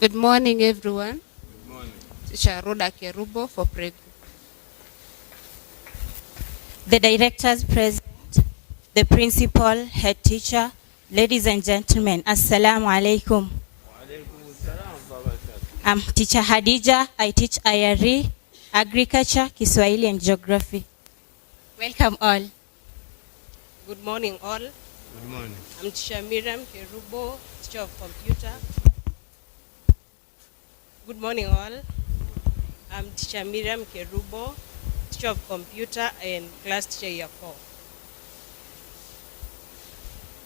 Good morning, everyone. Good morning. Teacher Rhoda Kerubo for Prego. The directors present, the principal, head teacher, ladies and gentlemen, Assalamu alaikum. I'm teacher Hadija. I teach IRE, Agriculture, Kiswahili and Geography. Welcome all. Good morning all. Good morning. I'm teacher Miriam Kerubo, teacher of computer. Good morning all. I'm teacher Miriam Kerubo, teacher of computer and class teacher year 4.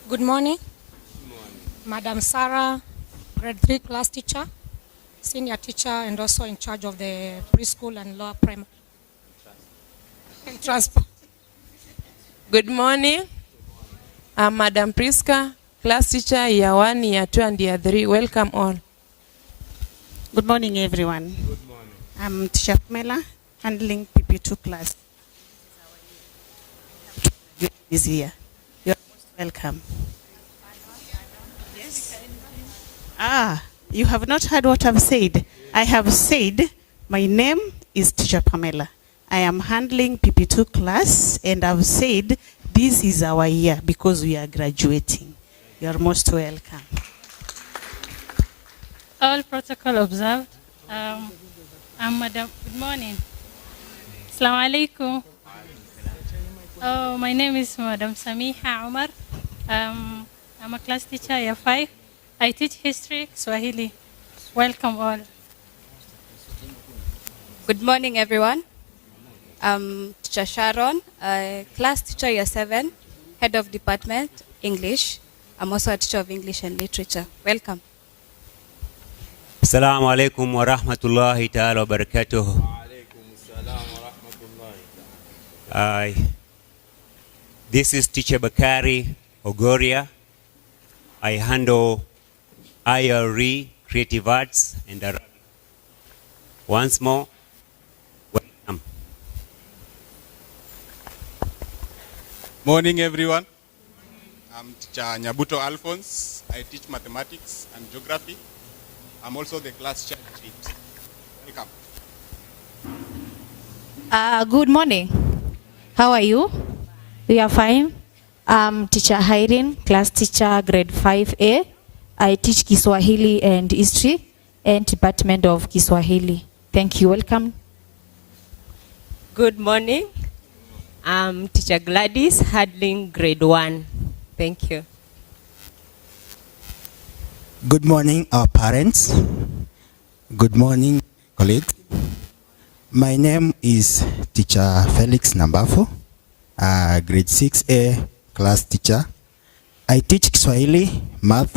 Good morning. Good morning. Madam Sarah, grade 3 class teacher, senior teacher and also in charge of the preschool and lower primary. And transport. Good morning. I'm Madam Priska, class teacher year 1, year 2 and year 3. Welcome all. Good morning, everyone. Good morning. I'm Teacher Pamela, handling PP2 class. This year. You're most welcome. Yes. You have not heard what I've said. I have said, my name is Teacher Pamela. I am handling PP2 class, and I've said, this is our year because we are graduating. You are most welcome. All protocol observed. I'm Madam. Good morning. Assalamu alaikum. My name is Madam Samiha Umar. I'm a class teacher year 5. I teach history, Swahili. Welcome all. Good morning, everyone. I'm Teacher Sharon, class teacher year 7, head of department, English. I'm also a teacher of English and literature. Welcome. Assalamu alaikum wa rahmatullahi ta'ala wa barakatuh. Alaikum assalam wa rahmatullahi. This is Teacher Bakari Ogoria. I handle IRE, Creative Arts and Arabic. Once more, welcome. Morning, everyone. I'm Teacher Nyabuto Alphonse. I teach mathematics and geography. I'm also the class chair. Welcome. Good morning. How are you? We are fine. I'm Teacher Irene, class teacher, grade 5A. I teach Kiswahili and history and department of Kiswahili. Thank you. Welcome. Good morning. I'm teacher Gladys, handling grade 1. Thank you. Good morning, our parents. Good morning, colleagues. My name is Teacher Felix Nambafo, grade 6A class teacher. I teach Kiswahili, math,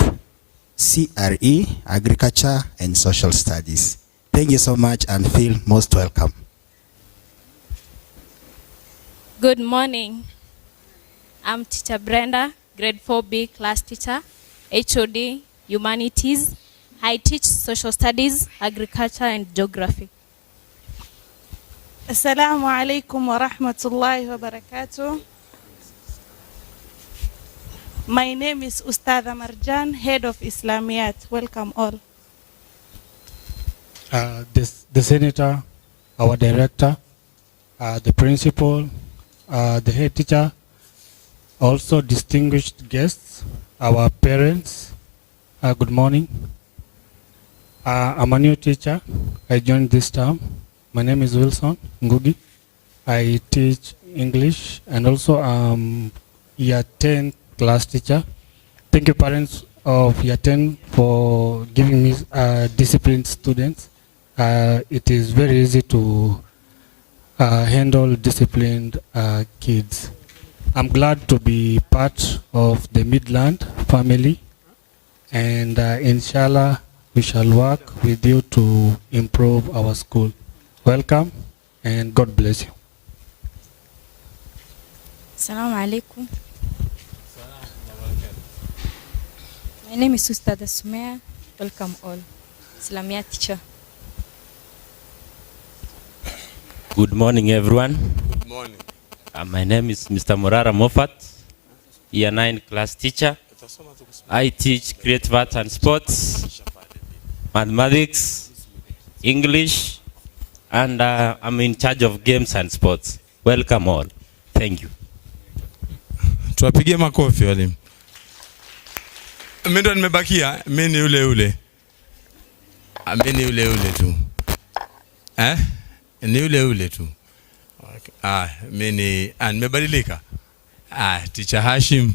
CRE, agriculture, and social studies. Thank you so much and feel most welcome. Good morning. I'm Teacher Brenda, grade 4B class teacher, HOD, Humanities. I teach social studies, agriculture and geography. Assalamu alaikum wa rahmatullahi wa barakatuh. My name is Ustadha Marjan, head of Islamiyat. Welcome all. The senator, our director, the principal, the head teacher, also distinguished guests, our parents. Good morning. I'm a new teacher. I joined this term. My name is Wilson Ngugi. I teach English and also year 10 class teacher. Thank you, parents of year 10, for giving me disciplined students. It is very easy to handle disciplined kids. I'm glad to be part of the Midland family, and inshallah we shall work with you to improve our school. Welcome and God bless you. Assalamu alaikum. My name is Ustadha Sumaya. Welcome all. Islamia teacher. Good morning, everyone. Good morning. My name is Mr. Morara Moffat, year 9 class teacher. I teach creative arts and sports. mathematics, English, and I'm in charge of games and sports. Welcome all. Thank you. Tuwapigie makofi walimu. Mimi ndo nimebakia, mimi ni ule. Mimi ni ule tu. Ni ule tu. Okay. Mimi nimebadilika. Teacher Hashim,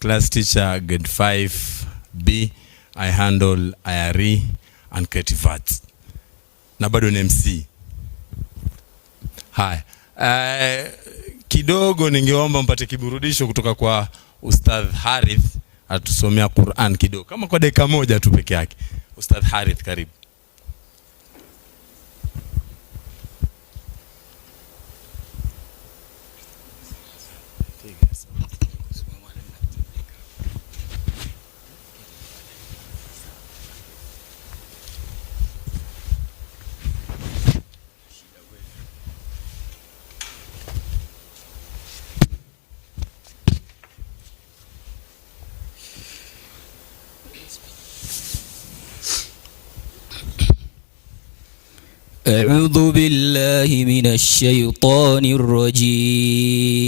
class teacher grade 5B. I handle IRE and creative arts. Na bado ni MC. Hai. Kidogo ningeomba mpate kiburudisho kutoka kwa Ustadh Harith atusomea Qur'an kidogo. Kama kwa dakika moja tu peke yake. Ustadh Harith, karibu. أعوذ بالله من الشيطان الرجيم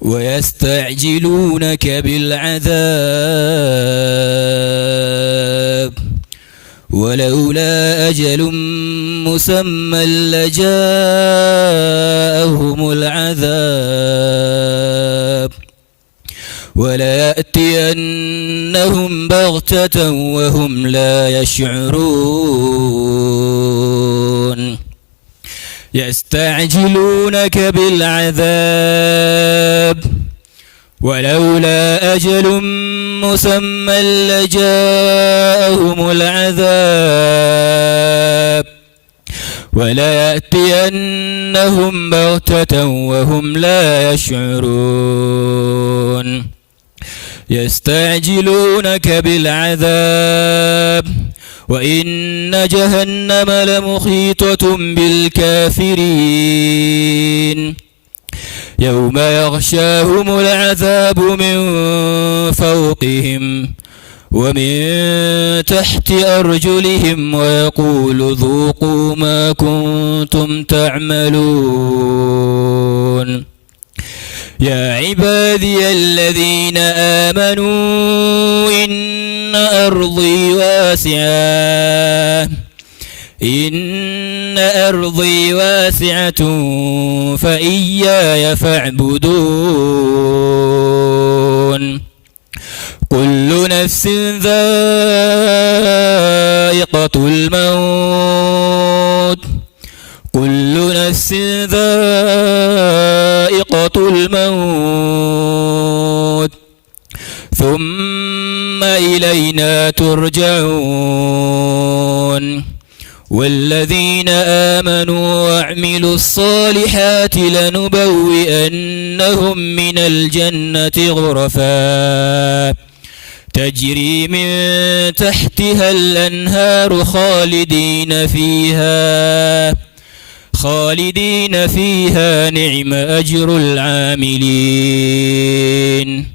ويستعجلونك بالعذاب ولولا أجل مسمى لجاءهم العذاب وليأتينهم بغتة وهم لا يشعرون يستعجلونك بالعذاب ولولا أجل مسمى لجاءهم العذاب وليأتينهم بغتة وهم لا يشعرون يستعجلونك بالعذاب وإن جهنم لمحيطة بالكافرين يوم يغشاهم العذاب من فوقهم ومن تحت أرجلهم ويقول ذوقوا ما كنتم تعملون يا عبادي الذين آمنوا إن أرضي واسعة فإياي فاعبدون كل نفس ذائقة الموت كل نفس ذائقة الموت ثم إلينا ترجعون والذين آمنوا وعملوا الصالحات لنبوئنهم من الجنة غرفا تجري من تحتها الأنهار خالدين فيها نعم أجر العاملين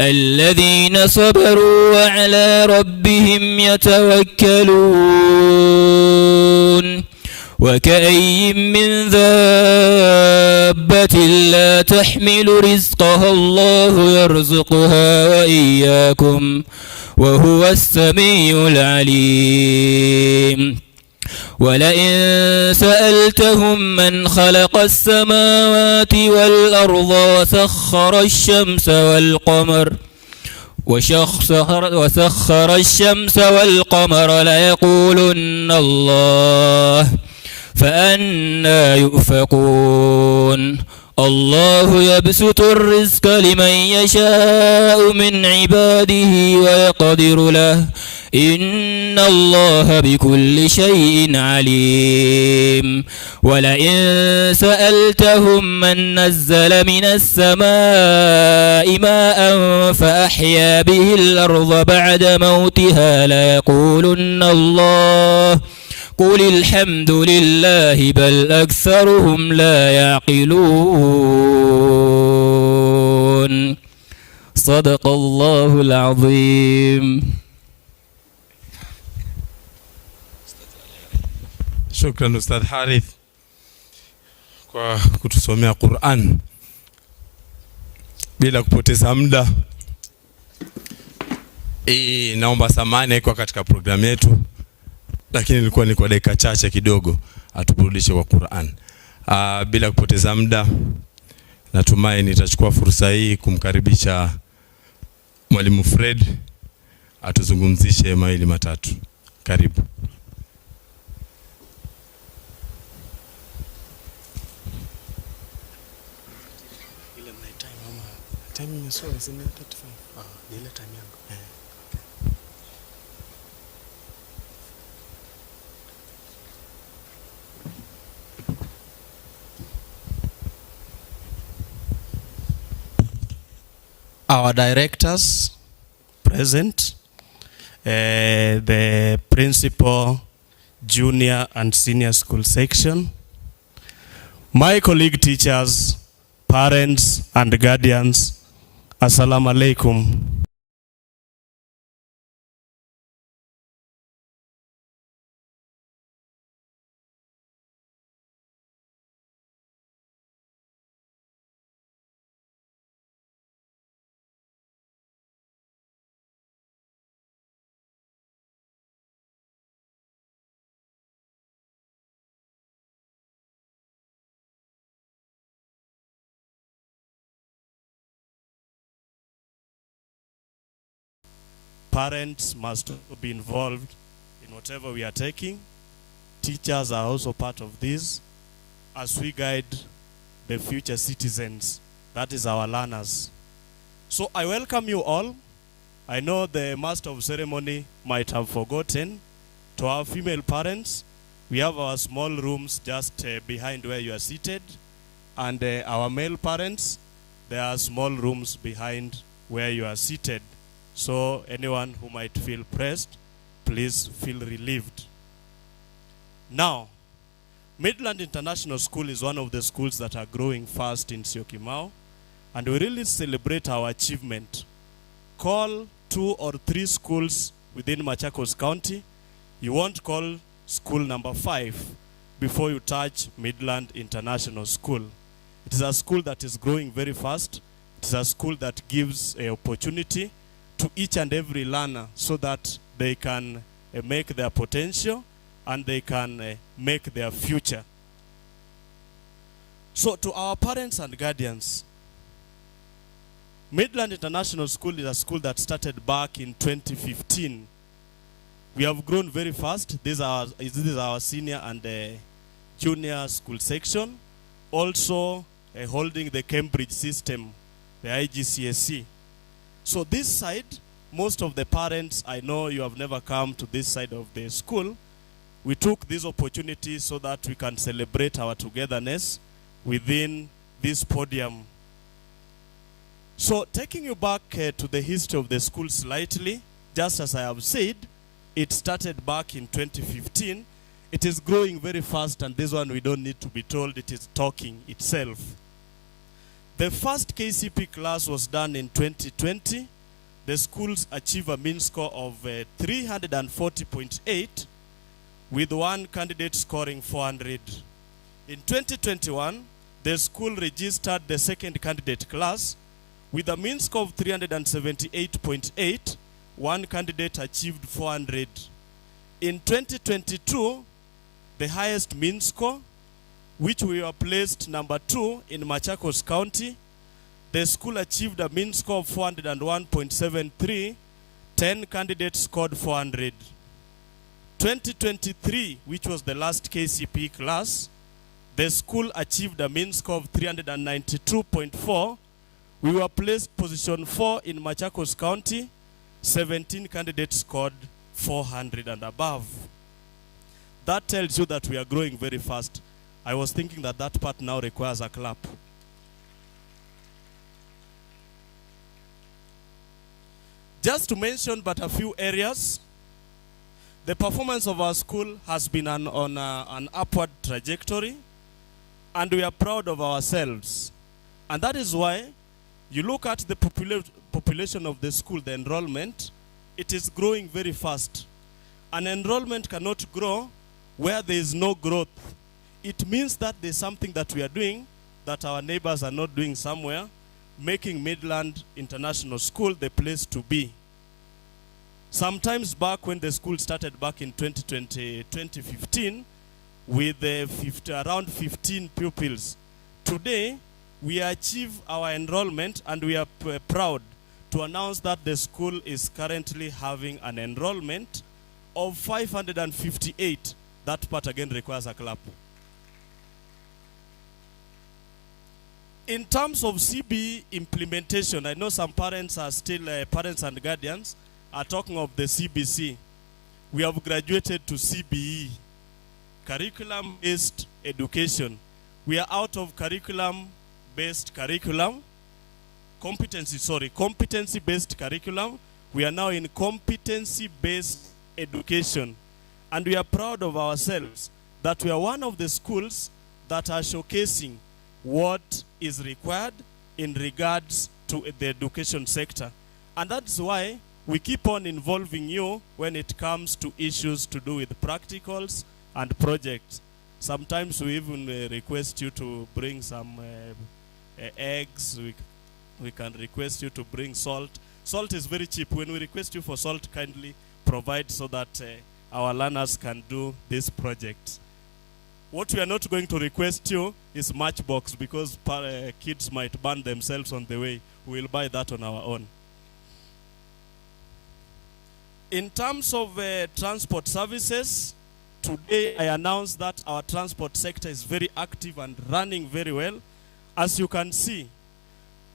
الذين صبروا وعلى ربهم يتوكلون وكأي من دابة لا تحمل رزقها الله يرزقها وإياكم وهو السميع العليم ولئن سألتهم من خلق السماوات والأرض وسخر الشمس والقمر ليقولن الله فأنى يؤفكون الله يبسط الرزق لمن يشاء من عباده ويقدر له إن الله بكل شيء عليم ولئن سألتهم من نزل من السماء ماء فأحيا به الأرض بعد موتها ليقولن الله قل الحمد لله بل أكثرهم لا يعقلون صدق الله العظيم. Shukran Ustadh Harith kwa kutusomea Qur'an. Bila kupoteza muda, naomba samahani kwa katika programu yetu, lakini ilikuwa ni kwa dakika chache kidogo atuburudishe kwa Qur'an. Bila kupoteza muda, natumai nitachukua fursa hii kumkaribisha Mwalimu Fred atuzungumzishe mawili matatu. Karibu. Our directors present, the principal, junior and senior school section, my colleague teachers, parents and guardians, Assalamu alaikum. Parents must be involved in whatever we are taking. Teachers are also part of this as we guide the future citizens, that is our learners. So I welcome you all. I know the master of ceremony might have forgotten. To our female parents, we have our small rooms just behind where you are seated. And our male parents, there are small rooms behind where you are seated. So anyone who might feel pressed, please feel relieved. Now, Midland International School is one of the schools that are growing fast in Syokimau, and we really celebrate our achievement. Call 2 or 3 schools within Machakos County. You won't call school number 5 before you touch Midland International School. It is a school that is growing very fast. It is a school that gives an opportunity to each and every learner so that they can make their potential and they can make their future. So to our parents and guardians, Midland International School is a school that started back in 2015. We have grown very fast. This is our senior and junior school section. Also holding the Cambridge system, the IGCSE. So this side, most of the parents, I know you have never come to this side of the school. We took this opportunity so that we can celebrate our togetherness within this podium. So taking you back to the history of the school slightly, just as I have said, it started back in 2015. It is growing very fast, and this one we don't need to be told, it is talking itself. The first KCP class was done in 2020. The schools achieved a mean score of 340.8 with one candidate scoring 400. In 2021, the school registered the second candidate class with a mean score of 378.8. One candidate achieved 400. In 2022, the highest mean score, which we were placed number 2 in Machakos County, the school achieved a mean score of 401.73. 10 candidates scored 400. 2023, which was the last KCP class, the school achieved a mean score of 392.4. We were placed position 4 in Machakos County. 17 candidates scored 400 and above. That tells you that we are growing very fast. I was thinking that that part now requires a clap. Just to mention but a few areas, the performance of our school has been on an upward trajectory, and we are proud of ourselves. And that is why you look at the population of the school, the enrollment, it is growing very fast. An enrollment cannot grow where there is no growth. It means that there's something that we are doing that our neighbors are not doing somewhere, making Midland International School the place to be. Sometimes back when the school started back in 2015, with around 15 pupils. Today, we achieve our enrollment, and we are proud to announce that the school is currently having an enrollment of 558. That part again requires a clap. In terms of CBE implementation, I know some parents are still, parents and guardians are talking of the CBC. We have graduated to CBE, curriculum-based education. We are out of curriculum-based curriculum, competency-based curriculum. We are now in competency-based education. And we are proud of ourselves that we are one of the schools that are showcasing what is required in regards to the education sector. And that's why we keep on involving you when it comes to issues to do with practicals and projects. Sometimes we even request you to bring some eggs. We can request you to bring salt. Salt is very cheap. When we request you for salt, kindly provide so that our learners can do this project. What we are not going to request you is matchbox, because kids might burn themselves on the way. We'll buy that on our own. In terms of transport services, today I announced that our transport sector is very active and running very well, as you can see.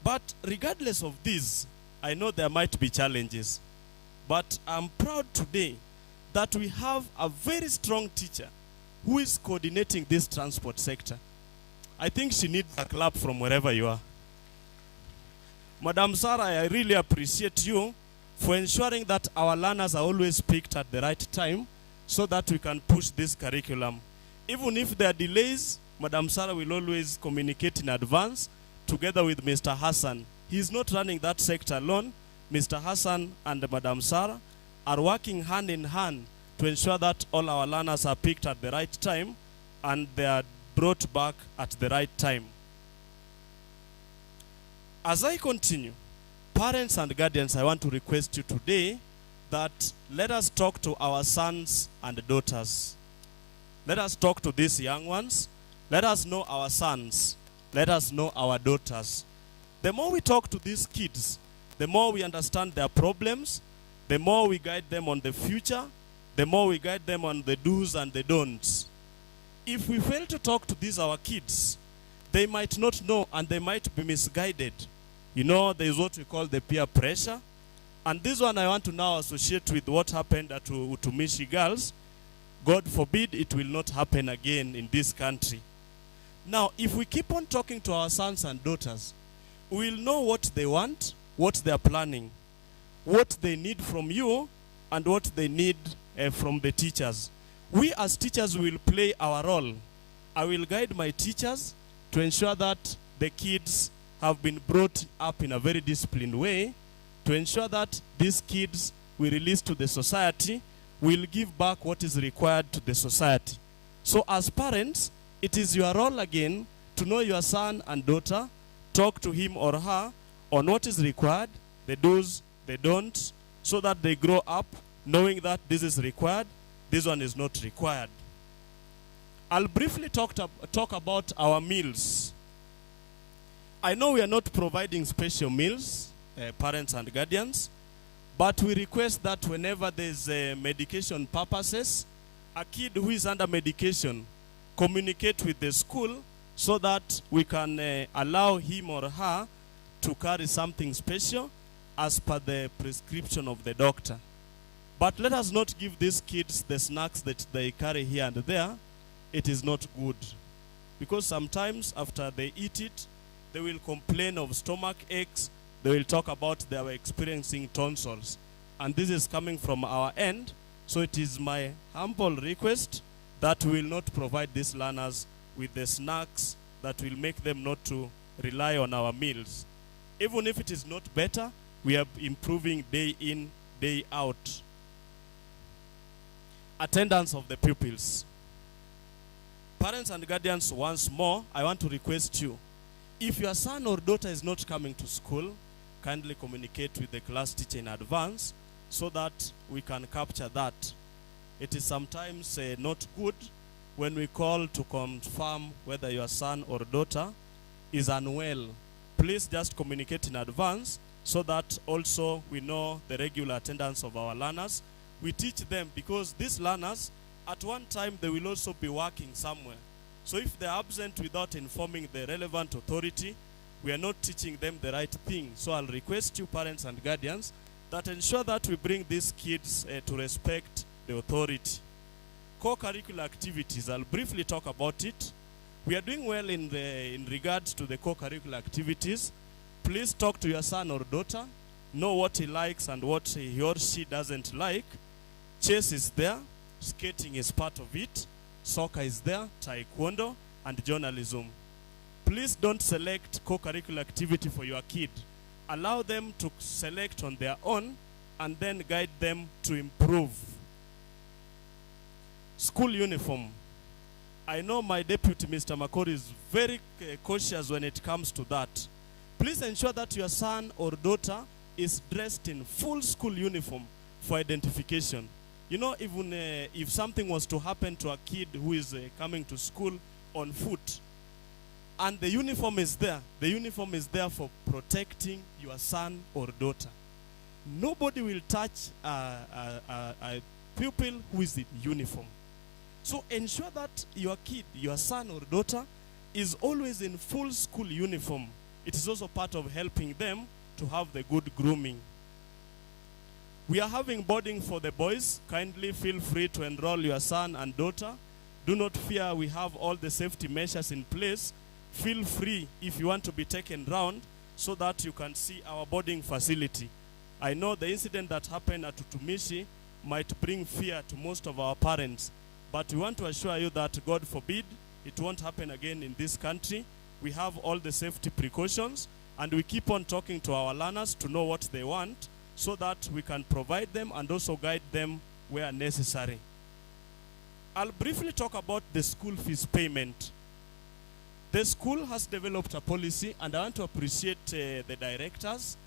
But regardless of this, I know there might be challenges. But I'm proud today that we have a very strong teacher who is coordinating this transport sector. I think she needs a clap from wherever you are. Madam Sarah, I really appreciate you for ensuring that our learners are always picked at the right time so that we can push this curriculum. Even if there are delays, Madam Sarah will always communicate in advance together with Mr. Hassan. He is not running that sector alone. Mr. Hassan and Madam Sarah are working hand in hand to ensure that all our learners are picked at the right time and they are brought back at the right time. As I continue, parents and guardians, I want to request you today that let us talk to our sons and daughters. Let us talk to these young ones. Let us know our sons. Let us know our daughters. The more we talk to these kids, the more we understand their problems, the more we guide them on the future, the more we guide them on the do's and the don'ts. If we fail to talk to these our kids, they might not know and they might be misguided. You know, there is what we call the peer pressure. And this one I want to now associate with what happened at Utumishi Girls. God forbid it will not happen again in this country. Now, if we keep on talking to our sons and daughters, we will know what they want, what they are planning, what they need from you, and what they need from the teachers. We as teachers will play our role. I will guide my teachers to ensure that the kids have been brought up in a very disciplined way, to ensure that these kids we release to the society will give back what is required to the society. So as parents, it is your role again to know your son and daughter, talk to him or her on what is required, the do's, the don'ts, so that they grow up knowing that this is required, this one is not required. I'll briefly talk about our meals. I know we are not providing special meals, parents and guardians, but we request that whenever there's medication purposes, a kid who is under medication communicate with the school so that we can allow him or her to carry something special as per the prescription of the doctor. But let us not give these kids the snacks that they carry here and there. It is not good. Because sometimes after they eat it, they will complain of stomach aches. They will talk about they are experiencing tonsils. And this is coming from our end. So it is my humble request that we will not provide these learners with the snacks that will make them not to rely on our meals. Even if it is not better, We are improving day in, day out. Attendance of the pupils. Parents and guardians, once more, I want to request you, if your son or daughter is not coming to school, kindly communicate with the class teacher in advance so that we can capture that. It is sometimes not good when we call to confirm whether your son or daughter is unwell. Please just communicate in advance so that also we know the regular attendance of our learners. We teach them because these learners, at one time, they will also be working somewhere. So if they're absent without informing the relevant authority, we are not teaching them the right thing. So I'll request you, parents and guardians, that ensure that we bring these kids to respect the authority. Co-curricular activities, I'll briefly talk about it. We are doing well in regards to the co-curricular activities. Please talk to your son or daughter, know what he likes and what he or she doesn't like. Chess is there, skating is part of it, soccer is there, taekwondo, and journalism. Please don't select co-curricular activity for your kid. Allow them to select on their own and then guide them to improve. School uniform. I know my deputy, Mr. Makori, is very cautious when it comes to that. Please ensure that your son or daughter is dressed in full school uniform for identification. You know, even if something was to happen to a kid who is coming to school on foot, and the uniform is there for protecting your son or daughter. Nobody will touch a pupil who is in uniform. So ensure that your kid, your son or daughter, is always in full school uniform. It is also part of helping them to have the good grooming. We are having boarding for the boys. Kindly feel free to enroll your son and daughter. Do not fear, we have all the safety measures in place. Feel free if you want to be taken round so that you can see our boarding facility. I know the incident that happened at Utumishi might bring fear to most of our parents, but we want to assure you that, God forbid, it won't happen again in this country. We have all the safety precautions, and we keep on talking to our learners to know what they want so that we can provide them and also guide them where necessary. I'll briefly talk about the school fees payment. The school has developed a policy, and I want to appreciate the directors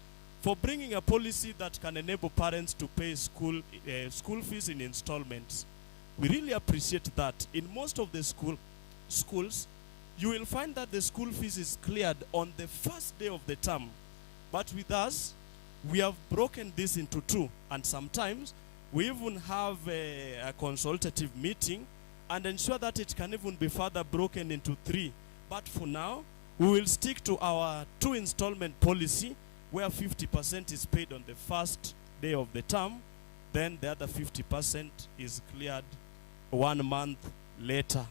for bringing a policy that can enable parents to pay school fees in installments. We really appreciate that. In most of the schools, you will find that the school fees is cleared on the first day of the term. But with us, we have broken this into two, and sometimes we even have a consultative meeting and ensure that it can even be further broken into three. But for now, we will stick to our 2 installment policy where 50% is paid on the first day of the term, then the other 50% is cleared 1 month later.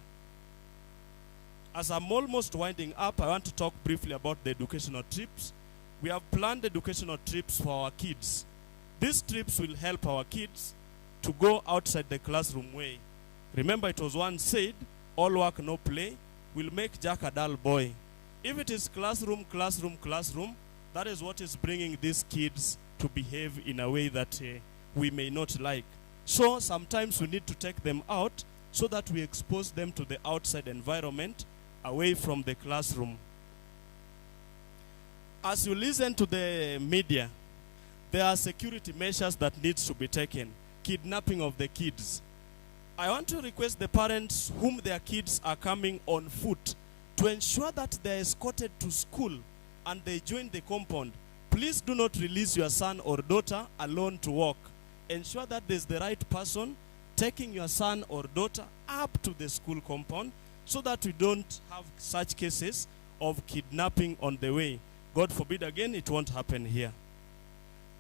As I'm almost winding up, I want to talk briefly about the educational trips. We have planned educational trips for our kids. These trips will help our kids to go outside the classroom way. Remember, it was once said, all work, no play, will make Jack a dull boy. If it is classroom, classroom, classroom, that is what is bringing these kids to behave in a way that we may not like. So sometimes we need to take them out so that we expose them to the outside environment away from the classroom. As you listen to the media, there are security measures that needs to be taken. Kidnapping of the kids. I want to request the parents whom their kids are coming on foot to ensure that they are escorted to school and they join the compound. Please do not release your son or daughter alone to walk. Ensure that there's the right person taking your son or daughter up to the school compound so that we don't have such cases of kidnapping on the way. God forbid again, it won't happen here.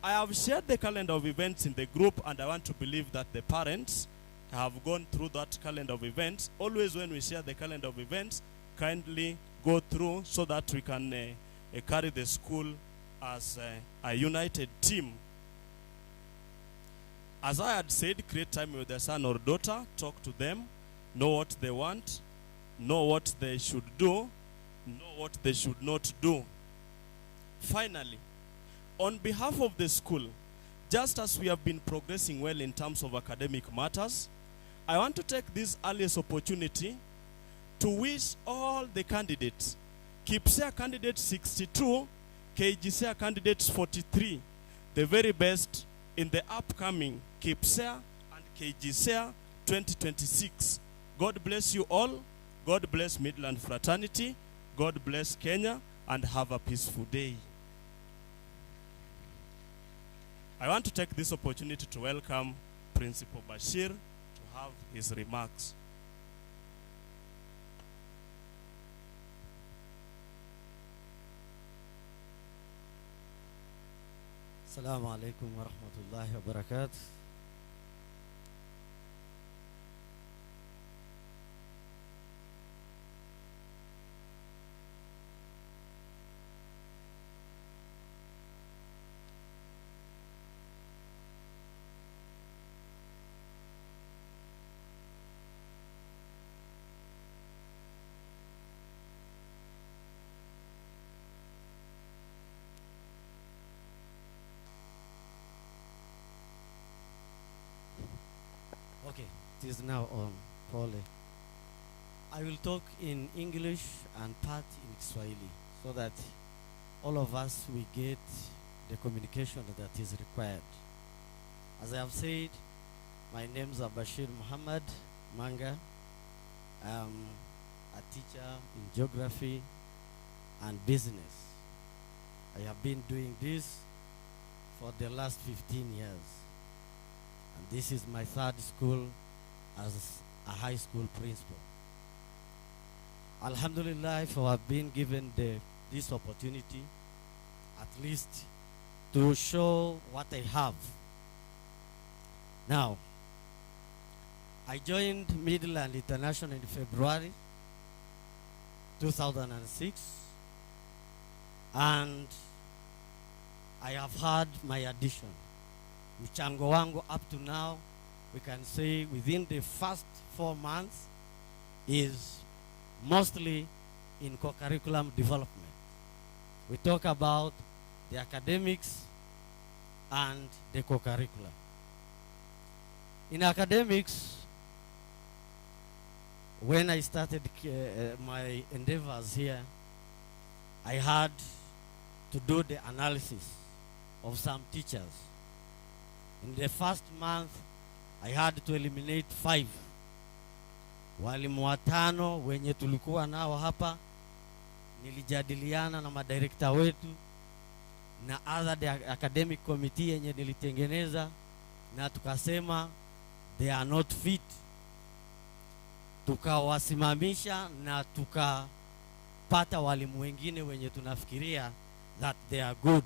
I have shared the calendar of events in the group, and I want to believe that the parents have gone through that calendar of events. Always when we share the calendar of events, kindly go through so that we can carry the school as a united team. As I had said, create time with their son or daughter, talk to them, know what they want, know what they should do, know what they should not do. Finally, On behalf of the school, just as we have been progressing well in terms of academic matters, I want to take this earliest opportunity to wish all the candidates, KIPSEA candidates 62, KGSEA candidates 43, the very best in the upcoming KIPSEA and KGSEA 2026. God bless you all. God bless Midland Fraternity. God bless Kenya, and have a peaceful day. I want to take this opportunity to welcome Principal Bashir to have his remarks. Assalamu alaikum wa rahmatullahi wa barakatuh. Okay, it is now on Pole. I will talk in English and part in Kiswahili so that all of us we get the communication that is required. As I have said, my name is Bashir Muhammad Manga. I'm a teacher in geography and business. I have been doing this for the last 15 years. And this is my third school as a high school principal. Alhamdulillah for have been given this opportunity at least to show what I have. Now, I joined Midland International in February 2006, and I have had my addition. Mchango wangu up to now, we can say within the first 4 months is mostly in co-curriculum development. We talk about the academics and the co-curriculum. In academics, when I started my endeavors here, I had to do the analysis of some teachers. In the first month, I had to eliminate 5. Walimu watano wenye tulikuwa nao hapa, nilijadiliana na madirekta wetu na other academic committee yenye nilitengeneza, na tukasema they are not fit. Tukawasimamisha na tukapata walimu wengine wenye tunafikiria that they are good.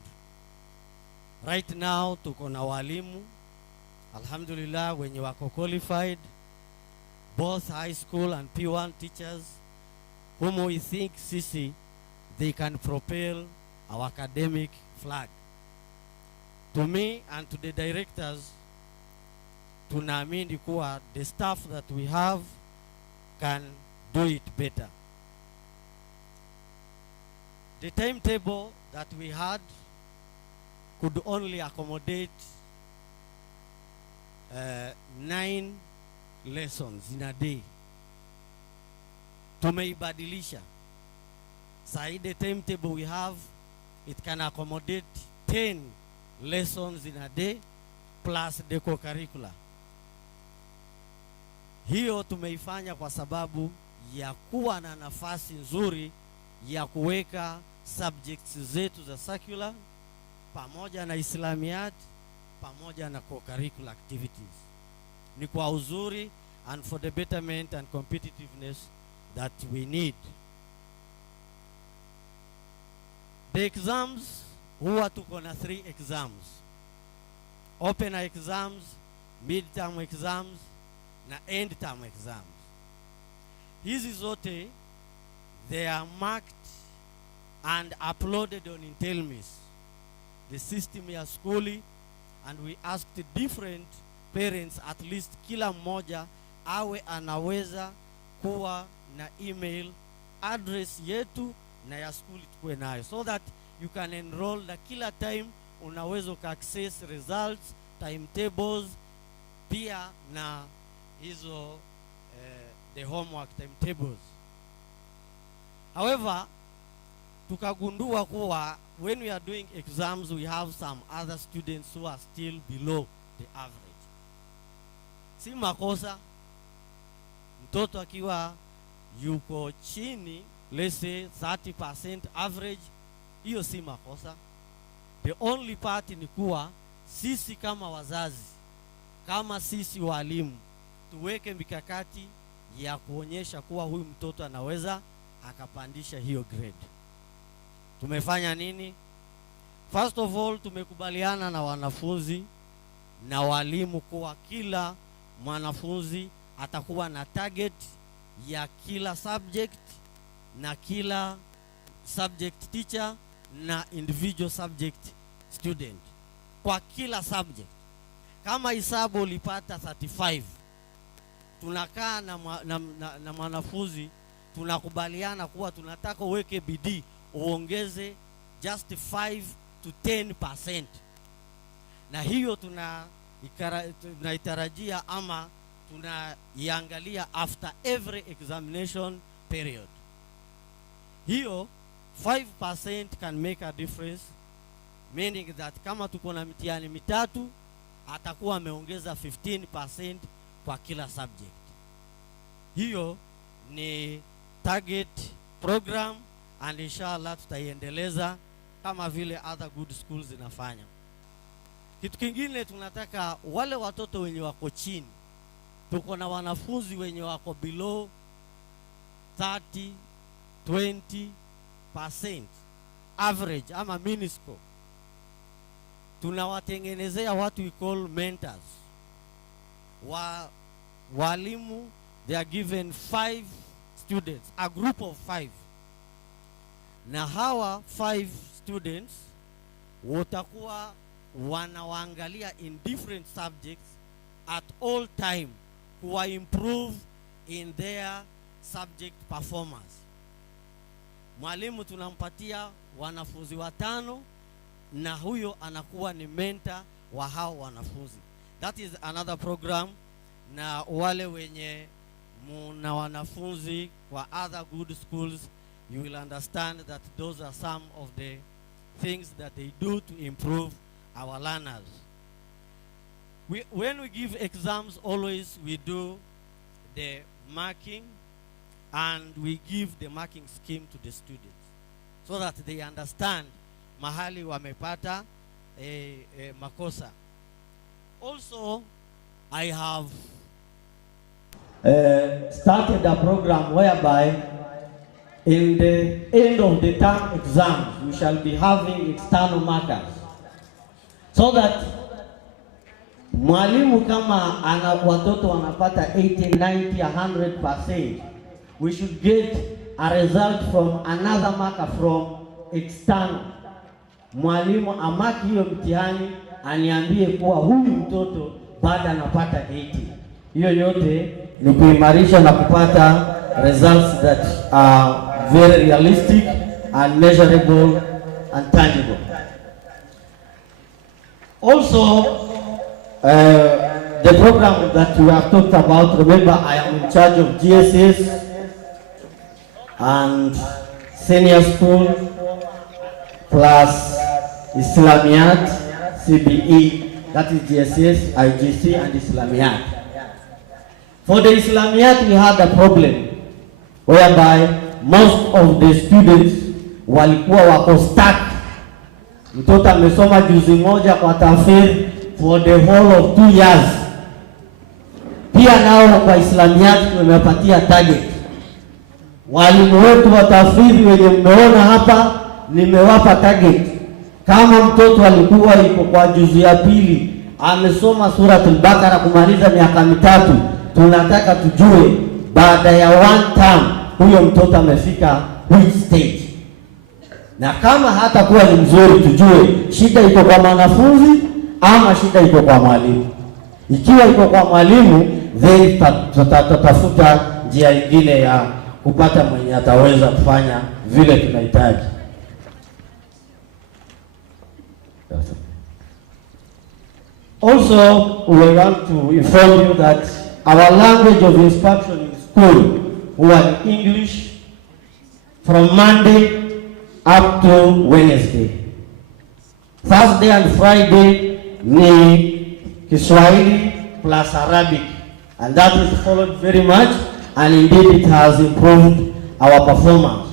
Right now tuko na walimu alhamdulillah wenye wako qualified, both high school and P1 teachers, whom we think sisi they can propel our academic flag. To me and to the directors, tunaamini kuwa the staff that we have can do it better. The timetable that we had could only accommodate 9 lessons in a day. Tumeibadilisha. Sai the timetable we have, it can accommodate 10 lessons in a day plus the co-curricular. Hiyo tumeifanya kwa sababu ya kuwa na nafasi nzuri ya kuweka subjects zetu za secular pamoja na Islamiyat pamoja na co-curricular activities. Ni kwa uzuri and for the betterment and competitiveness that we need. The exams, huwa tuko na 3 exams. Open exams, mid-term exams, na end-term exams. Hizi zote, they are marked and uploaded on Intelmis, the system ya skuli, and we asked different parents, at least kila mmoja awe anaweza kuwa na email address yetu na ya skuli tukue nayo, so that you can enroll na kila time unaweza uka-access results, timetables, pia na hizo the homework timetables. However, tukagundua kuwa when we are doing exams, we have some other students who are still below the average. Si makosa mtoto akiwa yuko chini, let's say 30% average, hiyo si makosa. The only part ni kuwa sisi kama wazazi, kama sisi walimu, tuweke mikakati ya kuonyesha kuwa huyu mtoto anaweza akapandisha hiyo grade. Tumefanya nini? First of all, tumekubaliana na wanafunzi na walimu kuwa kila mwanafunzi atakuwa na target ya kila subject na kila subject teacher na individual subject student kwa kila subject. Kama hisabu ulipata 35, tunakaa na mwanafunzi, tunakubaliana kuwa tunataka uweke bidii uongeze just 5 to 10%, na hiyo tunaitarajia ama tunaiangalia after every examination period. Hiyo 5% can make a difference, meaning that kama tuko na mitihani mitatu, atakuwa ameongeza 15% kwa kila subject. Hiyo ni target program, and inshallah tutaiendeleza kama vile other good schools zinafanya. Kitu kingine tunataka wale watoto wenye wako chini, tuko na wanafunzi wenye wako below 20% average ama miniscore, tunawatengenezea what we call mentors. Walimu, they are given 5 students, a group of 5. Na hawa 5 students watakuwa wanawaangalia in different subjects at all time kuwa improve in their subject performance. Mwalimu tunampatia wanafunzi 5 na huyo anakuwa ni mentor wa hao wanafunzi. That is another program. Na wale wenye muna wanafunzi kwa other good schools, you will understand that those are some of the things that they do to improve our learners. When we give exams, always we do the marking, and we give the marking scheme to the students so that they understand mahali wamepata makosa. Also, I have started a program whereby in the end of the term exams, we shall be having external markers, so that mwalimu kama ana watoto wanapata 80, 90, 100%, we should get a result from another marker from external. Mwalimu amaki hiyo mtihani aniambie kuwa huyu mtoto bado anapata 80. Hiyo yote ni kuimarisha na kupata results that are very realistic and measurable and tangible. Also, the program that we have talked about, remember I am in charge of GSS and senior school plus Islamiyat, CBE, that is GSS, IGC and Islamiyat. For the Islamiyat, we had a problem whereby most of the students walikuwa wako stuck. Mtoto amesoma juzi moja kwa tafsiri for the whole of 2 years. Pia nao kwa Islamiyat tumepatia target. Walimu wetu wa tafsiri wenye mmeona hapa, nimewapa target. Kama mtoto alikuwa yuko kwa juzi ya pili, amesoma suratul Baqara kumaliza miaka 3, tunataka tujue baada ya 1 term huyo mtoto amefika which stage. Na kama hata kuwa ni mzuri, tujue shida iko kwa mwanafunzi ama shida iko kwa mwalimu. Ikiwa iko kwa mwalimu, then tutatafuta njia nyingine ya kupata mwenye ataweza kufanya vile tunahitaji. Also, we want to inform you that our language of instruction in school was English from Monday up to Wednesday. Thursday and Friday ni Kiswahili plus Arabic, and that is followed very much, and indeed it has improved our performance.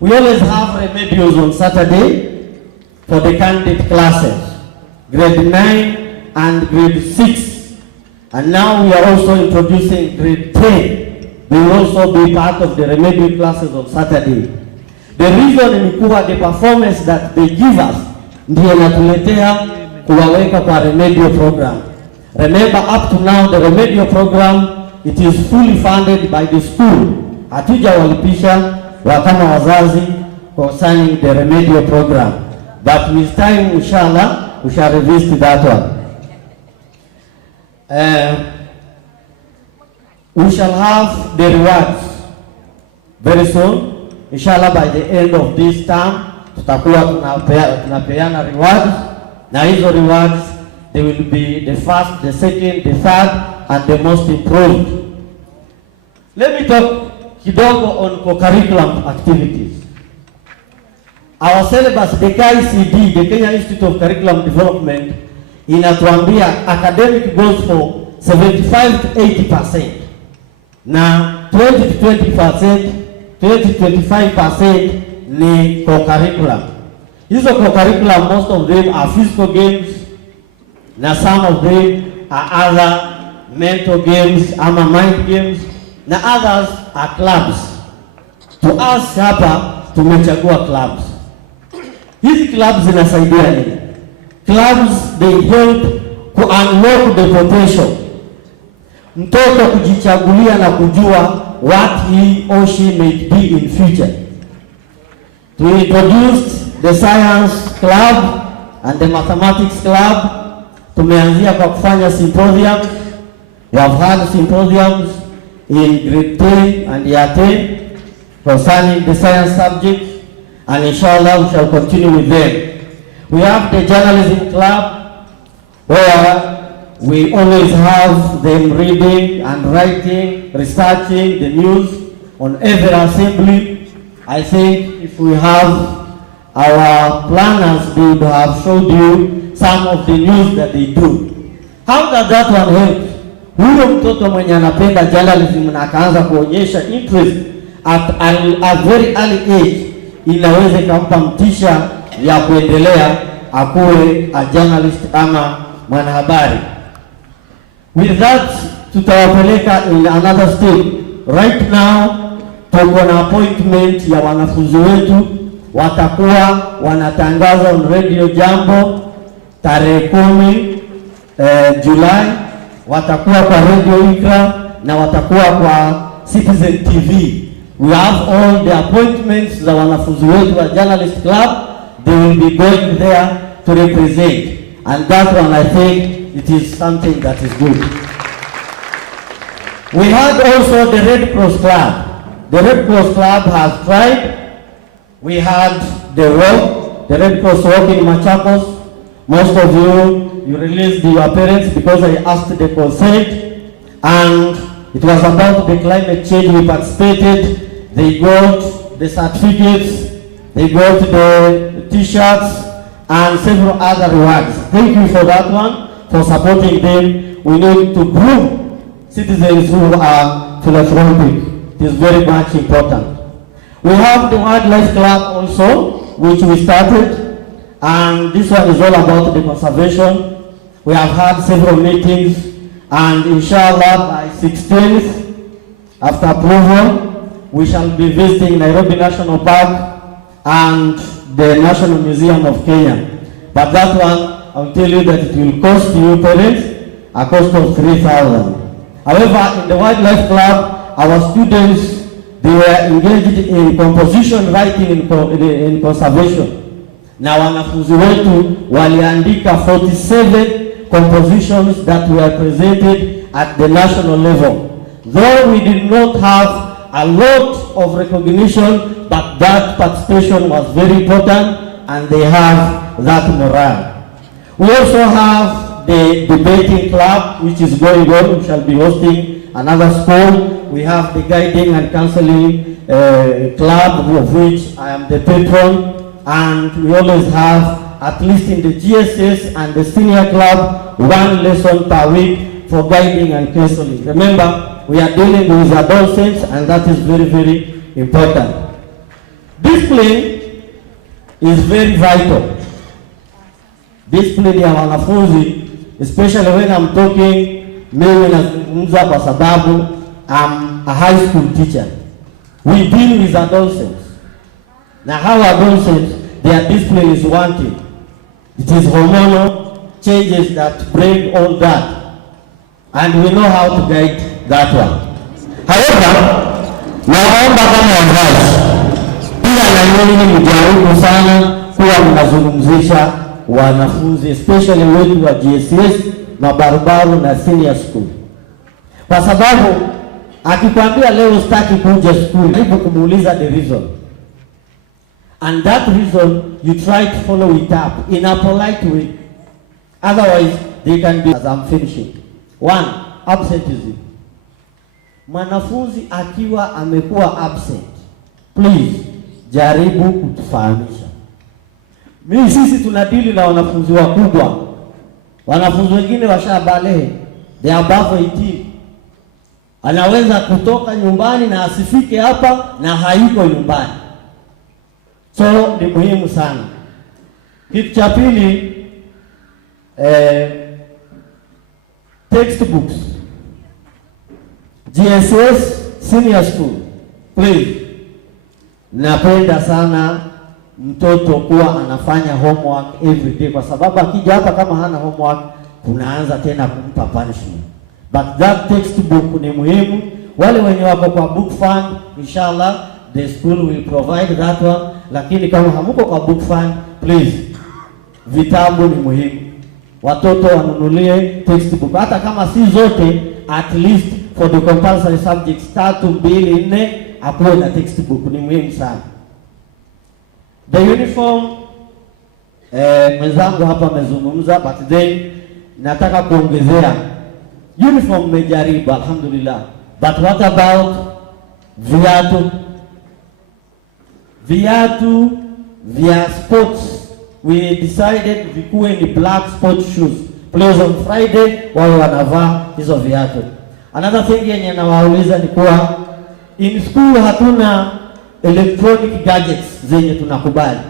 We always have remedials on Saturday for the candidate classes, grade 9 and grade 6. And now we are also introducing grade 10. They will also be part of the remedial classes on Saturday. The reason ni kuwa the performance that they give us ndiyo natuletea kuwaweka kwa remedial program. Remember, up to now the remedial program, it is fully funded by the school. Hatuja walipisha kama wazazi concerning the remedial program. But with time, inshallah, we shall revisit that one. We shall have the rewards very soon. Inshallah, by the end of this term, tutakuwa tunapeana rewards. Na hizo rewards, they will be the first, the second, the third, and the most improved. Let me talk kidogo on co-curriculum activities. Our syllabus, the KICD, the Kenya Institute of Curriculum Development, inatuambia academic goes for 75 to 80%. Na 20 to 20%, 20 to 25% ni co-curriculum. Hizo co-curriculum, most of them are physical games, na some of them are other mental games, ama mind games, na others are clubs. To us hapa tumechagua clubs. Hizi clubs zinasaidia nini? Clubs, they help to unlock the potential. Mtoto kujichagulia na kujua what he or she may be in future. We introduced the science club and the mathematics club. Tumeanzia kwa kufanya symposiums. We have had symposiums in grade 10 and year 10 concerning the science subjects, and inshallah we shall continue with them. We have the journalism club, where we always have them reading and writing, researching the news on every assembly. I think if we have our planners, they would have showed you some of the news that they do. How does that one help? Huyo mtoto mwenye anapenda journalism na akaanza kuonyesha interest at a very early age, inaweza kumpa mtisha ya kuendelea akuwe a journalist ama mwanahabari. With that, tutawapeleka in another step. Right now, tuko na appointment ya wanafunzi wetu, watakuwa wanatangaza on Radio Jambo tarehe 10 Julai, watakuwa kwa Radio Ikra na watakuwa kwa Citizen TV. We have all the appointments za wanafunzi wetu wa Journalist Club. They will be going there to represent, and that one I think it is something that is good. We had also the Red Cross Club. The Red Cross Club has tried. We had the walk, the Red Cross walk in Machakos. Most of you released your parents because I asked the consent, and it was about the climate change. We participated. They got the certificates, they got the t-shirts, and several other rewards. Thank you for that one, for supporting them. We need to groom citizens who are philanthropic. It is very much important. We have the Wildlife Club also, which we started, and this one is all about the conservation. We have had several meetings, and inshallah by 16th, after approval, we shall be visiting Nairobi National Park and the National Museum of Kenya. But that one, I'll tell you that it will cost you parents a cost of 3,000. However, in the Wildlife Club, our students, they were engaged in composition writing in conservation. Na wanafunzi wetu waliandika 47 compositions that were presented at the national level. Though we did not have a lot of recognition, but that participation was very important, and they have that morale. We also have the debating club, which is going on. We shall be hosting another school. We have the guiding and counseling club, of which I am the patron. And we always have, at least in the GSS and the senior club, 1 lesson per week for guiding and counseling. Remember, we are dealing with adolescents, and that is very, very important. Discipline is very vital. Discipline ya wanafunzi, especially when I'm talking, mimi nazungumza kwa sababu I'm a high school teacher. We deal with adolescents. Now how adolescents, their discipline is wanting. It is hormonal changes that bring all that. And we know how to guide that one. However, naomba kama wazazi, pia na nyinyi mjaribu sana kuwa mnazungumzisha wanafunzi, especially wetu wa GSS na barubaru na senior school. Kwa sababu akikwambia leo sitaki kuja school, hebu kumuuliza the reason. And that reason you try to follow it up in a polite way. Otherwise they can be, as I'm finishing. 1, absenteeism. Mwanafunzi akiwa amekuwa absent, please jaribu kutufahamisha. Sisi tunadili na wanafunzi wakubwa. Wanafunzi wengine washabalehe, they are above 18. Anaweza kutoka nyumbani na asifike hapa na hayuko nyumbani. So ni muhimu sana. Kitu cha pili, textbooks. GSS senior school, please. Napenda sana mtoto kuwa anafanya homework every day, kwa sababu akija hapa kama hana homework kunaanza tena kumpa punishment. But that textbook ni muhimu. Wale wenye wako kwa book fund, inshallah the school will provide that one. Lakini kama hamuko kwa book fund, please, vitabu ni muhimu. Watoto wanunulie textbook, hata kama si zote, at least for the compulsory subjects 3, 2, 4 akuwe na textbook, ni muhimu sana. The uniform, mwenzangu hapa amezungumza, but then nataka kuongezea, uniform mejaribu alhamdulillah, but what about viatu? Viatu vya sports, we decided vikuwe ni black sports shoes. Please on Friday wao wanavaa hizo viatu. Another thing yenye nawauliza ni kuwa in school hatuna electronic gadgets zenye tunakubali.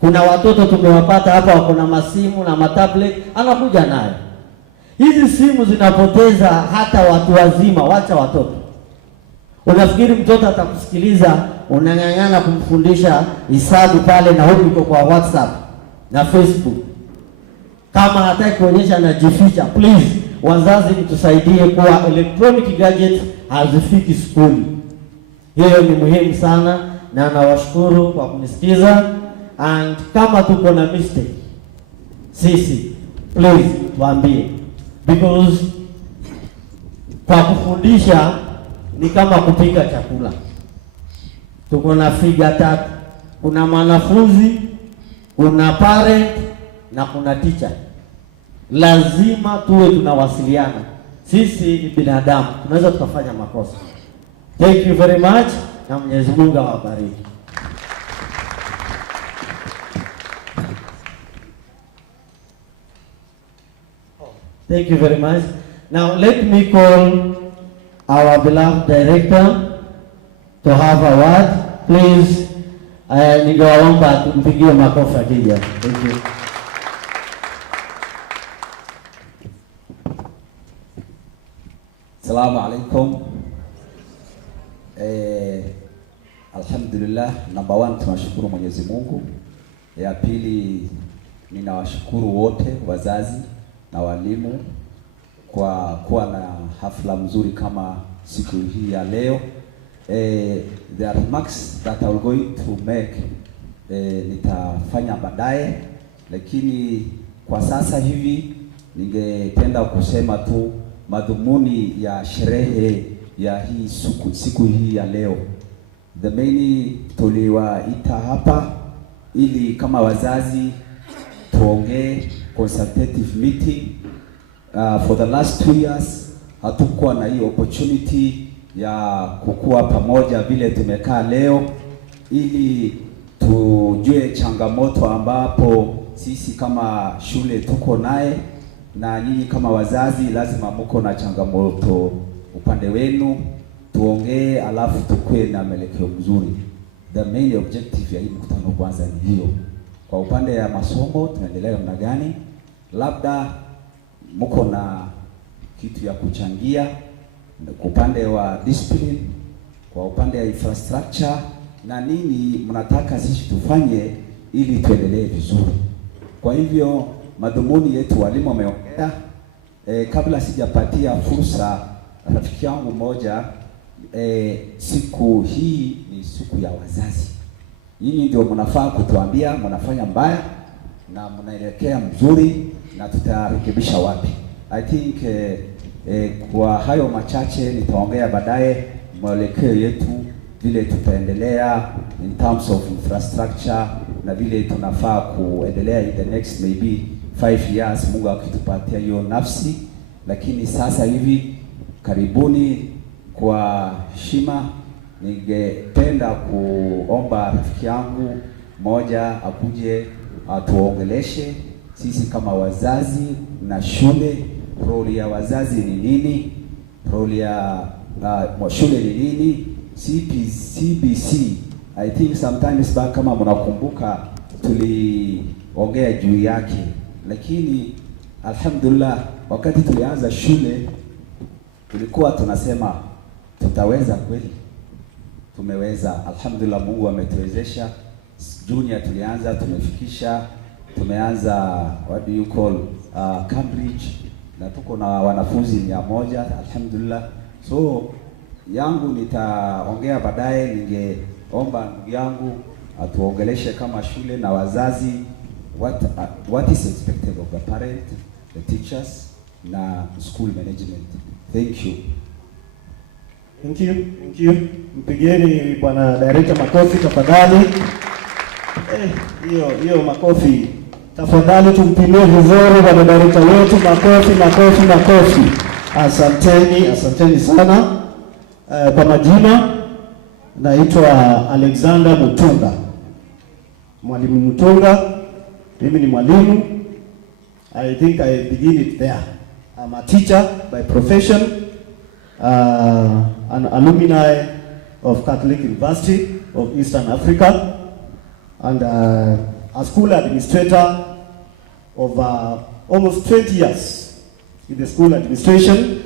Kuna watoto tumewapata hapa wako na masimu na matablet, anakuja nayo. Hizi simu zinapoteza hata watu wazima, wacha watoto. Unafikiri mtoto atakusikiliza, unang'ang'ana kumfundisha hisabu pale na huko iko kwa WhatsApp na Facebook. Kama hataki kuonyesha na jificha, please wazazi mtusaidie kwa electronic gadgets hazifiki school. Hiyo ni muhimu sana na nawashukuru kwa kunisikiza, and kama tuko na mistake sisi please tuambie, because kwa kufundisha ni kama kupika chakula. Tuko na figa 3. Kuna mwanafunzi, kuna parent na kuna teacher. Lazima tuwe tunawasiliana. Sisi ni binadamu, tunaweza tukafanya makosa. Thank you very much na Mwenyezi Mungu awabariki. Thank you very much. Now let me call our beloved director to have a word. Please, ningewaomba tumpigie makofi akija. Thank you. Assalamu alaikum. Alhamdulillah, number 1 tunashukuru Mwenyezi Mungu. Ya pili, ninawashukuru wote wazazi na walimu kwa kuwa na hafla mzuri kama siku hii ya leo. There are remarks that I will going to make, nitafanya baadaye, lakini kwa sasa hivi ningependa kusema tu madhumuni ya sherehe ya hii siku hii ya leo. The main tuliwaita hapa ili kama wazazi tuongee consultative meeting. For the last 2 years hatukuwa na hii opportunity ya kukua pamoja vile tumekaa leo, ili tujue changamoto ambapo sisi kama shule tuko naye, na nyinyi kama wazazi lazima mko na changamoto upande wenu, tuongee alafu tukue na mwelekeo mzuri. The main objective ya hii mkutano kwanza ni hiyo. Kwa upande ya masomo tunaendelea namna gani? Labda mko na kitu ya kuchangia kwa upande wa discipline, kwa upande ya infrastructure, na nini mnataka sisi tufanye ili tuendelee vizuri. Kwa hivyo madhumuni yetu walimu wameongea. Kabla sijapatia fursa rafiki yangu moja, siku hii ni siku ya wazazi. Nyinyi ndio mnafaa kutuambia mnafanya mbaya na mnaelekea mzuri na tutarekebisha wapi. I think kwa hayo machache nitaongea baadaye mwelekeo yetu vile tutaendelea in terms of infrastructure na vile tunafaa kuendelea in the next maybe 5 years, Mungu akitupatia hiyo nafsi. Lakini sasa hivi karibuni, kwa heshima ningependa kuomba rafiki yangu moja akuje atuongeleshe sisi kama wazazi na shule, role ya wazazi ni nini, role ya shule ni nini, CBC. I think sometimes back, kama mnakumbuka, tuliongea juu yake, lakini alhamdulillah wakati tulianza shule tulikuwa tunasema tutaweza kweli? Tumeweza, alhamdulillah, Mungu ametuwezesha. Junior tulianza, tumeanza what do you call Cambridge, na tuko na wanafunzi 100 alhamdulillah. So yangu nitaongea baadaye, ningeomba ndugu yangu atuongeleshe kama shule na wazazi, what is expected of the parent, the teachers na school management. Thank you. Thank you. Mpigieni bwana director makofi tafadhali. Hiyo makofi tafadhali, tumpimie vizuri bwana director wetu. Makofi. Asanteni sana. Kwa majina naitwa Alexander Mutunga, Mwalimu Mutunga. Mimi ni mwalimu. I think I begin it there. I'm a teacher by profession, an alumni of Catholic University of Eastern Africa, and a school administrator of almost 20 years in the school administration,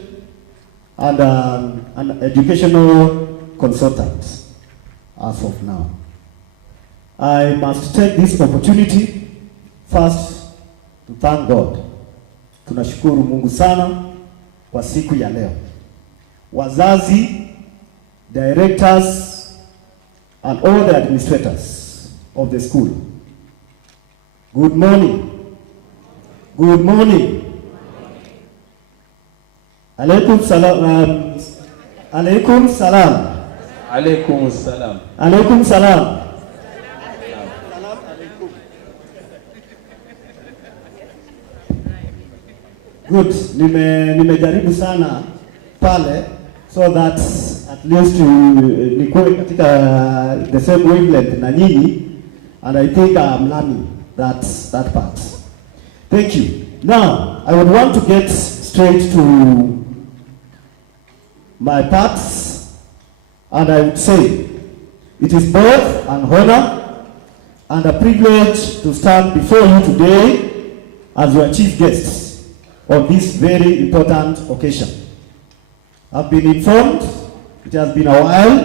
and an educational consultant as of now. I must take this opportunity first to thank God. Tunashukuru Mungu sana kwa siku ya leo. Wazazi, directors, and all the administrators of the school, good morning. Alaikum salam. Good. Nimejaribu sana pale so that at least nikuwe katika the same wavelength na nyinyi, and I think I'm learning that part. Thank you. Now I would want to get straight to my parts, and I would say it is both an honor and a privilege to stand before you today as your chief guests on this very important occasion. I've been informed it has been a while,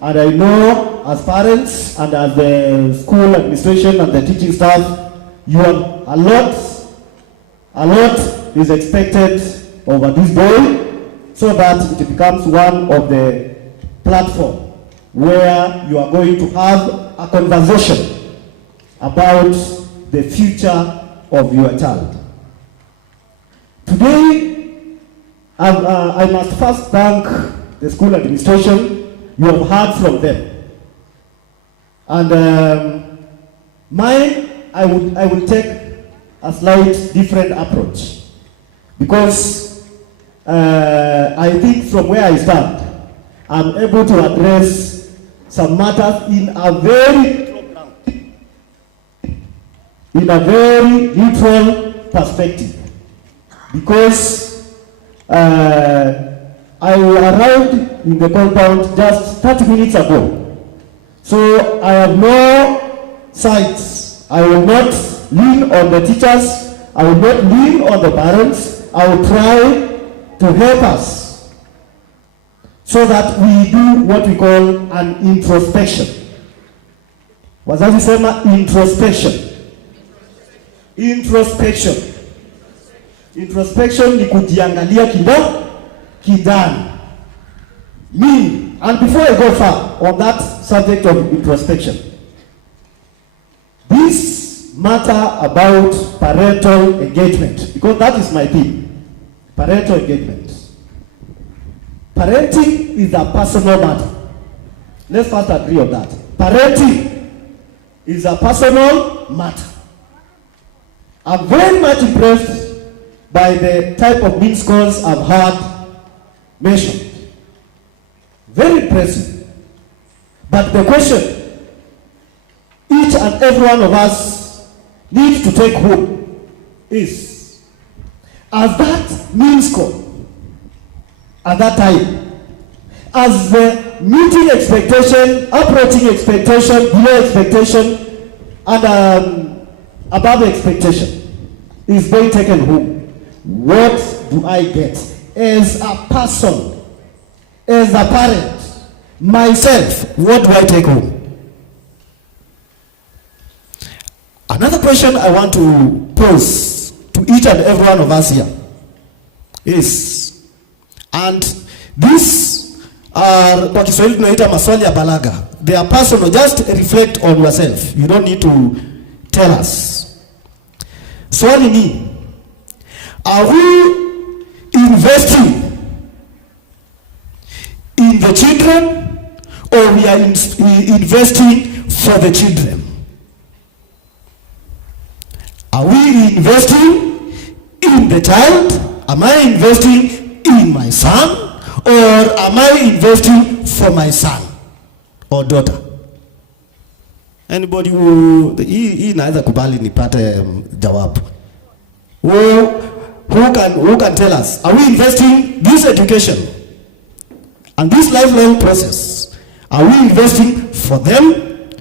and I know as parents and as the school administration and the teaching staff, you have a lot is expected over this day, so that it becomes one of the platform where you are going to have a conversation about the future of your child. Today, I must first thank the school administration. You have heard from them, and mine I will take a slight different approach. Because I think from where I stand, I'm able to address some matters in a very neutral perspective. Because I arrived in the compound just 30 minutes ago. So I have no sides. I will not lean on the teachers. I will not lean on the parents. I will try to help us so that we do what we call an introspection. Wazazi sema introspection. Introspection. Introspection ni kujiangalia kindani. Me, and before I go far on that subject of introspection, this matter about parental engagement, because that is my theme, parental engagement. Parenting is a personal matter. Let's first agree on that. Parenting is a personal matter. I'm very much impressed by the type of mean scores I've heard mentioned. Very impressive. But the question each and every one of us needs to take home is, as that mean score at that time, as the meeting expectation, approaching expectation, below expectation, and above expectation is being taken home, what do I get as a person, as a parent, myself? What do I take home? Another question I want to pose to each and every one of us here is, and these are kwa Kiswahili tunaita maswali ya balaga. They are personal. Just reflect on yourself. You don't need to tell us. Swali ni, are we investing in the children, or we are investing for the children? Are we investing in the child? Am I investing in my son, or am I investing for my son or daughter? Anybody who inaweza kubali nipate jawabu. Who can tell us, are we investing this education and this lifelong process? Are we investing for them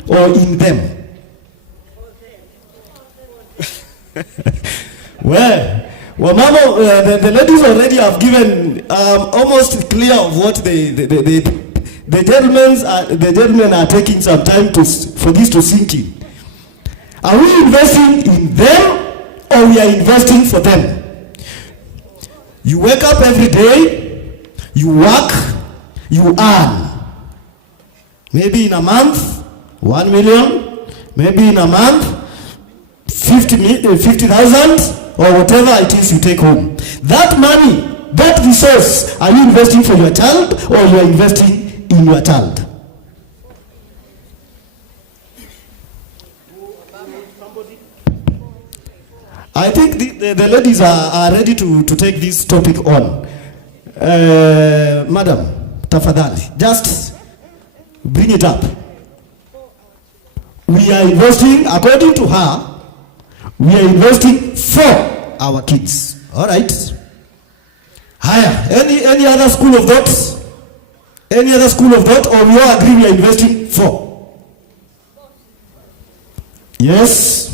or in them? Well, Mama, the ladies already have given almost clear of what the gentlemen are taking some time for this to sink in. Are we investing in them, or we are investing for them? You wake up every day, you work, you earn. Maybe in a month, 1 million, maybe in a month, 50,000, or whatever it is you take home. That money, that resource, are you investing for your child, or you are investing in your child? I think the ladies are ready to take this topic on. Madam, tafadhali, just bring it up. We are investing, according to her, we are investing for our kids. All right. Higher. Any other school of thought? Any other school of thought, or we all agree we are investing for? Yes.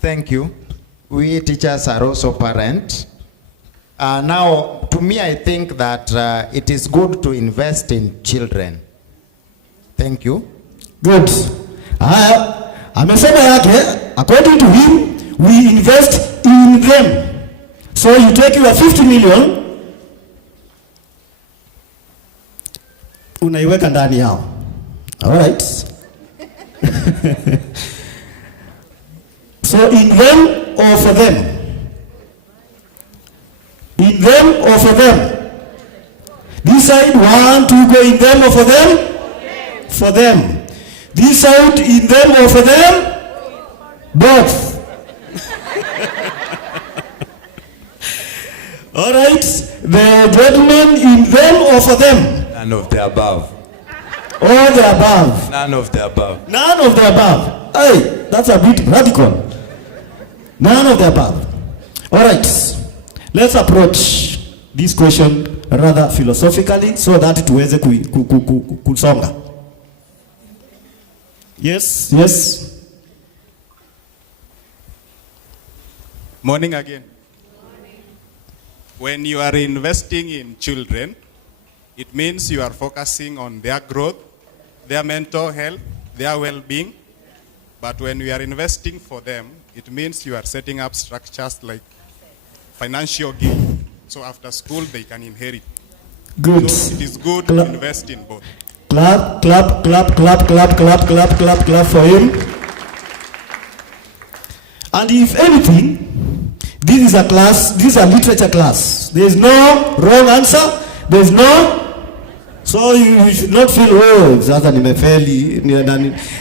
Thank you. We teachers are also parents. Now, to me, I think that it is good to invest in children. Thank you. Good. Amesema yake, according to him, we invest in them. So you take your 50 million, unaiweka ndani yao. All right. So in them or for them? In them or for them? Decide, 1, 2, go in them or for them? For them. This out in them or for them? Both. All right. The gentleman in them or for them? None of the above. All the above. None of the above. None of the above. Hey, that's a bit radical. None of the above. All right. Let's approach this question rather philosophically so that tuweze kusonga. Yes, yes. Morning again. When you are investing in children, it means you are focusing on their growth, their mental health, their well-being. But when we are investing for them, it means you are setting up structures like financial gain. So after school, they can inherit. Good. So it is good to invest in both. Clap, clap, clap, clap, clap, clap, clap, clap, clap for him. And if anything, this is a class, this is a literature class. There is no wrong answer. There is no. So you should not feel, oh, sasa nimefeli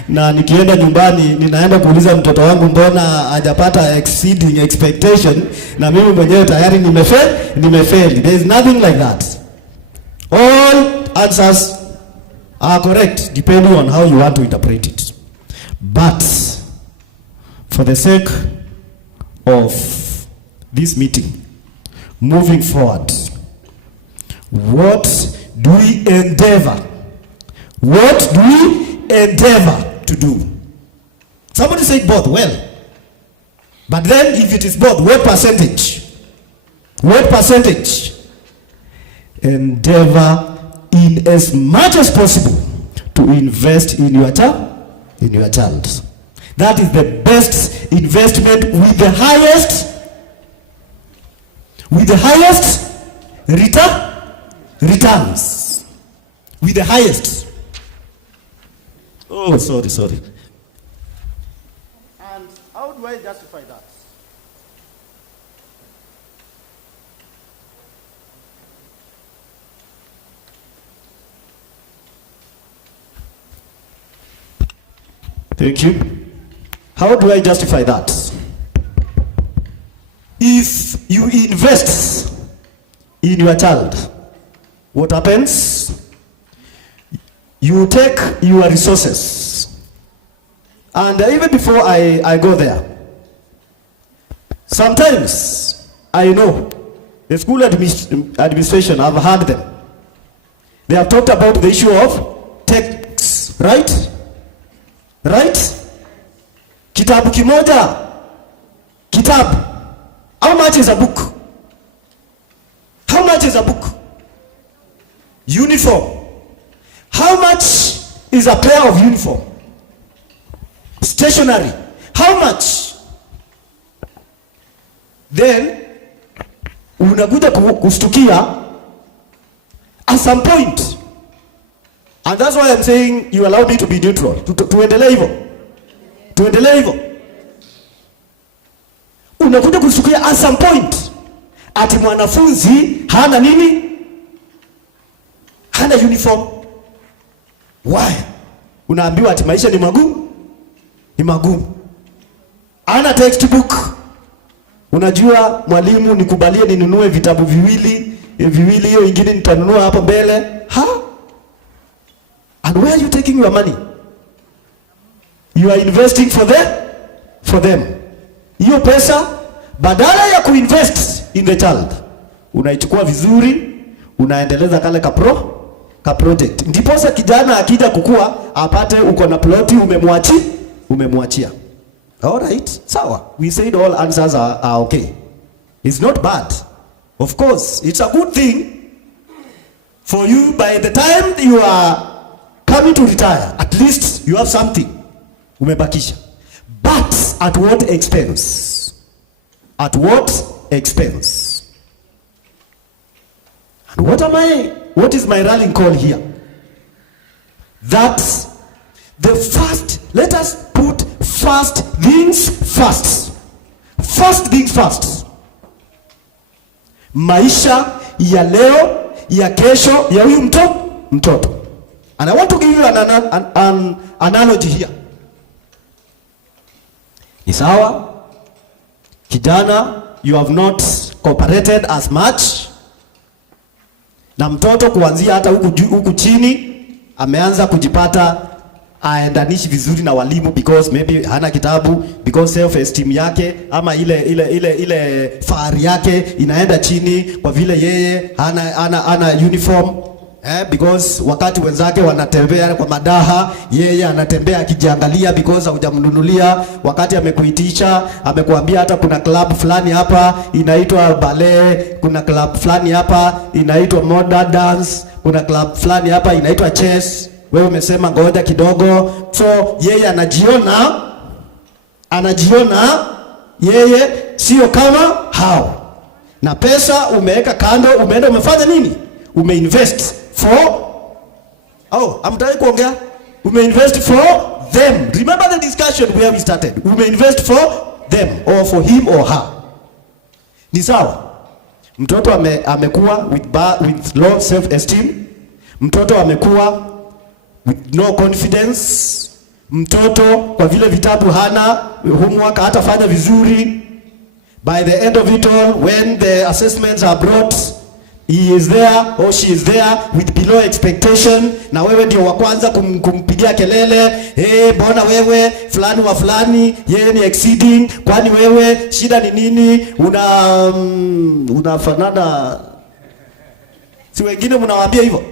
na nikienda nyumbani ninaenda kuuliza mtoto wangu mbona hajapata exceeding expectation na mimi mwenyewe tayari nimefeli. There is nothing like that. All answers are correct depending on how you want to interpret it. But for the sake of this meeting, moving forward, what do we endeavor? What do we endeavor to do? Somebody said both. Well, but then if it is both, what percentage? What percentage? Endeavor in as much as possible to invest in your child. That is the best investment with the highest returns. With the highest. Oh, sorry. And how do I justify that? Thank you. How do I justify that? If you invest in your child, what happens? You take your resources. And even before I go there, sometimes I know the school administration, I've heard them. They have talked about the issue of texts, right? Right? Kitabu kimoja. Kitabu. How much is a book? How much is a book? Uniform. How much is a pair of uniform? Stationery. How much? Then unakuja kustukia at some point. And that's why I'm saying you allow me to be neutral. Tuendelee hivyo. Tuendelee hivyo. Unakuja kustukia at some point ati mwanafunzi hana nini? Hana uniform. Why? Unaambiwa ati maisha ni magumu? Ni magumu. Hana textbook. Unajua mwalimu nikubalie ninunue vitabu viwili, hiyo ingine nitanunua hapo mbele. And where are you taking your money? You are investing for them. Hiyo pesa badala ya kuinvest in the child, unaichukua vizuri, unaendeleza kale ka project. Ndiposa kijana akija kukua apate uko na ploti umemwachia. All right, sawa. We said all answers are okay. It's not bad. Of course, it's a good thing for you by the time you are coming to retire, at least you have something umebakisha. But at what expense? At what expense? And what is my rallying call here? That let us put first things first. First things first. Maisha ya leo, ya kesho, ya huyu mtoto. And I want to give you analogy here. Ni sawa, kijana, you have not cooperated as much, na mtoto kuanzia hata huku chini ameanza kujipata aendanishi vizuri na walimu because maybe hana kitabu, because self esteem yake ama ile fahari yake inaenda chini kwa vile yeye hana uniform. Because wakati wenzake wanatembea kwa madaha, yeye anatembea akijiangalia because hujamnunulia. Wakati amekuitisha, amekuambia hata kuna club fulani hapa inaitwa ballet, kuna club fulani hapa inaitwa modern dance, kuna club fulani hapa inaitwa chess, wewe umesema ngoja kidogo. So yeye anajiona yeye sio kama hao, na pesa umeweka kando, umeenda umefanya nini? Umeinvest for amtaki kuongea, umeinvest for them. Remember the discussion where we started. Umeinvest for them or for him or her. Ni sawa. Mtoto amekuwa with low self esteem. Mtoto amekuwa with no confidence. Mtoto kwa vile vitabu hana, homework hatafanya vizuri. By the end of it all, when the assessments are brought, he is there or she is there with below expectation, na wewe ndio wa kwanza kumpigia kelele, mbona wewe fulani wa fulani yeye ni exceeding, kwani wewe shida ni nini? Unafanana, si wengine mnawaambia hivyo?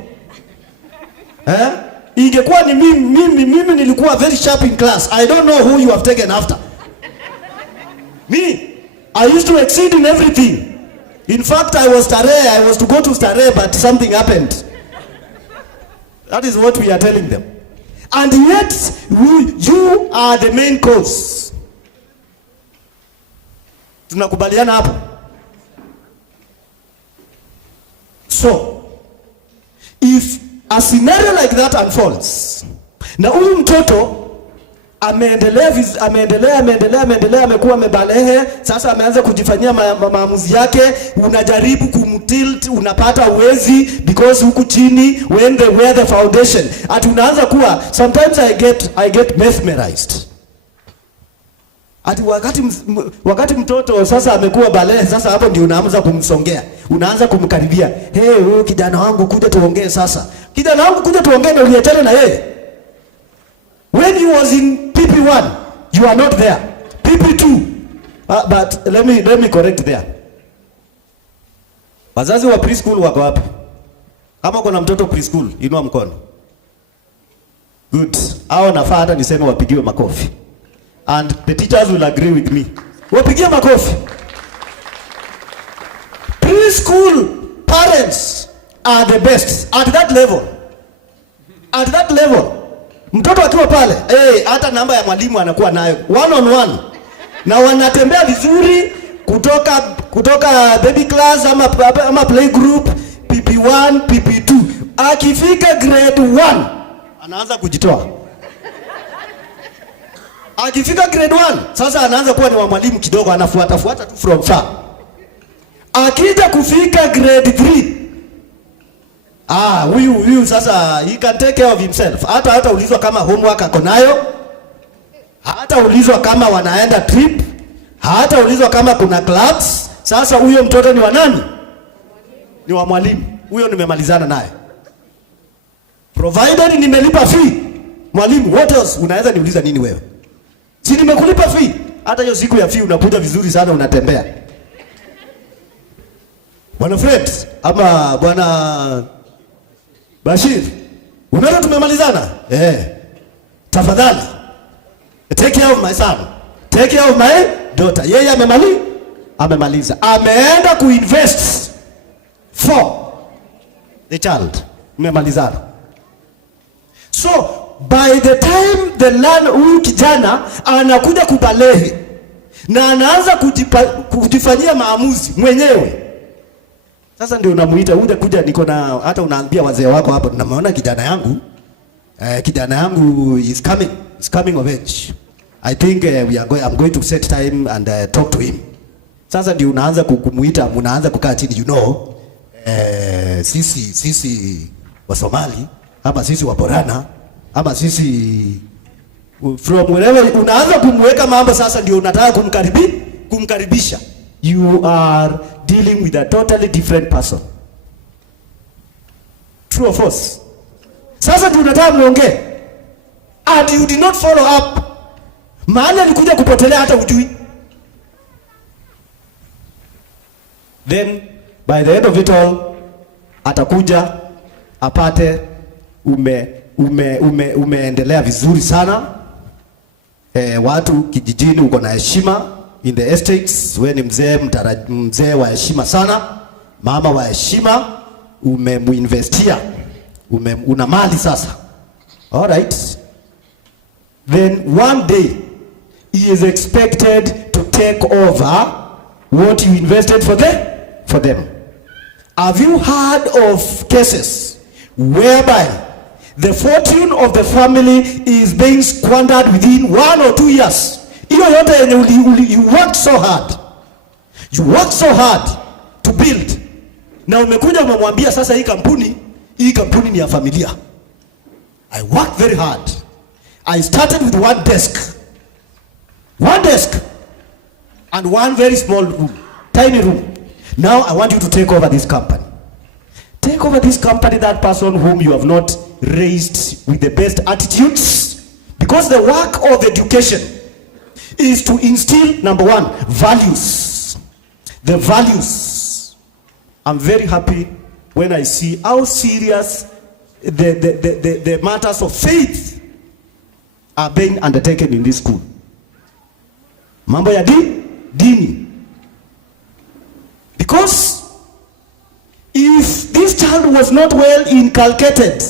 Ingekuwa ni mimi nilikuwa very sharp in class. I don't know who you have taken after. Me, I used to exceed in everything. In fact, I was to go to Starehe, but something happened. That is what we are telling them. And yet, you are the main cause. Tunakubaliana hapo? So, if a scenario like that unfolds, na huyu mtoto ameendelea amekuwa amebalehe, sasa ameanza kujifanyia maamuzi yake, unajaribu kumtilt, unapata uwezi because huku chini when they wear the foundation, ati unaanza kuwa, sometimes I get mesmerized. Ati wakati mtoto sasa amekuwa balehe, sasa hapo ndio unaanza kumsongea, unaanza kumkaribia, wewe kijana wangu kuja tuongee sasa. Kijana wangu kuja tuongee na uliachana na yeye. When he was in PP1, you are not there. PP2, but let me correct there. Wazazi wa preschool wako wapi? Kama kuna mtoto preschool, inua mkono. Good. Hao nafaa hata niseme wapigiwe makofi. And the teachers will agree with me. Wapigiwe makofi. Preschool parents are the best at that level. At that level. Mtoto akiwa pale, hata namba ya mwalimu anakuwa nayo one on one. Na wanatembea vizuri kutoka baby class ama play group, PP1, PP2. Akifika grade 1, anaanza kujitoa. Akifika grade 1, sasa anaanza kuwa ni wa mwalimu kidogo, anafuata tu from far. Akija kufika grade 3, huyu sasa he can take care of himself. Hata ulizwa kama homework ako nayo, hata ulizwa kama wanaenda trip, hata ulizwa kama kuna clubs. Sasa huyo mtoto ni wa nani? Ni wa mwalimu. Huyo nimemalizana naye. Provided nimelipa fee. Mwalimu, what else? Unaweza niuliza nini wewe? Si nimekulipa fee. Hata hiyo siku ya fee unakuja vizuri sana, unatembea. Bwana Fred ama Bwana Bashir, unaona tumemalizana? Tafadhali take care of my son, take care of my daughter. Yeye amemaliza, ameenda kuinvest for the child. Mmemalizana. So by the time huyu kijana anakuja kubalehe na anaanza kujifanyia maamuzi mwenyewe, sasa ndio unamuita kuja niko na, hata unaambia wazee wako hapo, tunamuona kijana yangu is coming of age. I think I'm going to set time and talk to him. Sasa ndio unaanza kumuita, mnaanza kukaa chini, sisi wa Somali ama sisi wa Borana ama sisi From wherever unaanza kumweka mambo sasa ndio unataka kumkaribisha. You are dealing with a totally different person. True or false? Sasa ndio unataka muongee. And you did not follow up. Mahali alikuja kupotelea hata ujui. Then by the end of it all atakuja apate umeendelea vizuri sana. Watu kijijini uko na heshima in the estates, wewe ni mzee wa heshima sana, mama wa heshima, umemuinvestia, una mali sasa. All right. Then one day he is expected to take over what you invested for them. Have you heard of cases whereby the fortune of the family is being squandered within 1 or 2 years? Hiyo yote yenye you worked so hard. You worked so hard to build. Na umekuja umemwambia sasa hii kampuni ni ya familia. I worked very hard. I started with one desk and one very small room, tiny room. Now I want you to take over this company. Take over this company, that person whom you have not raised with the best attitudes. Because the work of education is to instill, number one, values. The values. I'm very happy when I see how serious the matters of faith are being undertaken in this school. Mambo ya dini. Because if this child was not well inculcated,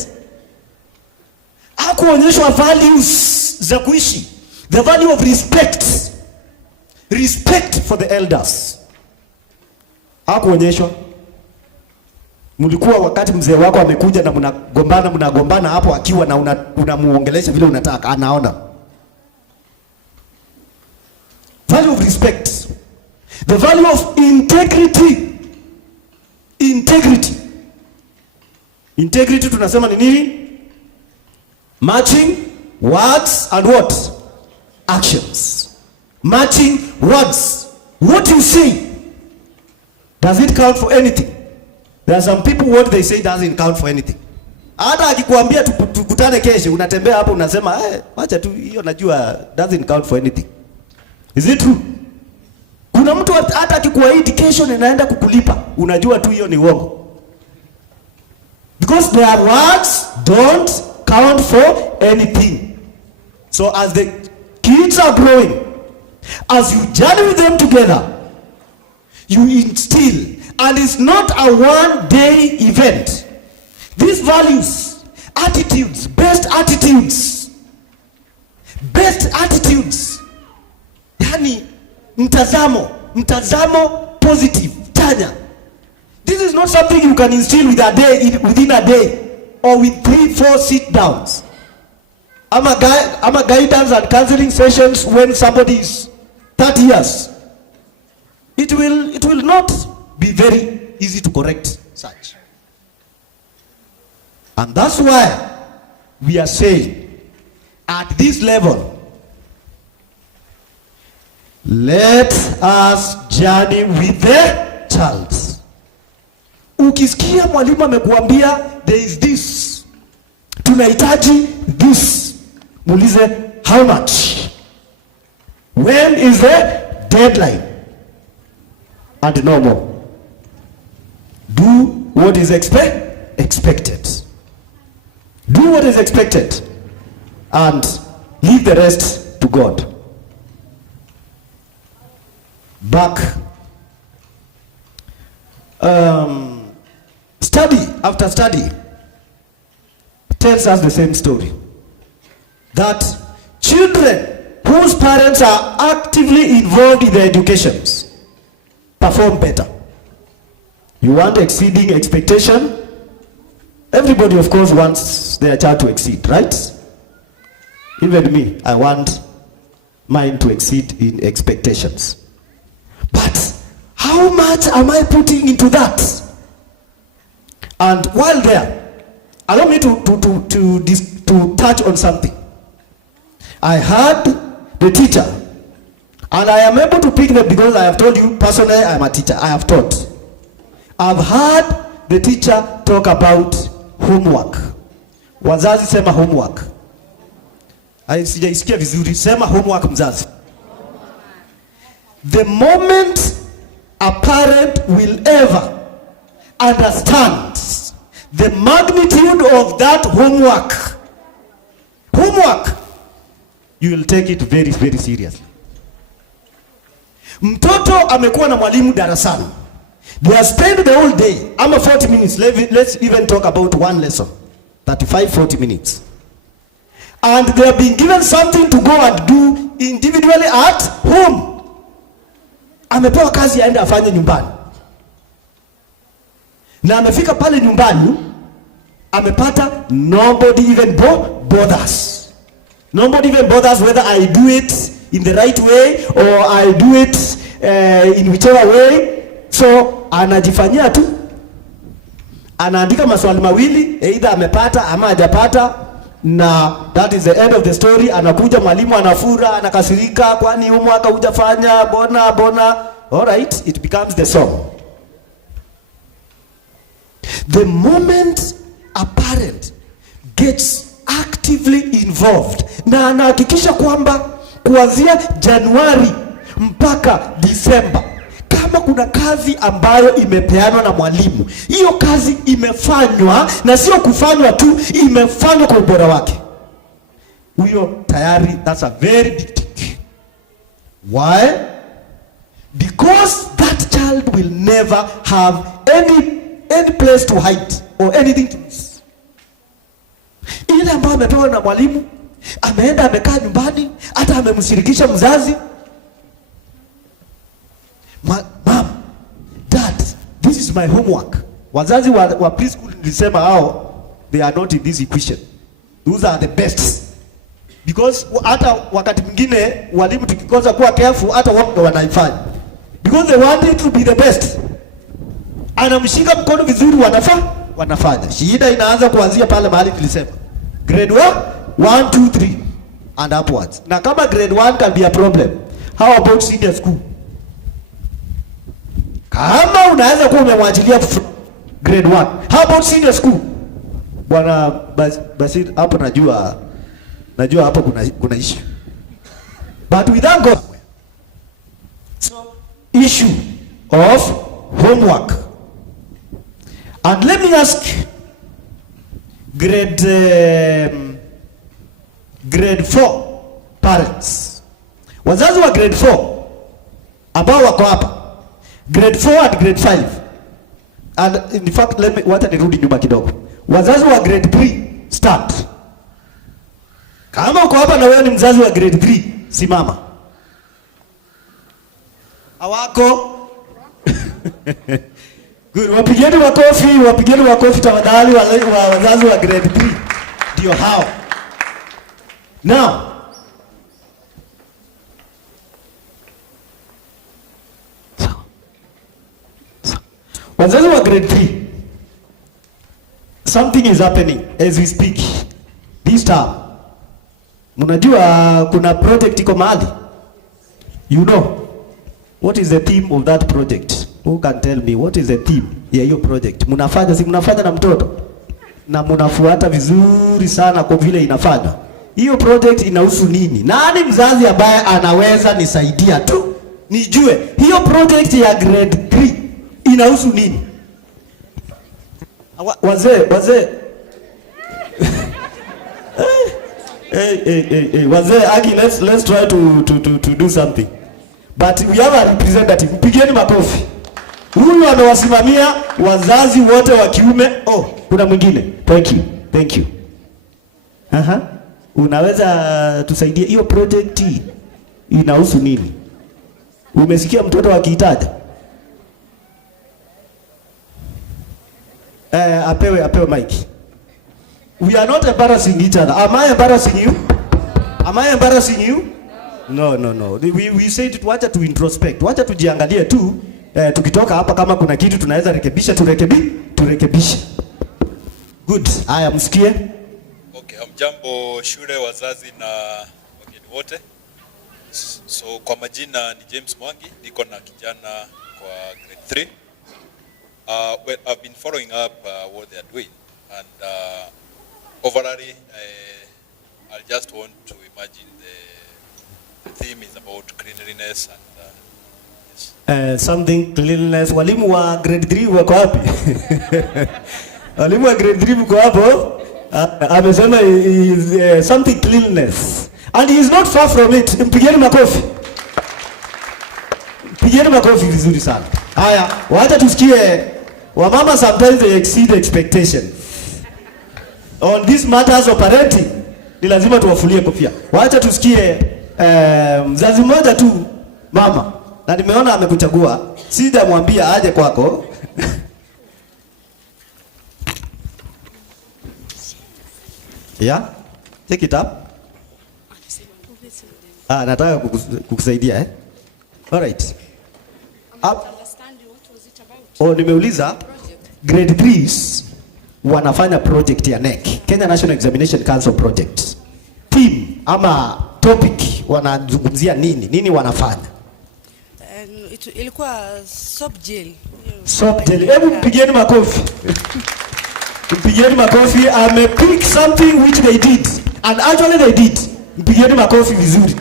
hakuonyeshwa values za kuishi, the value of respect for the elders, hakuonyeshwa. Mlikuwa wakati mzee wako amekuja na mnagombana hapo akiwa na unamuongelesha vile unataka, anaona. Value of respect. The value of integrity. Integrity tunasema ni nini? Matching words and what? Actions. Matching words. What you say, does it count for anything? There are some people what they say doesn't count for anything. Hata akikuambia tukutane kesho, unatembea hapo unasema acha tu hiyo, najua doesn't count for anything. Is it true? Kuna mtu hata akikuahidi kesho ninaenda kukulipa, unajua tu hiyo ni uongo. Because their words don't count for anything. So as the kids are growing, as you journey with them together, you instill, and it's not a one-day event. These values, attitudes, best attitudes, yani mtazamo positive, chanya. This is not something you can instill within a day or with 3-4 sit downs. I'm a guidance and counseling sessions when somebody is 30 years. It will not be very easy to correct such. And that's why we are saying at this level, let us journey with the child. Ukisikia mwalimu amekuambia there is this, tunahitaji this, muulize how much, when is the deadline, and no more. Do what is expected. Do what is expected and leave the rest to God. Back. Study after study tells us the same story. That children whose parents are actively involved in their educations perform better. You want exceeding expectation? Everybody, of course, wants their child to exceed, right? Even me, I want mine to exceed in expectations. But how much am I putting into that? And while there, allow me to touch on something. I had the teacher, and I am able to pick them because I have told you personally I am a teacher. I have taught. I've heard the teacher talk about homework. Wazazi sema homework. Sijaisikia vizuri, sema homework mzazi. The moment a parent will ever understand the magnitude of that homework, you will take it very, very seriously. Mtoto amekuwa na mwalimu darasani. They have spent the whole day, ama 40 minutes. Let's even talk about one lesson. 35-40 minutes. And they have been given something to go and do individually at home. Amepewa kazi aende afanye nyumbani. Na amefika pale nyumbani, amepata nobody even bothers. Nobody even bothers whether I do it in the right way or I do it in whichever way. So anajifanyia tu, anaandika maswali mawili, either amepata ama hajapata, na that is the end of the story. Anakuja mwalimu anafura, anakasirika, kwani huu mwaka hujafanya, bona. All right, it becomes the song. The moment a parent gets actively involved, na anahakikisha kwamba kuanzia Januari mpaka Disemba, kama kuna kazi ambayo imepeanwa na mwalimu, hiyo kazi imefanywa, na sio kufanywa tu, imefanywa kwa ubora wake, huyo tayari, that's a very big tick. Why? Because that child will never have any place to hide or anything to lose. Ile ambayo amepewa na mwalimu, ameenda amekaa nyumbani, hata amemshirikisha mzazi. Mom, Dad, this is my homework. Wazazi wa preschool nilisema hao, they are not in this equation. Those are the best. Because hata wakati mwingine walimu tukikosa kuwa careful, hata wao wanaifanya. Because they want it to be the best. Anamshika mkono vizuri, wanafanya. Shida inaanza kuanzia pale mahali tulisema. Grade 1, 2, 3 and upwards. Na kama grade 1 can be a problem, how about senior school? Kama unaweza kuwa umemwachilia grade 1, how about senior school? Bwana basi hapo najua hapo kuna issue. But without God, so issue of homework. And let me ask grade 4 parents, wazazi wa grade 4 ambao wako hapa, grade 4 and grade 5, and in fact wacha nirudi nyuma kidogo, wazazi wa grade 3 start. Kama uko hapa na wewe ni mzazi wa grade 3, simama. Hawako good, wapigeni makofi tafadhali wa wazazi wa grade 3. Ndio hao. Now, wazazi wa grade 3, something is happening as we speak this time. Mnajua kuna project iko mahali, you know what is the theme of that project? Who can tell me what is the theme ya hiyo project? Mnafanya na mtoto na mnafuata vizuri sana kwa vile inafanya. Hiyo project inahusu nini? Nani mzazi ambaye anaweza nisaidia tu nijue hiyo project ya grade 3 inahusu nini? Wazee Hey, wazee, Aki, let's try to do something. But we have a representative. Mpigeni makofi. Huyu anawasimamia wazazi wote wa kiume. Oh, kuna mwingine. Thank you. Unaweza tusaidie hiyo project inahusu nini? Umesikia mtoto akihitaji? Apewe mic. We are not embarrassing each other. Am I embarrassing you? Am I embarrassing you? No. We said wacha tu introspect. Wacha tujiangalie tu. Tukitoka hapa kama kuna kitu tunaweza rekebisha, turekebishe. Good. Haya, msikie. Okay, hamjambo shule, wazazi na wageni wote. So kwa majina ni James Mwangi, niko na kijana kwa grade 3. Well, I've been following up what they are doing, and overall, I just want to imagine the theme is about cleanliness and something cleanliness. Walimu wa grade 3 wako wapi? Walimu wa grade 3 mko hapo? Amesema is something cleanliness. And he is not far from it. Mpigeni makofi. Mpigeni makofi vizuri sana. Haya, wacha tusikie wamama sometimes they exceed expectation. On these matters of parenting, ni lazima tuwafulie kofia. Wacha tusikie mzazi mmoja tu mama. Na nimeona amekuchagua. Sijamwambia aje kwako. Yeah? Take it up. Nataka kukusaidia eh? All right. Nimeuliza grade 3s wanafanya project ya NEC, Kenya National Examination Council project. Team ama topic wanazungumzia nini? Nini wanafanya? Ilikuwa soap gel. Soap gel. Hebu mpigeni makofi. Mpigeni makofi. Pick something which they did. And actually they did. Mpigeni makofi vizuri.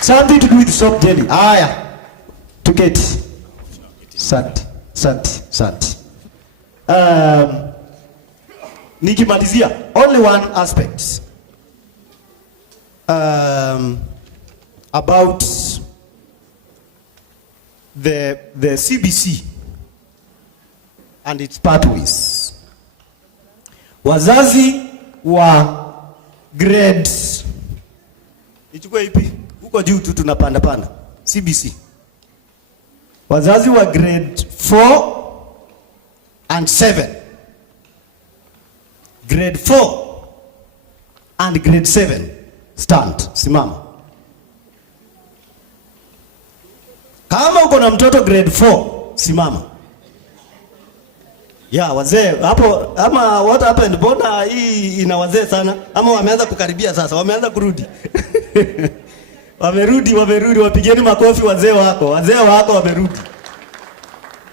Something to do with soap jelly. Haya. Tuketi. Santi. Nikimalizia only one aspect about the CBC and its pathways. Wazazi wa grade ichukue ipi? Huko juu tu tunapanda CBC. Wazazi wa grade 4 and 7. Grade 4 and grade 7. Stand, simama. Kama uko na mtoto grade 4, simama. Wazee hapo ama what happened? Mbona hii ina wazee sana? Ama wameanza kukaribia sasa, wameanza kurudi. Wamerudi, wapigeni makofi wazee wako wamerudi.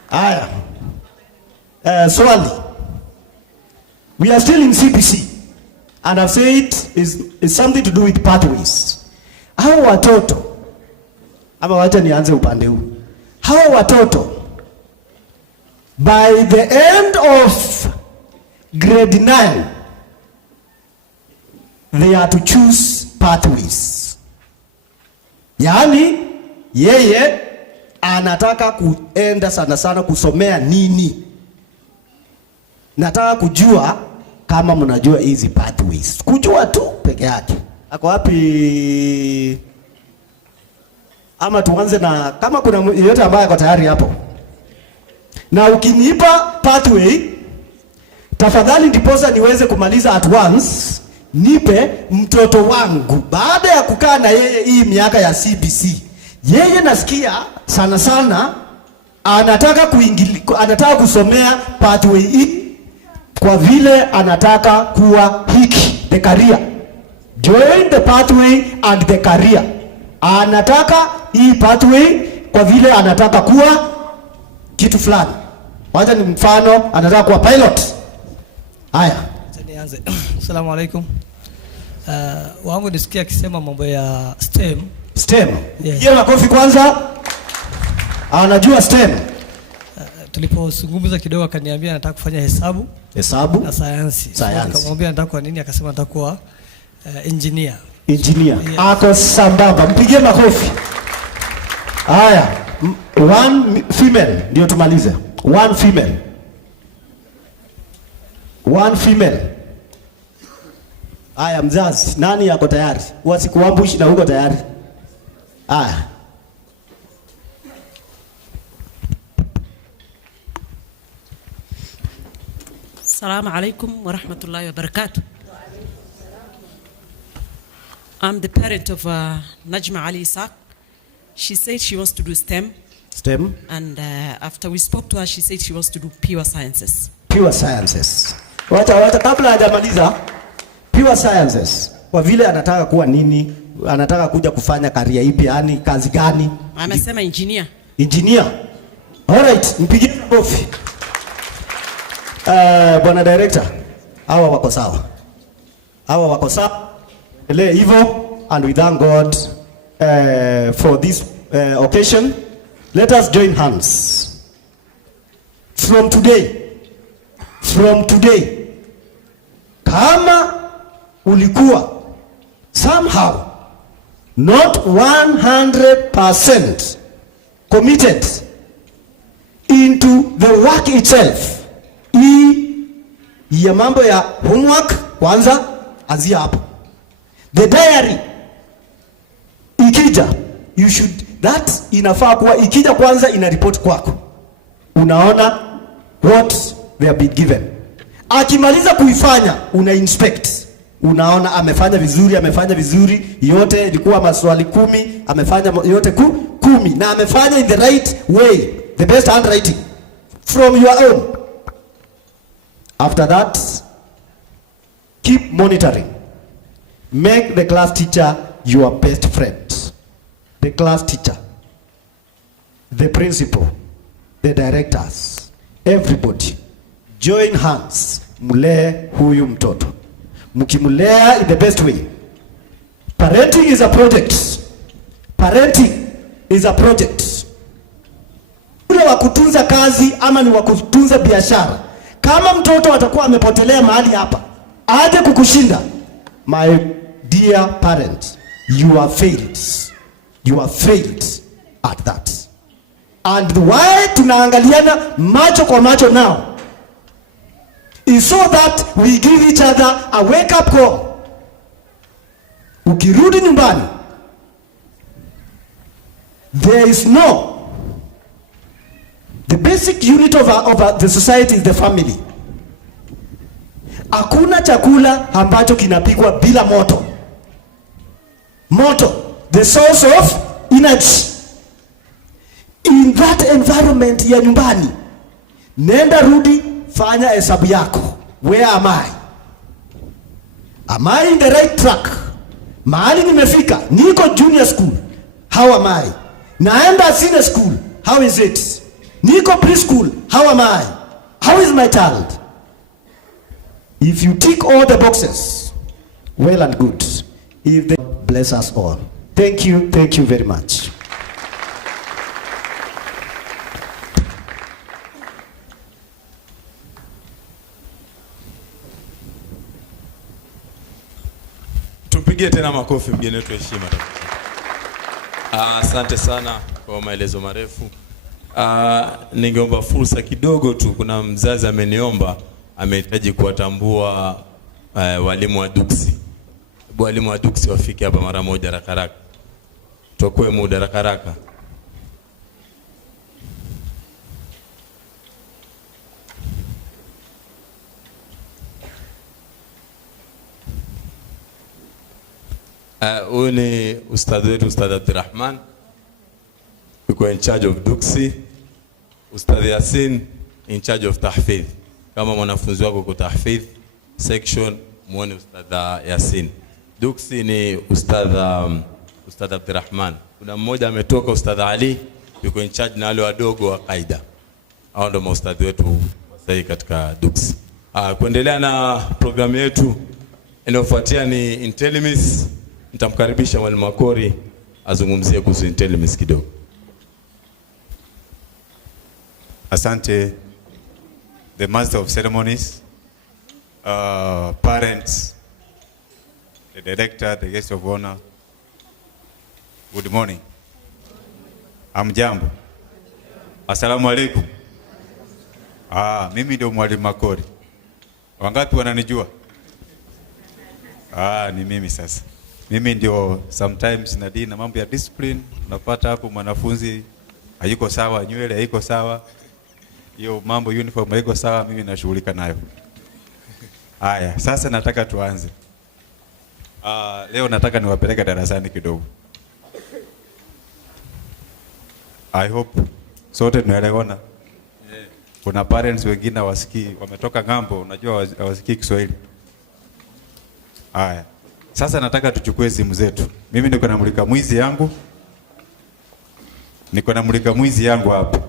Haya. Swali. We are still in CBC and I've said is something to do with pathways. Hao watoto ama wacha nianze upande huu. Hao watoto by the end of grade 9 they are to choose pathways. Yaani yeye anataka kuenda sana kusomea nini? Nataka kujua kama mnajua hizi pathways. Kujua tu peke yake. Ako wapi? Ama tuanze na kama kuna yeyote ambaye ako tayari hapo. Na ukinipa pathway, tafadhali ndiposa niweze kumaliza at once, nipe mtoto wangu. Baada ya kukaa na yeye hii miaka ya CBC, yeye nasikia sana anataka kusomea pathway hii kwa vile anataka kuwa hiki, the career. Join the pathway and the career. Anataka hii pathway kwa vile anataka kuwa kitu fulani. Wacha ni mfano, anataka kuwa pilot. Haya. Nianze. Asalamu alaikum. Wangu nisikia akisema mambo ya STEM. STEM. Hiyo makofi kwanza. Anajua STEM. Tulipozungumza kidogo akaniambia anataka kufanya hesabu na sayansi. Nikamwambia nataka kwa nini, akasema nataka kuwa engineer. Ako sambamba. Mpigie makofi. Haya. One female ndio tumalize. One female. Haya mzazi, nani yako tayari? Wasikuambushi na uko tayari. Haya. Assalamu alaikum wa rahmatullahi wa barakatuh. I'm the parent of Najma Ali Isaac. She said she wants to do STEM. And after we spoke to her, she said she wants to do pure sciences. Wacha kabla hajamaliza pure sciences. Kwa vile anataka kuwa nini? anataka kuja kufanya career ipi, yani kazi gani? Amesema engineer. Engineer. Alright, mpigie makofi. Bwana director, hawa wako sawa. Hawa wako sawa. Endelee hivyo, and we thank God for this occasion. Let us join hands. From today, kama ulikuwa somehow not 100% committed into the work itself, ya mambo ya homework kwanza azia hapo. The diary ikija, you should, that inafaa kuwa ikija kwanza ina report kwako, unaona what they have been given. Akimaliza kuifanya una inspect, unaona amefanya vizuri, yote ilikuwa maswali 10, amefanya yote 10, na amefanya in the right way, the best handwriting from your own. After that, keep monitoring. Make the class teacher your best friend. The class teacher, the principal, the directors, everybody join hands, mulee huyu mtoto. Mkimulea in the best way. Parenting is a project. Ule wa kutunza kazi ama ni wa kutunza biashara. Kama mtoto atakuwa amepotelea mahali hapa, aje kukushinda, my dear parent, you are failed. You are failed at that. And why tunaangaliana macho kwa macho now is so that we give each other a wake up call. Ukirudi nyumbani, there is no, the basic unit of the society is the family. Hakuna chakula ambacho kinapikwa bila moto. Moto, the source of energy. In that environment ya nyumbani, nenda rudi, fanya hesabu yako. Where am I? Am I in the right track? Mahali nimefika, niko junior school, how am I? Naenda senior school, how is it? Niko preschool, how am I? How is my child? If you tick all the boxes, well and good. If they bless us all. Thank you very much. Tumpigie tena makofi mgeni wetu heshima. Asante sana kwa maelezo marefu. Ningeomba fursa kidogo tu, kuna mzazi ameniomba, amehitaji kuwatambua walimu wa Duksi. Walimu wa Duksi wafike hapa mara moja haraka. Tukue muda haraka. Huyu ni ustadhi wetu, Ustadh Abdurrahman, yuko in charge of Duksi. Ustadh Yasin in charge of tahfidh. Kama mwanafunzi wako kwa tahfidh section, muone Ustadh Yasin. Duksi ni Ustadh Abdurrahman. Kuna mmoja ametoka, Ustadh Ali, yuko in charge na wale wadogo wa kaida. Hao ndio maustadhi wetu sasa katika Duksi. Kuendelea na programu yetu inayofuatia ni Intellimis. Nitamkaribisha Mwalimu Makori azungumzie kuhusu Intellimis kidogo. Asante, the master of ceremonies, parents, the director, the guest of honor. Good morning. Hamjambo. Asalamu alaikum. Mimi ndio Mwalimu Makori. Wangapi wananijua? Ni mimi sasa. Mimi ndio sometimes nadili na mambo ya discipline. Unapata hapo mwanafunzi hayuko sawa, nywele haiko sawa, hiyo mambo uniform haiko sawa, mimi nashughulika nayo. Haya, sasa nataka tuanze. Leo nataka niwapeleke darasani kidogo. I hope sote tunaelewana. Kuna parents wengine wasikii, wametoka ngambo, unajua hawasikii Kiswahili. Haya. Sasa nataka tuchukue simu zetu. Mimi niko na mulika mwizi yangu. Niko na mulika mwizi yangu hapa.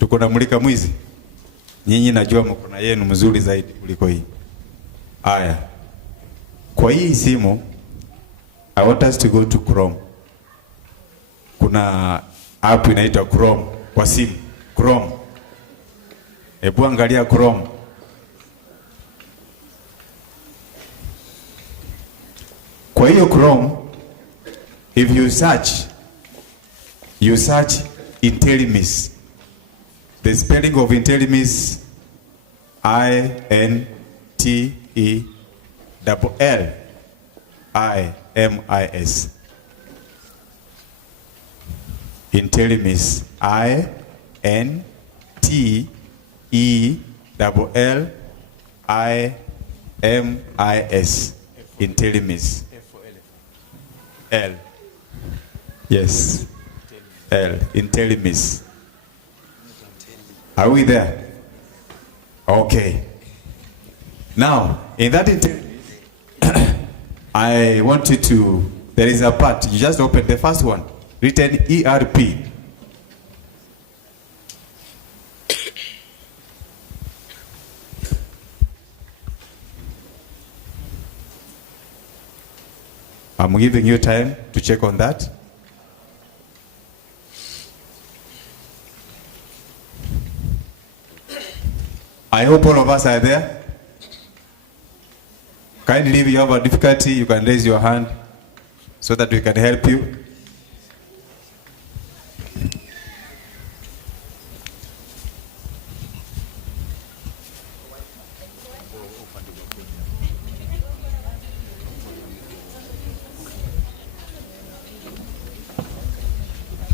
Tuko na mulika mwizi. Nyinyi najua mko na yenu mzuri zaidi kuliko hii. Haya. Kwa hii simu, I want us to go to Chrome. Kuna app inaitwa Chrome kwa simu. Chrome. Hebu angalia Chrome. Kwa hiyo Chrome, if you search Intellimis. The spelling of Intellimis, INTELLIMIS. Intellimis, INTELLIMIS. Intellimis. L. Yes. L. Intellimis. Are we there? Okay. Now, in that Intellimis, I want you to, there is a part, you just open the first one, written ERP. I'm giving you time to check on that. I hope all of us are there. Kindly, if you have a difficulty, you can raise your hand so that we can help you.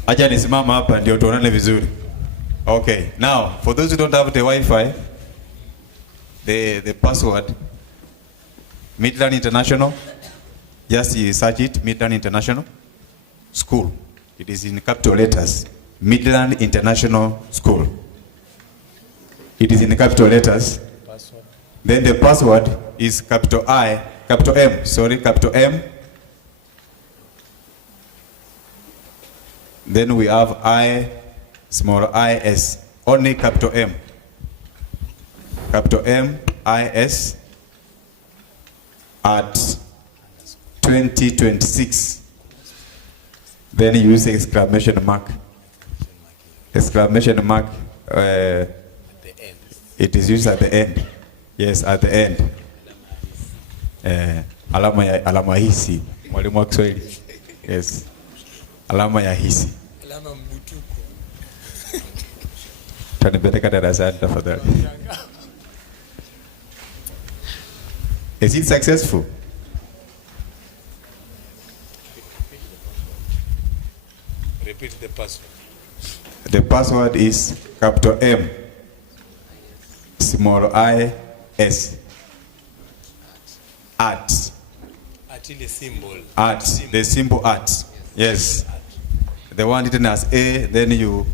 Acha nisimama hapa ndio tuonane vizuri. Okay, now for those who don't have the Wi-Fi, the password Midland International, just you search it, Midland International School. It is in capital letters, Midland International School. It is in capital letters. Password. Then the password is capital M. Then we have small is, only capital M. Capital M, IS, at 2026. Then you use exclamation mark. Exclamation mark, it is used at the end. Yes, at the end. Alama hisi. Mwalimu wa Kiswahili. Yes. Alama ya hisi. Alama mbutuko. Tanipeleka darasani tafadhali. Is it successful? Repeat the password. The password is capital M, small IS, at. At the symbol. At, the symbol at. Yes. The one written as A, then you,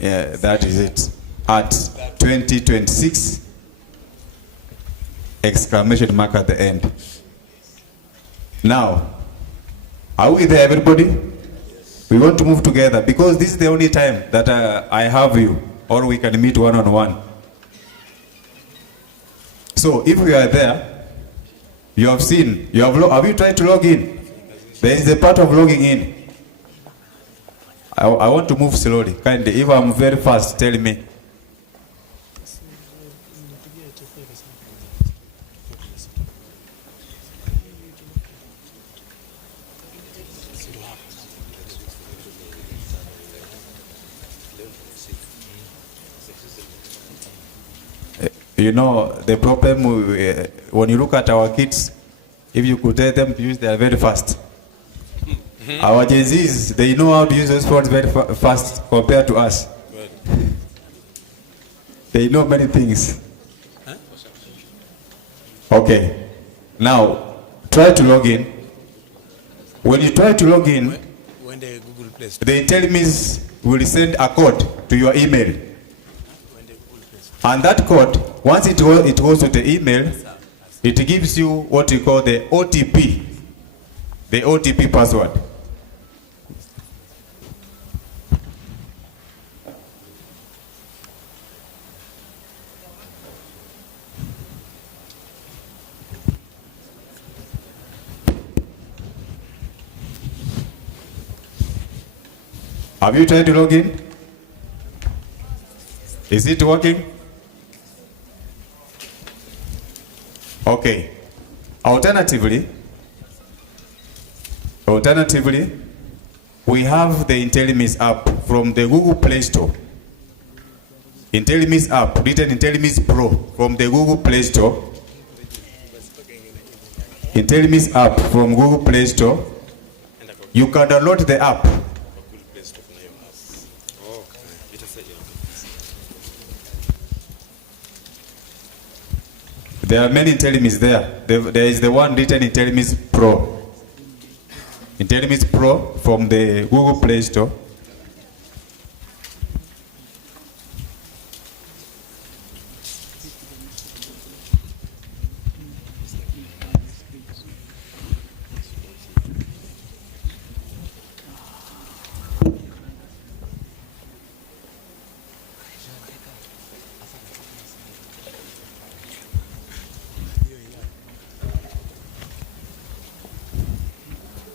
yeah, that is it. At 2026, exclamation mark at the end. Now, are we there, everybody? We want to move together because this is the only time that I have you, or we can meet one-on-one. So if we are there, you have seen, have you tried to log in? There is a part of logging in. I want to move slowly, kindly. If I'm very fast, tell me. You know, the problem when you look at our kids, if you could tell them to use, they are very fast. Our Gen Zs, they know how to use those phones very fast compared to us. Good. They know many things. Huh? Okay. Now, try to log in. When you try to log in, when the Google Play Store, the Intellimis will send a code to your email. And that code, once it goes to the email, it gives you what we call the OTP. The OTP password. Have you tried to log in? Is it working? Okay. Alternatively, we have the Intellimis app from the Google Play Store. Intellimis app, written Intellimis Pro from the Google Play Store. Intellimis app from Google Play Store. You can download the app. There are many Intellimis there. There is the one written Intellimis Pro. Intellimis Pro from the Google Play Store.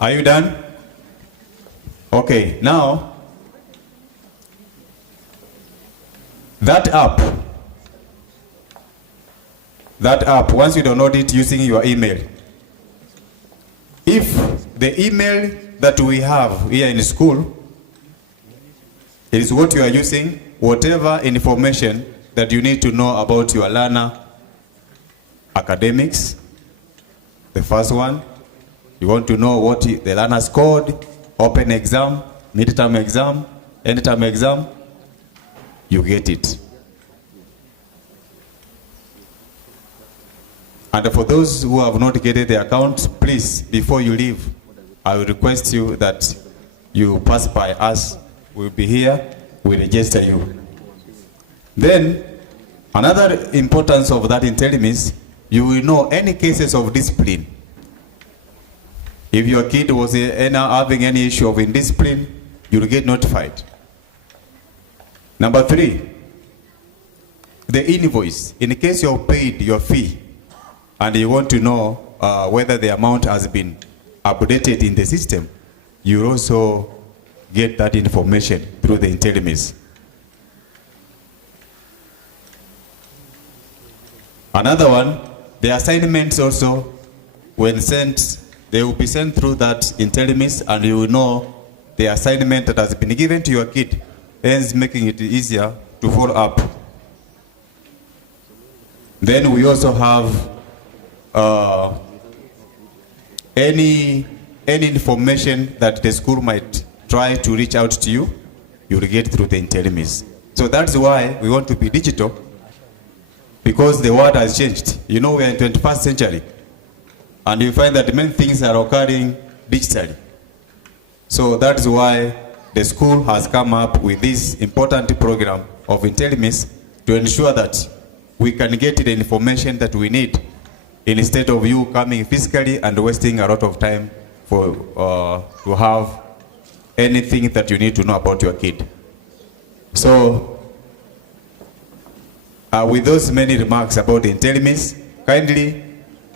Are you done? Okay, now that app, once you download it using your email, if the email that we have here in school is what you are using, whatever information that you need to know about your learner, academics, the first one, you want to know what the learner scored, open exam, midterm exam, end term exam, you get it. And for those who have not getting the account, please, before you leave, I will request you that you pass by us. We'll be here, we'll register you. Then, another importance of that Intellimis, you will know any cases of discipline. If your kid was having any issue of indiscipline, you'll get notified. Number 3, the invoice. In case you have paid your fee and you want to know whether the amount has been updated in the system, you also get that information through the Intellimis. Another one, the assignments also, when sent, they will be sent through that Intellimis, and you will know the assignment that has been given to your kid, hence making it easier to follow up. Then we also have any information that the school might try to reach out to you, you will get through the Intellimis. So that's why we want to be digital, because the world has changed. You know, we are in 21st century. And you find that many things are occurring digitally. So that's why the school has come up with this important program of Intellimis to ensure that we can get the information that we need instead of you coming physically and wasting a lot of time for to have anything that you need to know about your kid. So with those many remarks about the Intellimis, kindly,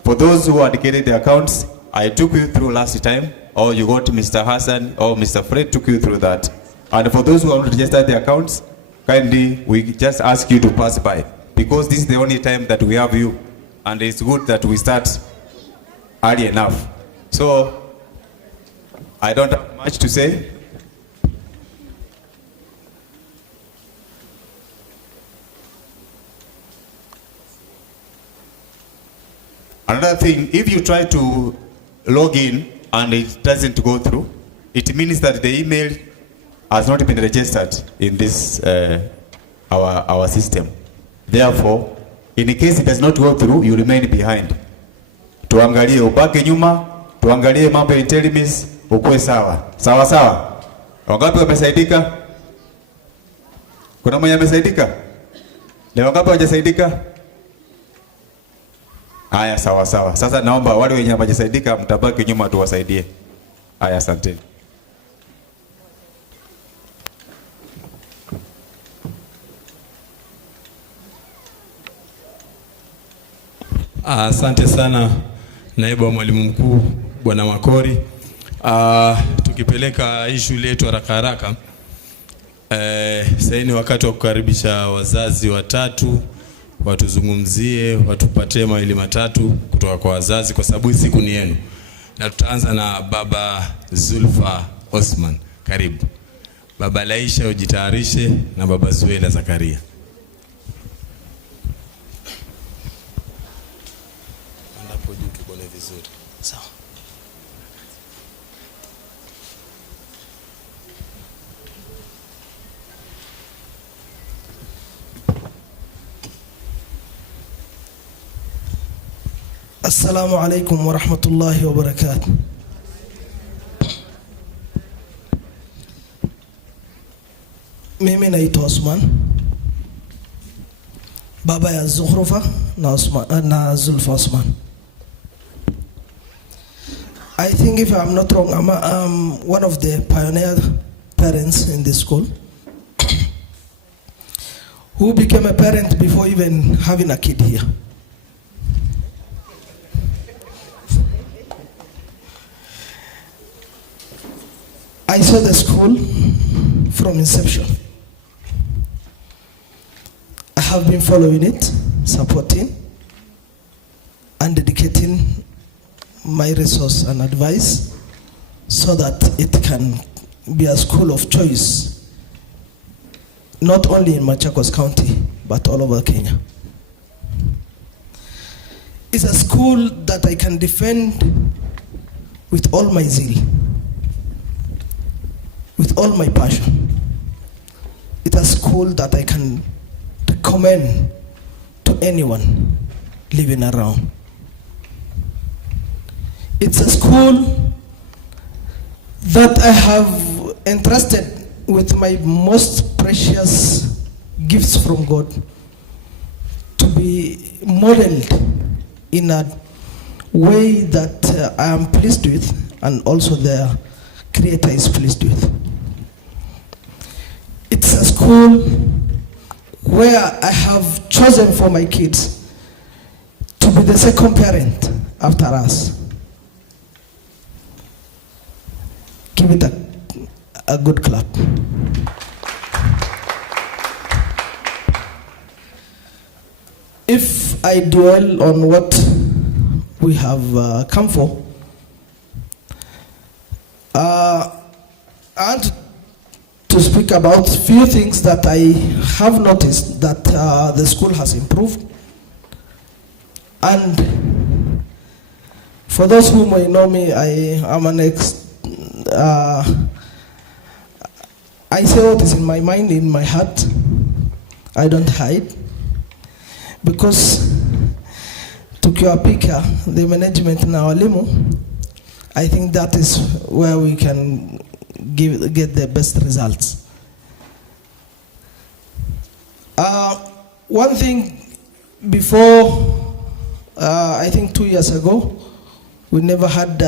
for those who had created the accounts, I took you through last time, or you got Mr. Hassan or Mr. Fred took you through that. And for those who have registered the accounts, kindly, we just ask you to pass by, because this is the only time that we have you, and it's good that we start early enough. So, I don't have much to say. Another thing, if you try to log in and it doesn't go through, it means that the email has not been registered in this our system. Therefore, in case it does not go through, you remain behind. Tuangalie ubaki nyuma, tuangalie mambo ya Intellimis, ukue sawa. Sawa sawa. Wangapi wamesaidika? Kuna mwenye amesaidika? Na wangapi hawajasaidika? Haya, sawa sawa. Sasa naomba wale wenye hawajasaidika mtabaki nyuma tuwasaidie. Haya, asante. Asante sana naibu wa mwalimu mkuu Bwana Makori. Tukipeleka hii shule yetu haraka haraka, sasa ni wakati wa kukaribisha wazazi watatu watuzungumzie, watupatie mawili matatu kutoka kwa wazazi, kwa sababu hii siku ni yenu. Na tutaanza na baba Zulfa Osman. Karibu. Baba Laisha ujitayarishe, na baba Zuela Zakaria. Andapo juu tubone vizuri. Sawa. Assalamu alaikum wa rahmatullahi wa barakatuh. Mimi naitwa Osman, baba ya Zuhrufa na Zulfa Osman. I think if I'm not wrong, I'm one of the pioneer parents in this school who became a parent before even having a kid here. I saw the school from inception. I have been following it, supporting, and dedicating my resource and advice so that it can be a school of choice, not only in Machakos County, but all over Kenya. It's a school that I can defend with all my zeal, with all my passion. It's a school that I can recommend to anyone living around. It's a school that I have entrusted with my most precious gifts from God to be modeled in a way that I am pleased with, and also the Creator is pleased with. It's a school where I have chosen for my kids to be the second parent after us. Give it a good clap. If I dwell on what we have come for, I want to speak about a few things that I have noticed that the school has improved. And for those who may know me, I am I say what is in my mind, in my heart. I don't hide. Because tukiwapika the management na walimu, I think that is where we can get the best results. One thing before, I think 2 years ago, we never had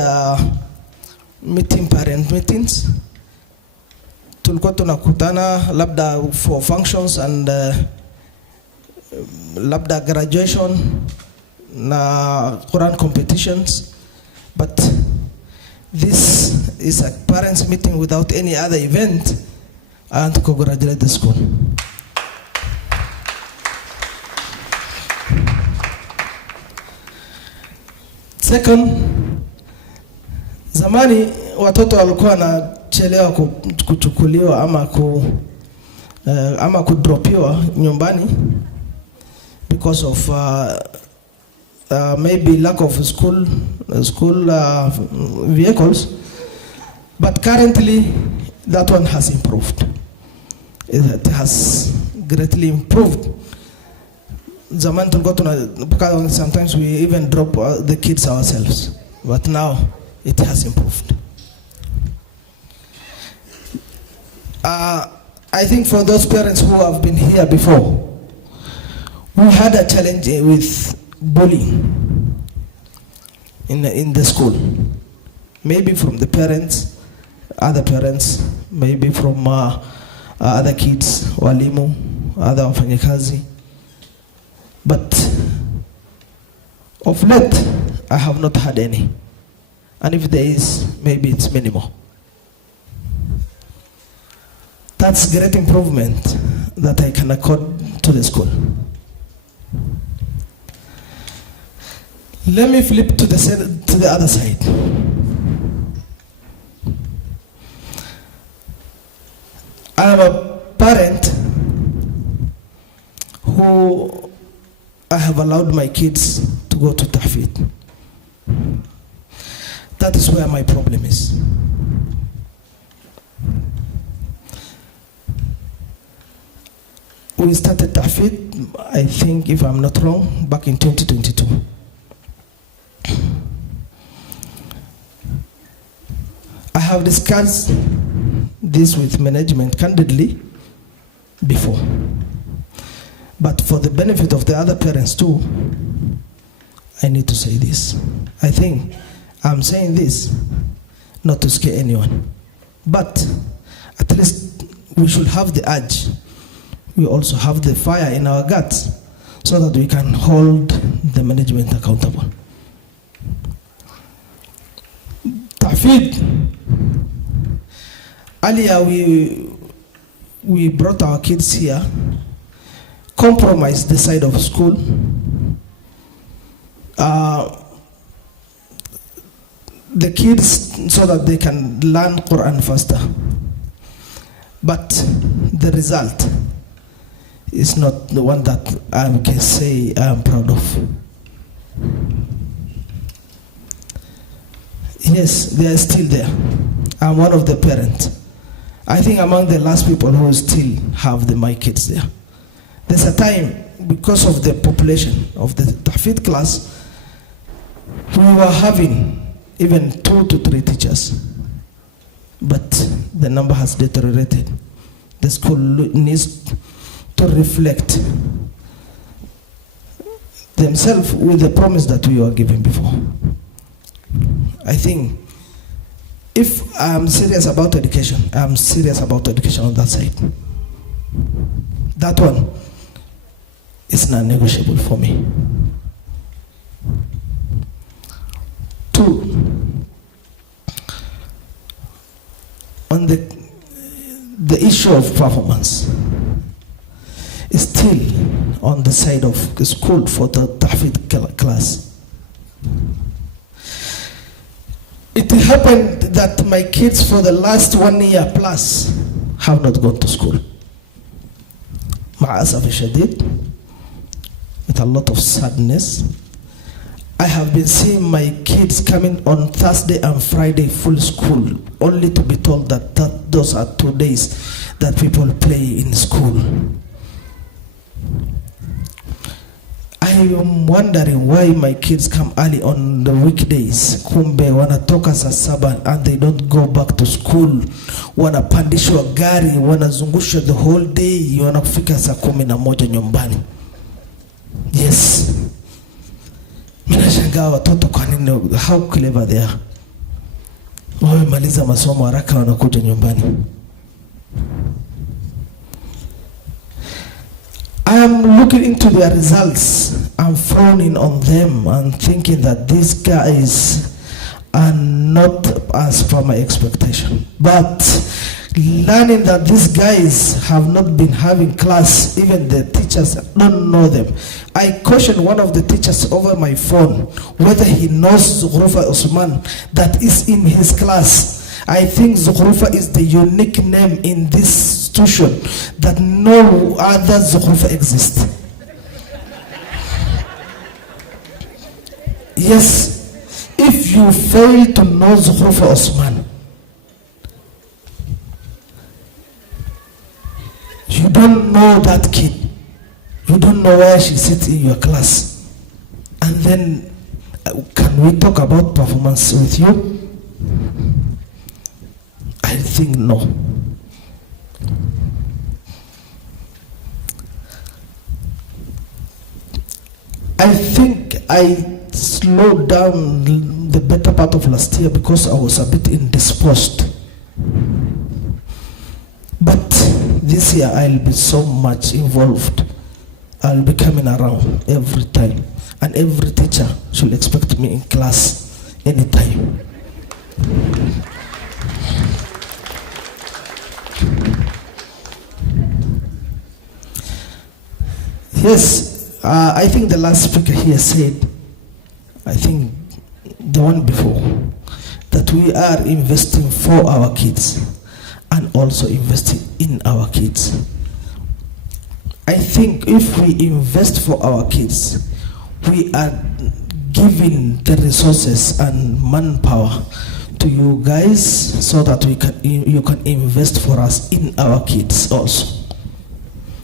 parent meetings. Tulikuwa tunakutana labda for functions and labda graduation na Quran competitions, but this is a parents meeting without any other event. I want to congratulate the school. Second, zamani watoto walikuwa wanachelewa kuchukuliwa ama kudropiwa nyumbani because of maybe lack of school vehicles, but currently that one has improved. It has greatly improved. Zaman tulikuwa sometimes we even drop the kids ourselves, but now it has improved. I think for those parents who have been here before, we had a challenge with bullying. in the school. Maybe from the parents, other parents, maybe from other kids, walimu, other wafanyakazi. But of late, I have not had any. And if there is, maybe it's minimal. That's great improvement that I can accord to the school. Let me flip to the other side. I am a parent who I have allowed my kids to go to Tahfidh. That is where my problem is. We started Tahfidh, I think, if I'm not wrong, back in 2022. I have discussed this with management candidly before. But for the benefit of the other parents too, I need to say this. I think I'm saying this not to scare anyone, but at least we should have the urge. We also have the fire in our guts so that we can hold the management accountable. Tahfidh. Earlier we brought our kids here, compromised the side of school. The kids so that they can learn Quran faster. But the result is not the one that I can say I'm proud of. Yes, they are still there. I'm one of the parents. I think among the last people who still have my kids there. There's a time, because of the population of the Tahfidh class, we were having even 2 to 3 teachers. But the number has deteriorated. The school needs to reflect themselves with the promise that we were given before. I think if I'm serious about education, I'm serious about education on that side. That one is non-negotiable for me. 2, on the issue of performance is still on the side of the school for the Tahfidh class. It happened that my kids for the last 1 year plus have not gone to school. Ma'asaf shadid, with a lot of sadness. I have been seeing my kids coming on Thursday and Friday full school, only to be told that those are 2 days that people play in school. I am wondering why my kids come early on the weekdays. Kumbe wanatoka saa 7 and they don't go back to school. Wanapandishwa gari, wanazungushwa the whole day, wanafika saa 11 nyumbani. Yes. Minashangaa watoto kwa nini, how clever they are. Wamemaliza masomo haraka wanakuja nyumbani. I am looking into their results. I'm frowning on them and thinking that these guys are not as per my expectation. But learning that these guys have not been having class, even the teachers don't know them. I questioned one of the teachers over my phone whether he knows Zukhrufa Osman that is in his class. I think Zukhrufa is the unique name in this institution that no other Zukhrufa exists. Yes, if you fail to know Zukhrufa Osman, you don't know that kid. You don't know where she sits in your class. And then, can we talk about performance with you? I think no. I think I slowed down the better part of last year because I was a bit indisposed. But this year I'll be so much involved. I'll be coming around every time, and every teacher should expect me in class anytime. Yes, I think the last speaker here said, I think the one before, that we are investing for our kids and also investing in our kids. I think if we invest for our kids, we are giving the resources and manpower to you guys so that you can invest for us in our kids also.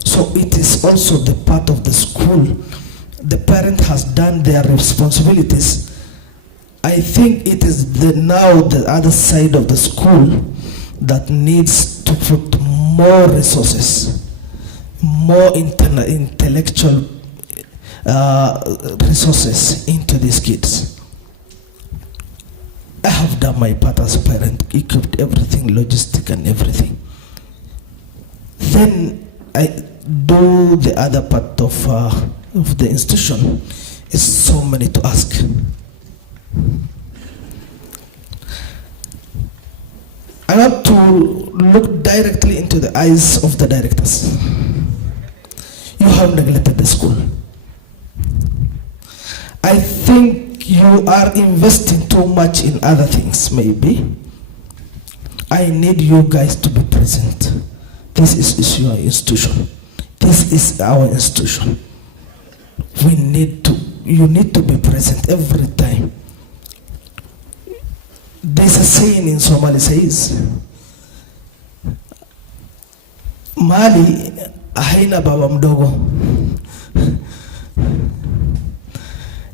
So it is also the part of the school. The parent has done their responsibilities. I think it is now the other side of the school that needs to put more resources, more intellectual resources into these kids. I have done my part as a parent, equipped everything, logistic and everything. Then I do the other part of the institution. Is so many to ask. I want to look directly into the eyes of the directors. You have neglected the school. I think you are investing too much in other things, maybe. I need you guys to be present. This is your institution. This is our institution. You need to be present every time. There's a saying in Somali says, Mali haina baba mdogo,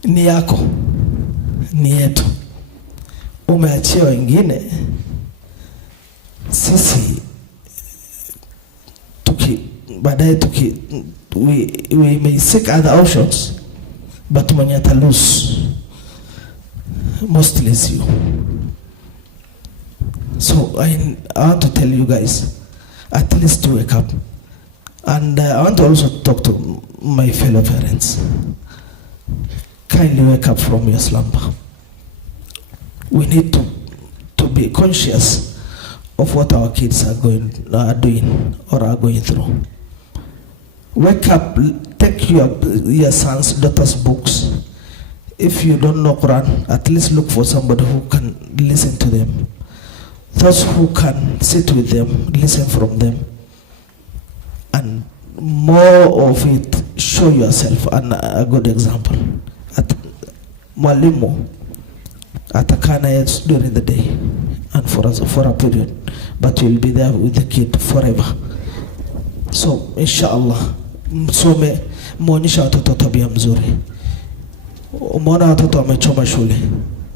ni yako, ni yetu. Umeachia wengine, sisi baadaye we may seek other options, but mwenye ata lose mostly is you. So I want to tell you guys, at least to wake up. And I want to also talk to my fellow parents. Kindly wake up from your slumber. We need to be conscious of what our kids are doing or are going through. Wake up, take your sons, daughters' books. If you don't know Quran, at least look for somebody who can listen to them. Those who can sit with them, listen from them. And more of it, show yourself a good example. At Mwalimu, atakana during the day and for a period, but you'll be there with the kid forever. So inshallah, msome muonyesha watoto tabia mzuri. Umeona watoto wamechoma shule.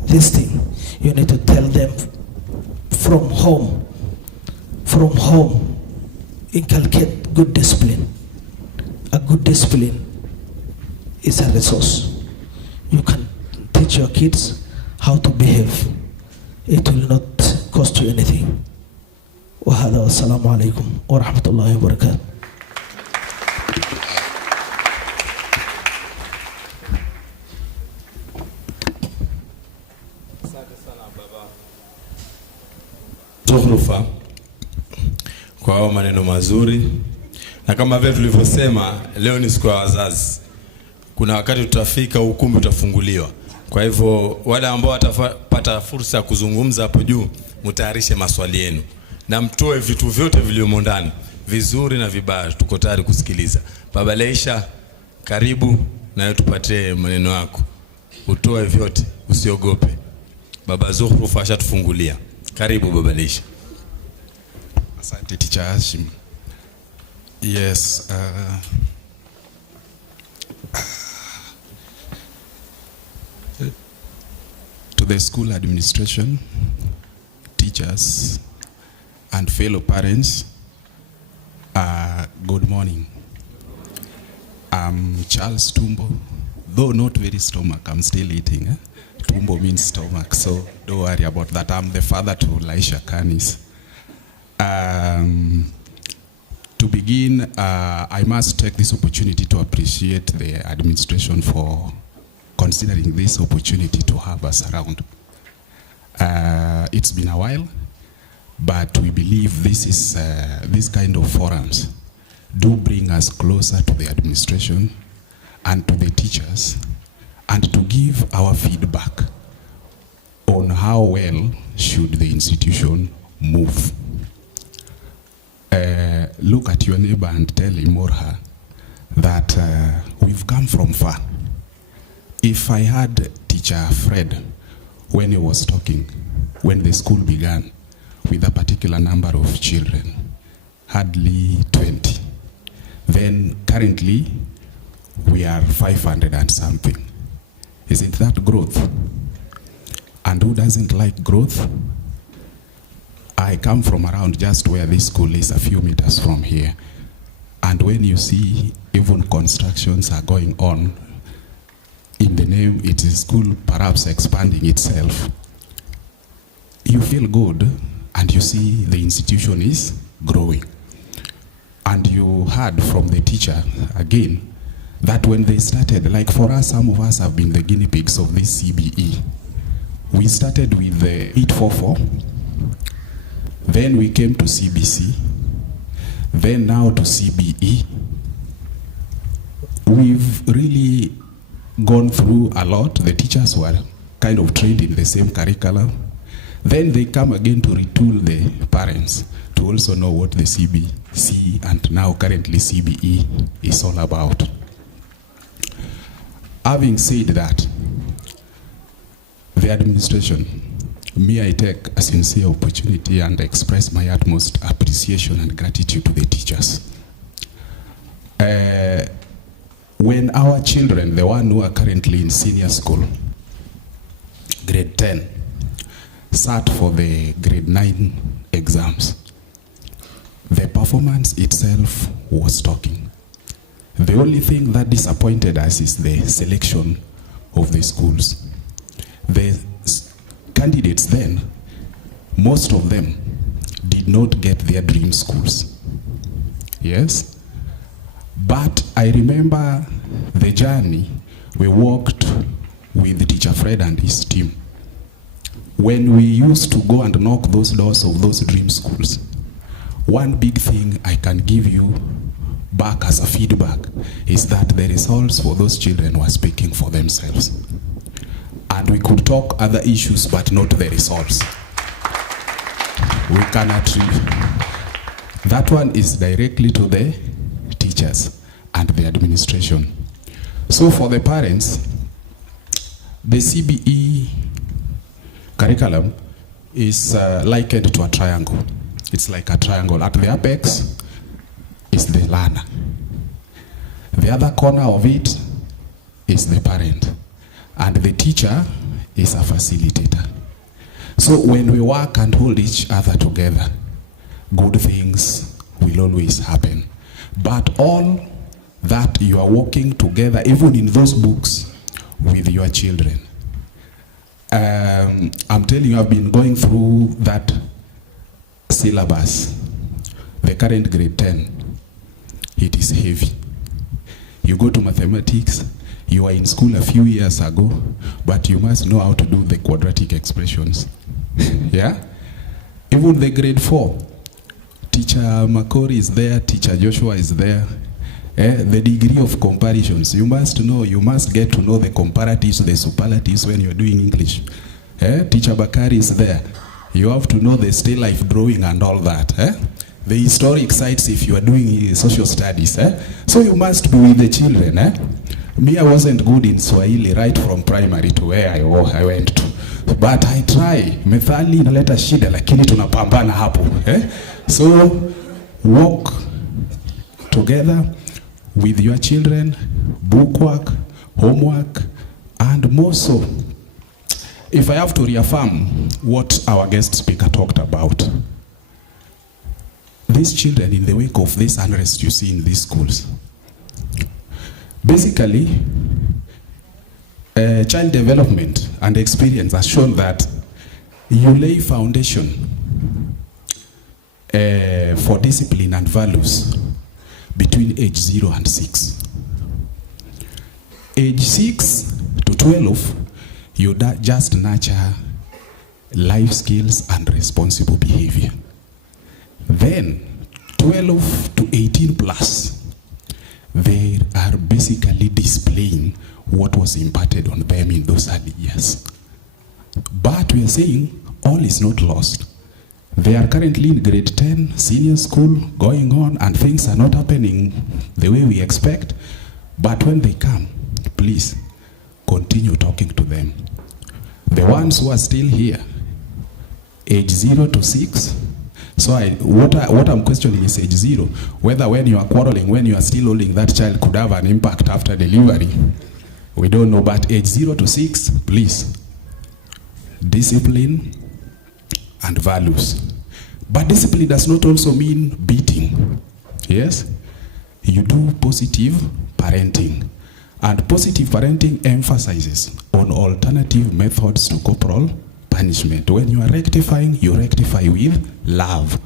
This thing you need to tell them from home. From home, inculcate good discipline. A good discipline is a resource. You can teach your kids how to behave. It will not cost you anything. وهذا والسلام عليكم ورحمة الله وبركاته. Zuhrufa kwa hao maneno mazuri, na kama vile tulivyosema, leo ni siku ya wazazi. Kuna wakati tutafika, ukumbi utafunguliwa. Kwa hivyo wale ambao watapata fursa ya kuzungumza hapo juu, mtayarishe maswali yenu na mtoe vitu vyote vilivyomo ndani, vizuri na vibaya. Tuko tayari kusikiliza. Baba Leisha, karibu na tupatie maneno yako. Utoe vyote, usiogope. Baba Zuhrufa ashatufungulia. Karibu Baba Leisha. Asante Teacher Hashim. Yes, to the school administration, teachers, and fellow parents, good morning. I'm Charles Tumbo, though not very stomach, I'm still eating. Tumbo means stomach, so don't worry about that. I'm the father to Laisha Kanis. To begin, I must take this opportunity to appreciate the administration for considering this opportunity to have us around. It's been a while, but we believe this kind of forums do bring us closer to the administration and to the teachers, and to give our feedback on how well should the institution move. Look at your neighbor and tell him or her that we've come from far. If I had teacher Fred when he was talking, when the school began, with a particular number of children, hardly 20, then currently we are 500 and something. Isn't that growth? And who doesn't like growth? I come from around just where this school is, a few meters from here. And when you see even constructions are going on, in the name it is school perhaps expanding itself, you feel good and you see the institution is growing. And you heard from the teacher again that when they started, like for us, some of us have been the guinea pigs of this CBE. We started with the 844, then we came to CBC, then now to CBE. We've really gone through a lot. The teachers were kind of trained in the same curriculum. Then they come again to retool the parents to also know what the CBC and now currently CBE is all about. Having said that, the administration, may I take a sincere opportunity and express my utmost appreciation and gratitude to the teachers. When our children, the one who are currently in senior school, grade 10, sat for the grade 9 exams, the performance itself was talking. The only thing that disappointed us is the selection of the schools. The candidates then, most of them did not get their dream schools. Yes? But I remember the journey we walked with Teacher Fred and his team. When we used to go and knock those doors of those dream schools, one big thing I can give you back as a feedback is that the results for those children were speaking for themselves. And we could talk other issues, but not the results. We cannot. That one is directly to the teachers and the administration. So for the parents, the CBE curriculum is likened to a triangle. It's like a triangle. At the apex is the learner. The other corner of it is the parent. And the teacher is a facilitator. So when we work and hold each other together, good things will always happen. But all that you are working together, even in those books, with your children. I'm telling you, I've been going through that syllabus, the current grade 10. It is heavy. You go to mathematics, you were in school a few years ago, but you must know how to do the quadratic expressions. Yeah? Even the grade 4, Teacher Makori is there, Teacher Joshua is there. The degree of comparisons, you must know, you must get to know the comparatives, the superlatives when you're doing English. Teacher Bakari is there. You have to know the still life drawing and all that. The historic sites if you are doing social studies. So you must be with the children. Me, I wasn't good in Swahili right from primary to where I went to. But I try. Methali inaleta shida lakini tunapambana hapo. So walk together with your children, bookwork, homework, and more so. If I have to reaffirm what our guest speaker talked about, these children in the wake of this unrest you see in these schools, basically, child development and experience has shown that you lay foundation for discipline and values between age 0 and 6. Age 6 to 12, you just nurture life skills and responsible behavior. Then 12 to 18 plus, they are basically displaying what was imparted on them in those early years. But we are saying all is not lost. They are currently in grade 10, senior school, going on, and things are not happening the way we expect. But when they come, please continue talking to them. The ones who are still here, age 0 to 6. So what I'm questioning is age 0, whether when you are quarreling, when you are still holding that child could have an impact after delivery. We don't know, but age 0 to 6, please. Discipline and values. But discipline does not also mean beating. Yes? You do positive parenting. And positive parenting emphasizes on alternative methods to corporal punishment. When you are rectifying, you rectify with love.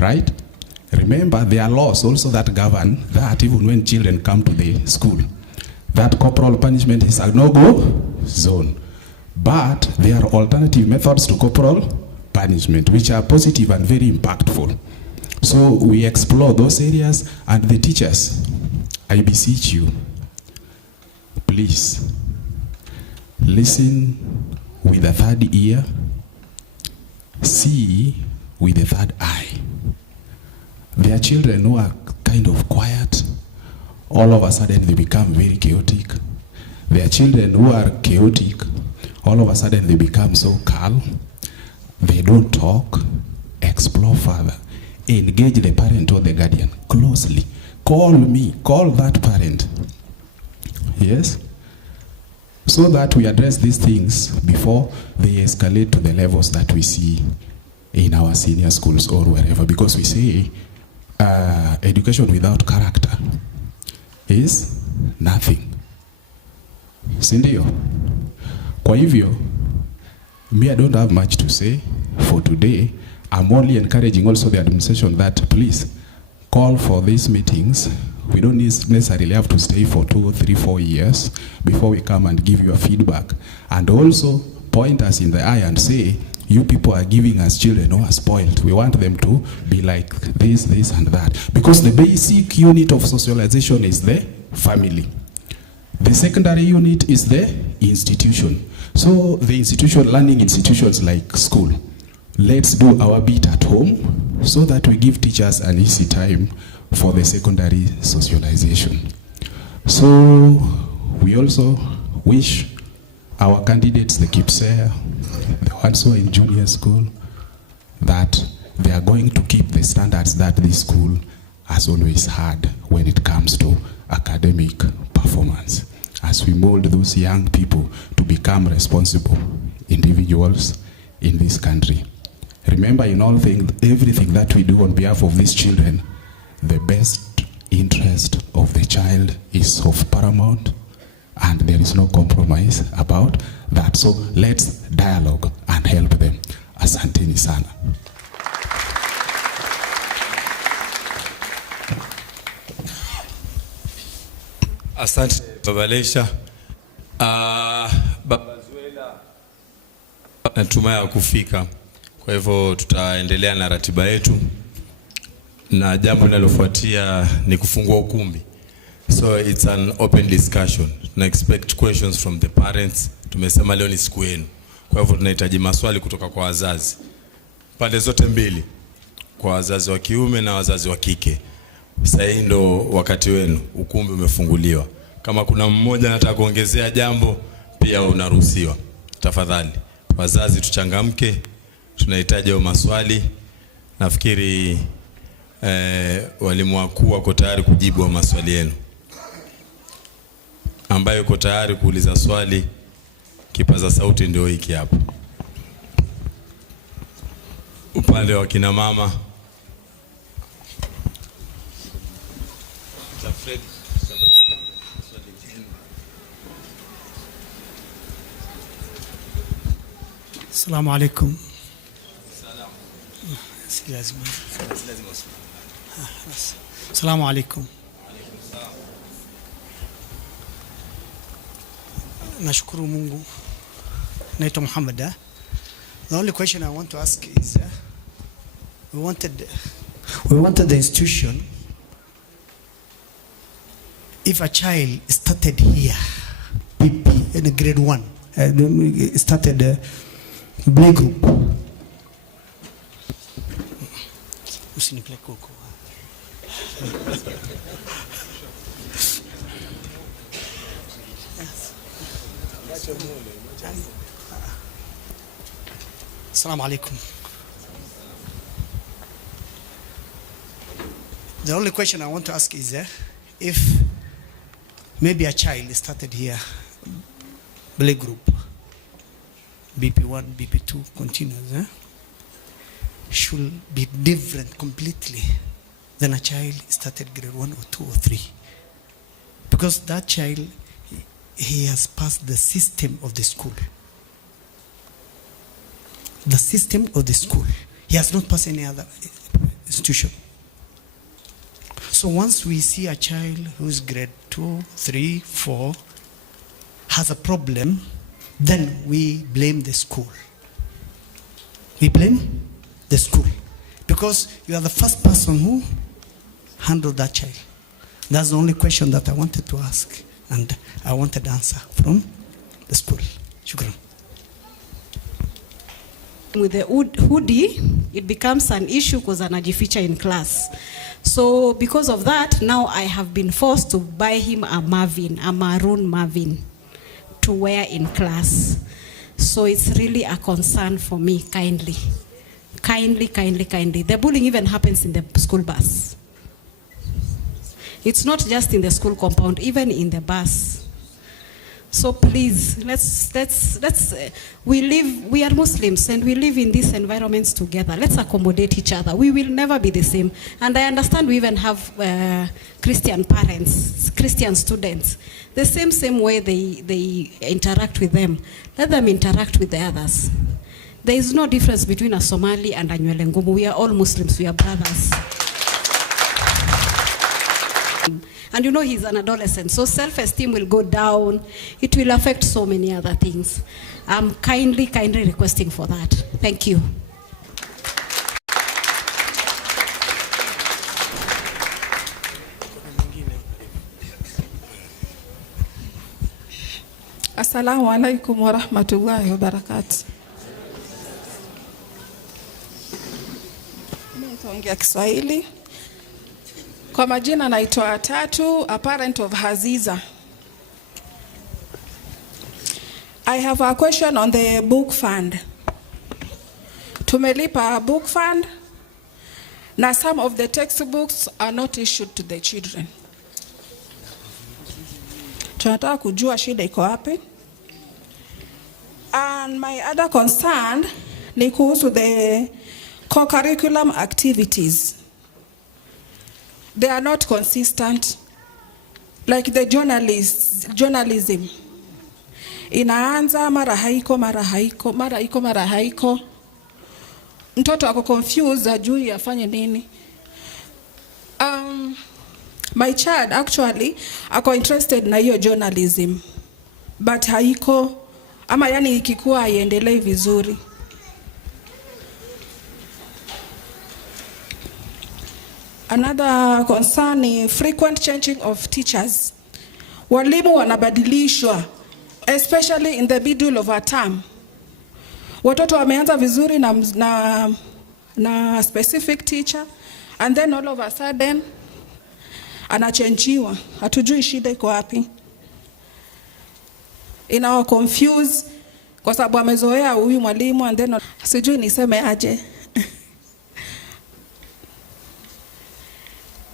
Right? Remember, there are laws also that govern that even when children come to the school. That corporal punishment is a no-go zone. But there are alternative methods to corporal punishment, which are positive and very impactful. So we explore those areas, and the teachers, I beseech you, please listen with the third ear, see with the third eye. There are children who are kind of quiet, all of a sudden they become very chaotic. There are children who are chaotic, all of a sudden they become so calm. They don't talk. Explore further. Engage the parent or the guardian closely. Call me, call that parent. Yes? So that we address these things before they escalate to the levels that we see in our senior schools or wherever. Because we say education without character is nothing. Sindio? Kwa hivyo, me, I don't have much to say for today. I'm only encouraging also the administration that please call for these meetings. We don't necessarily have to stay for 2, 3, 4 years before we come and give you a feedback. And also point us in the eye and say, you people are giving us children who are spoiled. We want them to be like this, this, and that. Because the basic unit of socialization is the family. The secondary unit is the institution. So the institution, learning institutions like school, let's do our bit at home so that we give teachers an easy time for the secondary socialization. So we also wish our candidates, the KIPSEA, the ones who are in junior school, that they are going to keep the standards that this school has always had when it comes to academic performance, as we mold those young people to become responsible individuals in this country. Remember, in all things, everything that we do on behalf of these children, the best interest of the child is of paramount, and there is no compromise about that. So let's dialogue and help them. Asanteni sana. Asante Baba Lesha. Baba Zuela natumai kufika. Kwa hivyo tutaendelea na ratiba yetu. Na jambo linalofuatia ni kufungua ukumbi. So it's an open discussion. Tuna expect questions from the parents. Tumesema leo ni siku yenu. Kwa hivyo tunahitaji maswali kutoka kwa wazazi. Pande zote mbili. Kwa wazazi wa kiume na wazazi wa kike. Sasa hii ndo wakati wenu. Ukumbi umefunguliwa. Kama kuna mmoja anataka kuongezea jambo, pia unaruhusiwa. Tafadhali. Wazazi tuchangamke. Tunahitaji maswali. Nafikiri walimu wakuu wako tayari kujibu maswali yenu. Ambaye yuko tayari kuuliza swali, kipaza sauti ndio hiki hapa. Upande wa kina mama. Assalamu alaikum. Assalamu alaikum. Nashukuru Mungu. Naitwa Muhammad. The only question I want to ask is, we wanted the institution, if a child started here, PP in grade 1, started play group. Assalamu alaikum. The only question I want to ask is, if maybe a child started here, play group, BP1, BP2 continues, should be different completely than a child started grade 1 or 2 or 3. Because that child, he has passed the system of the school. The system of the school. He has not passed any other institution. So once we see a child who's grade 2, 3, 4, has a problem, then we blame the school. We blame the school. Because you are the first person who handled that child. That's the only question that I wanted to ask. And I wanted an answer from the school. Shukran. With the hoodie, it becomes an issue because anajificha in class. So because of that, now I have been forced to buy him a maroon Marvin to wear in class. So it's really a concern for me, kindly. Kindly. The bullying even happens in the school bus. It's not just in the school compound, even in the bus. So please, we are Muslims and we live in these environments together. Let's accommodate each other. We will never be the same. And I understand we even have Christian parents, Christian students. The same way they interact with them. Let them interact with the others. There is no difference between a Somali and a Nywele Ngumu. We are all Muslims, we are brothers. And you know he's an adolescent, so self-esteem will go down. It will affect so many other things. I'm kindly requesting for that. Thank you. Assalamu alaikum wa rahmatullahi wa barakatuh. Nitaongea Kiswahili. Kwa majina naitwa Tatu, a parent of Haziza. I have a question on the book fund. Tumelipa book fund, na some of the textbooks are not issued to the children. Tunataka kujua shida iko wapi. And my other concern ni kuhusu the co-curriculum activities. They are not consistent. Like the journalism. Inaanza mara haiko, mara iko, mara haiko. Mtoto ako confused ajui afanye nini. My child actually ako interested na hiyo journalism. But haiko, ama yani ikikuwa haiendelei vizuri. Another concern is frequent changing of teachers. Walimu wanabadilishwa, especially in the middle of a term. Watoto wameanza vizuri na specific teacher, and then all of a sudden anachenjiwa. Hatujui shida iko wapi. Inawa confuse kwa sababu amezoea huyu mwalimu, and then sijui niseme aje.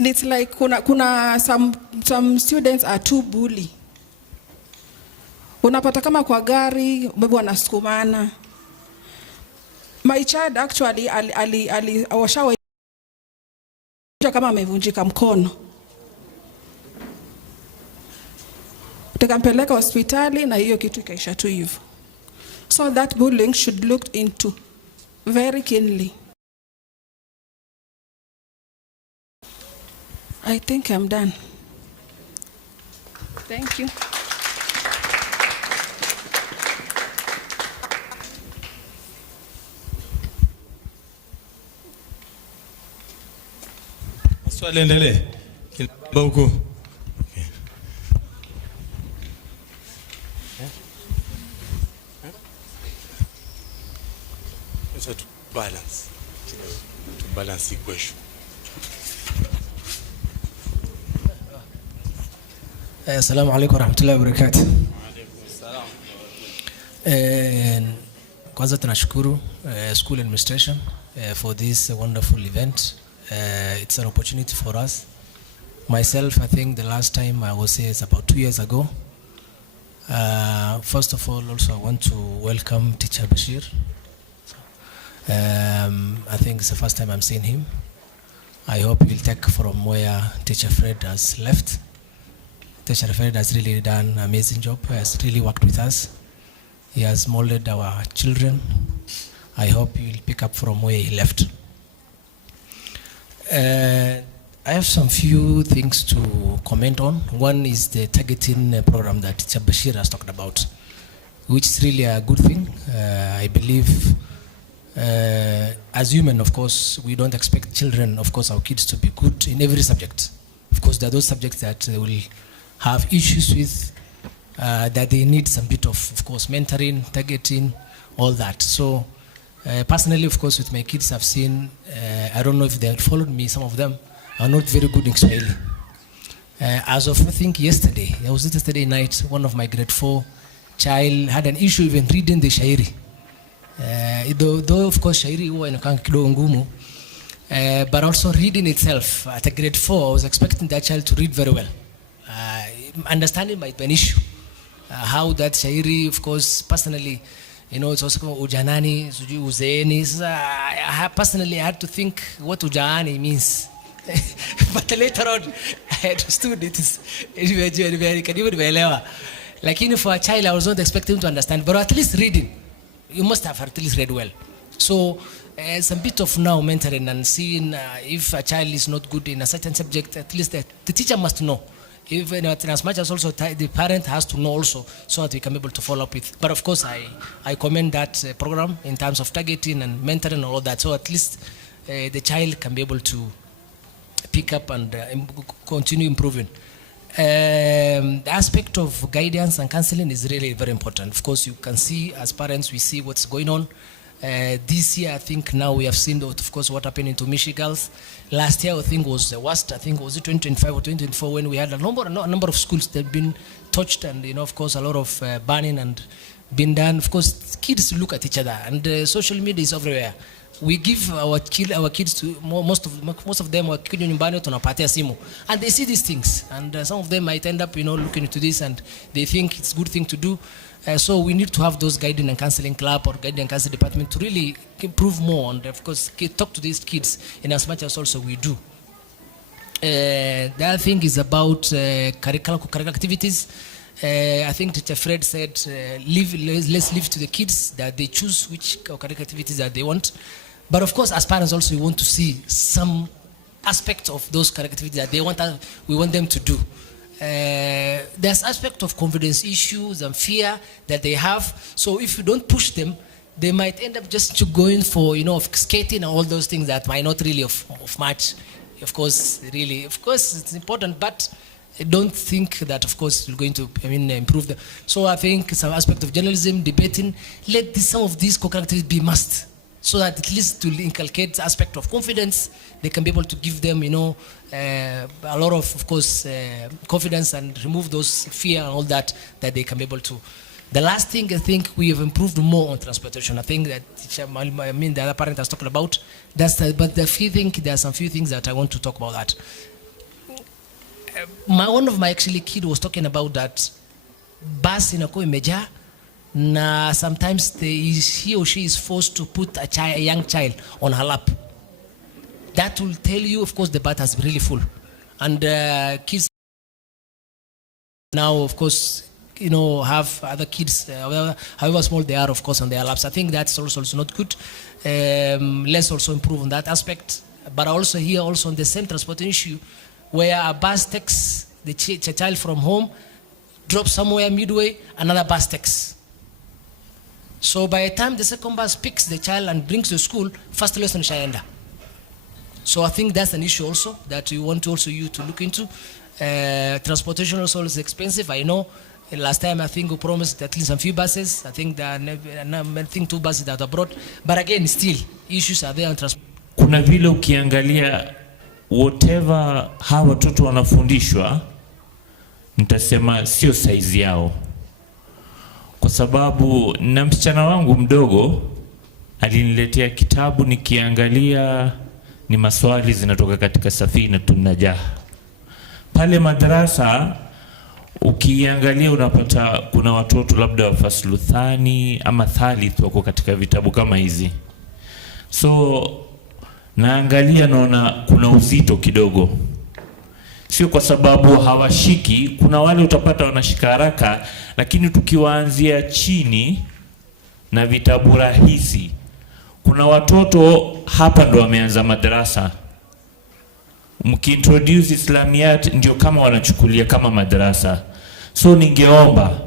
It's like kuna some students are too bully. Unapata kama kwa gari mbona wanasukumana. My child actually washawa kama amevunjika mkono. Tukampeleka hospitali na hiyo kitu ikaisha tu hivyo. So that bullying should look into very keenly. I think I'm done. Thank you. Swali endelee. Kinamba huko. So to balance. To balance the equation. Assalamu alaikum warahmatullahi wabarakatuh. Kwanza tunashukuru school administration for this wonderful event. It's an opportunity for us. Myself, I think the last time I was here is about 2 years ago. First of all, also I want to welcome Teacher Bashir. I think it's the first time I'm seeing him. I hope he'll take from where Teacher Fred has left. Teacher Fred has really done an amazing job. He has really worked with us. He has molded our children. I hope he will pick up from where he left. I have some few things to comment on. One is the targeting program that Teacher Bashir has talked about, which is really a good thing. I believe as human, of course, we don't expect children, of course, our kids to be good in every subject. Of course, there are those subjects that they will have issues with, that they need some bit of course, mentoring, targeting, all that. So personally, of course, with my kids, I've seen, I don't know if they had followed me, some of them are not very good in Swahili. As of, I think, yesterday, it was yesterday night, one of my grade 4 child had an issue even reading the shairi. Though of course, shairi huwa inakaa kidogo ngumu, but also reading itself, at a grade 4, I was expecting that child to read very well. Understanding might be an issue. How that shairi, of course, personally, you know, it's also ujanani, sujui uzeeni. Personally, I had to think what ujani means. But later on, I understood it is very nimeelewa. Lakini for a child, I was not expecting him to understand, but at least reading, you must have at least read well. So some bit of now mentoring and seeing if a child is not good in a certain subject, at least the teacher must know. Even as much as also the parent has to know also, so that we can be able to follow up with. But of course, I commend that program in terms of targeting and mentoring and all that. So at least the child can be able to pick up and continue improving. The aspect of guidance and counseling is really very important. Of course, you can see as parents, we see what's going on. This year, I think now we have seen, of course, what happened in Tumishi girls. Last year, I think, was the worst. I think was it 2025 or 2024 when we had a number of schools that have been touched, and you know, of course, a lot of banning and been done. Of course, kids look at each other, and social media is everywhere. We give our kids to most of them wakikuja nyumbani tunapatia simu, and they see these things, and some of them might end up, you know, looking into this, and they think it's a good thing to do. So we need to have those guiding and counseling club or guiding and counseling department to really improve more, and of course talk to these kids in as much as also we do. The other thing is about curricular activities. I think Teacher Fred said, let's leave to the kids that they choose which curricular activities that they want. But of course, as parents also, we want to see some aspects of those curricular activities that we want them to do. There's aspect of confidence issues and fear that they have. So if you don't push them, they might end up just going for, you know, skating and all those things that might not really of much. Of course, really, of course, it's important, but I don't think that, of course, you're going to, improve them. So I think some aspect of journalism, debating, let some of these co-characters be must, so that at least to inculcate the aspect of confidence, they can be able to give them, you know, a lot of course, confidence, and remove those fear and all that they can be able to. The last thing, I think we have improved more on transportation. I think that the other parent has talked about. But there are some few things that I want to talk about that. One of my actually kid was talking about that bus inakuwa imejaa, na sometimes he or she is forced to put a young child on her lap. That will tell you, of course, the bus has really full. And kids now, of course, have other kids, however small they are, of course, on their laps. I think that's also not good. Let's also improve on that aspect. But also here, also on the same transportation issue, where a bus takes the child from home, drops somewhere midway, another bus takes. So by the time the second bus picks the child and brings to school, first lesson shaenda. So I think that's an issue also that we want also you to look into. Transportation also is expensive. I know last time I think we promised at least a few buses. I think there are 2 buses that are brought. But again, still issues are there on transport. Kuna vile ukiangalia whatever hawa watoto wanafundishwa, nitasema sio size yao. Kwa sababu na msichana wangu mdogo aliniletea kitabu, nikiangalia ni maswali zinatoka katika Safina Tunajah. Pale madrasa ukiangalia unapata kuna watoto labda wa faslu thani ama thalith wako katika vitabu kama hizi. So naangalia naona kuna uzito kidogo. Sio kwa sababu hawashiki, kuna wale utapata wanashika haraka, lakini tukiwaanzia chini na vitabu rahisi, kuna watoto hapa ndo wameanza madrasa. Mkiintroduce Islamiyat ndio kama wanachukulia kama madrasa. So ningeomba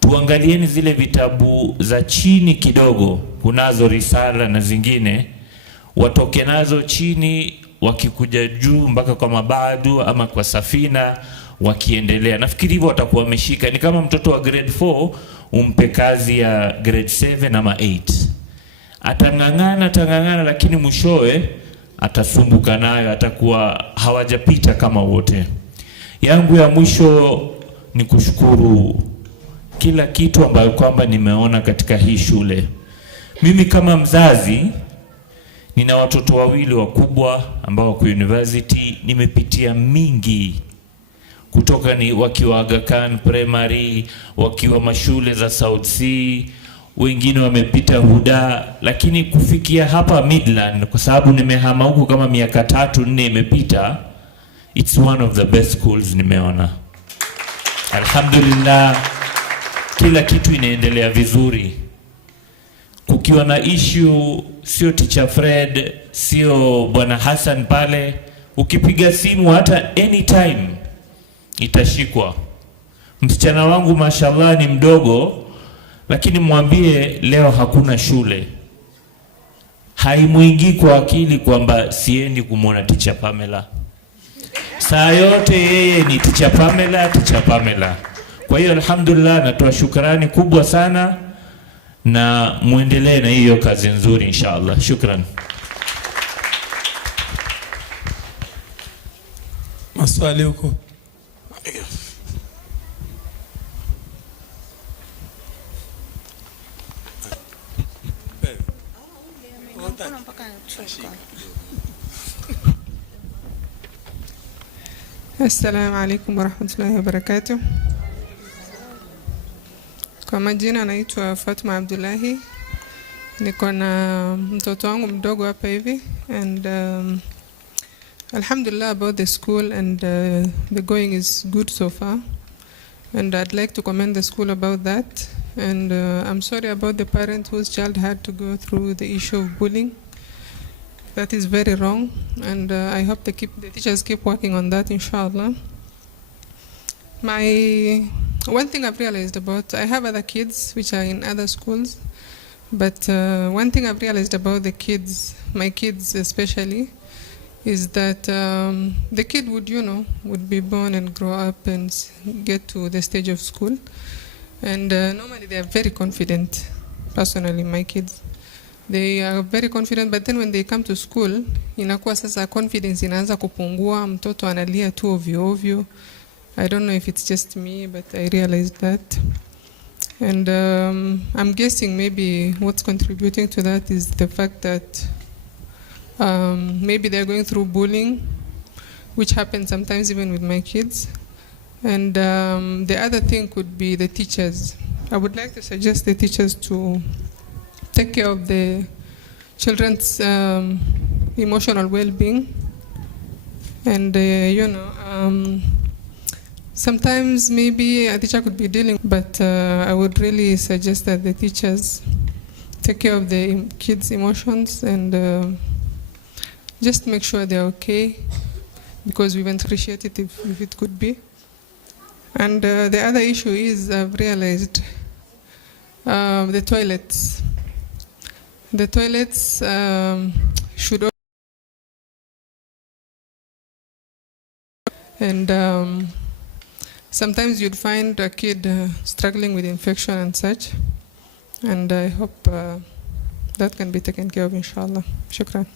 tuangalieni zile vitabu za chini kidogo, kunazo risala na zingine, watoke nazo chini wakikuja juu mpaka kwa mabadu ama kwa Safina wakiendelea. Nafikiri hivyo watakuwa wameshika. Ni kama mtoto wa grade 4 umpe kazi ya grade 7 ama 8. Atangangana lakini mwishowe atasumbuka nayo, atakuwa hawajapita kama wote. Yangu ya mwisho ni kushukuru kila kitu ambayo kwamba nimeona katika hii shule. Mimi kama mzazi nina watoto wawili wakubwa ambao wako university, nimepitia mingi kutoka ni wakiwa Aga Khan Primary, wakiwa mashule za South Sea, wengine wamepita Huda, lakini kufikia hapa Midland, kwa sababu nimehama huko kama miaka 3-4 imepita, it's one of the best schools nimeona. Alhamdulillah, kila kitu inaendelea vizuri. Kukiwa na issue, sio teacher Fred, sio bwana Hassan pale, ukipiga simu hata anytime itashikwa. Msichana wangu mashallah ni mdogo, lakini mwambie leo hakuna shule, haimuingii kwa akili kwamba siendi kumwona teacher Pamela. Saa yote yeye ni teacher Pamela, teacher Pamela. Kwa hiyo alhamdulillah, natoa shukrani kubwa sana na muendelee na hiyo kazi nzuri inshallah. Shukran. Maswali huko. Assalamu alaikum warahmatullahi wabarakatuh. Kwa majina naitwa Fatma Abdullahi. Niko na mtoto wangu mdogo hapa hivi, and alhamdulillah about the school, and the going is good so far, and I'd like to commend the school about that. And I'm sorry about the parent whose child had to go through the issue of bullying. That is very wrong, and I hope the teachers keep working on that, inshallah. One thing I've realized about, I have other kids which are in other schools, but one thing I've realized about the kids, my kids especially, is that the kid would be born and grow up and get to the stage of school, and normally they are very confident. Personally, my kids, they are very confident, but then when they come to school, inakuwa sasa confidence inaanza kupungua, mtoto analia tu ovyo ovyo. I don't know if it's just me, but I realized that. And I'm guessing maybe what's contributing to that is the fact that maybe they're going through bullying, which happens sometimes even with my kids. And the other thing could be the teachers. I would like to suggest the teachers to take care of the children's emotional well-being. And, Sometimes maybe a teacher could be dealing, but I would really suggest that the teachers take care of the kids' emotions and just make sure they're okay, because we won't appreciate it if it could be. And the other issue is, I've realized, the toilets. The toilets should, and sometimes you'd find a kid struggling with infection and such, and I hope that can be taken care of, inshallah. Shukran.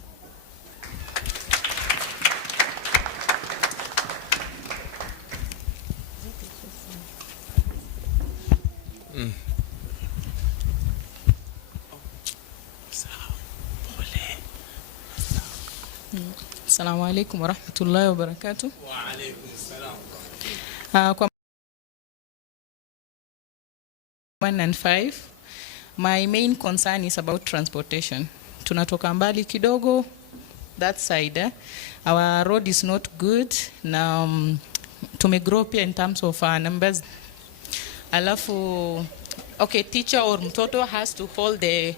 Assalamu alaikum wa rahmatullahi wa barakatuh. Wa alaikum assalam. Kwa 1 and 5, my main concern is about transportation. Tunatoka mbali kidogo, that side. Our road is not good. Na tumegrow pia in terms of numbers. Alafu, okay, teacher or mtoto has to hold the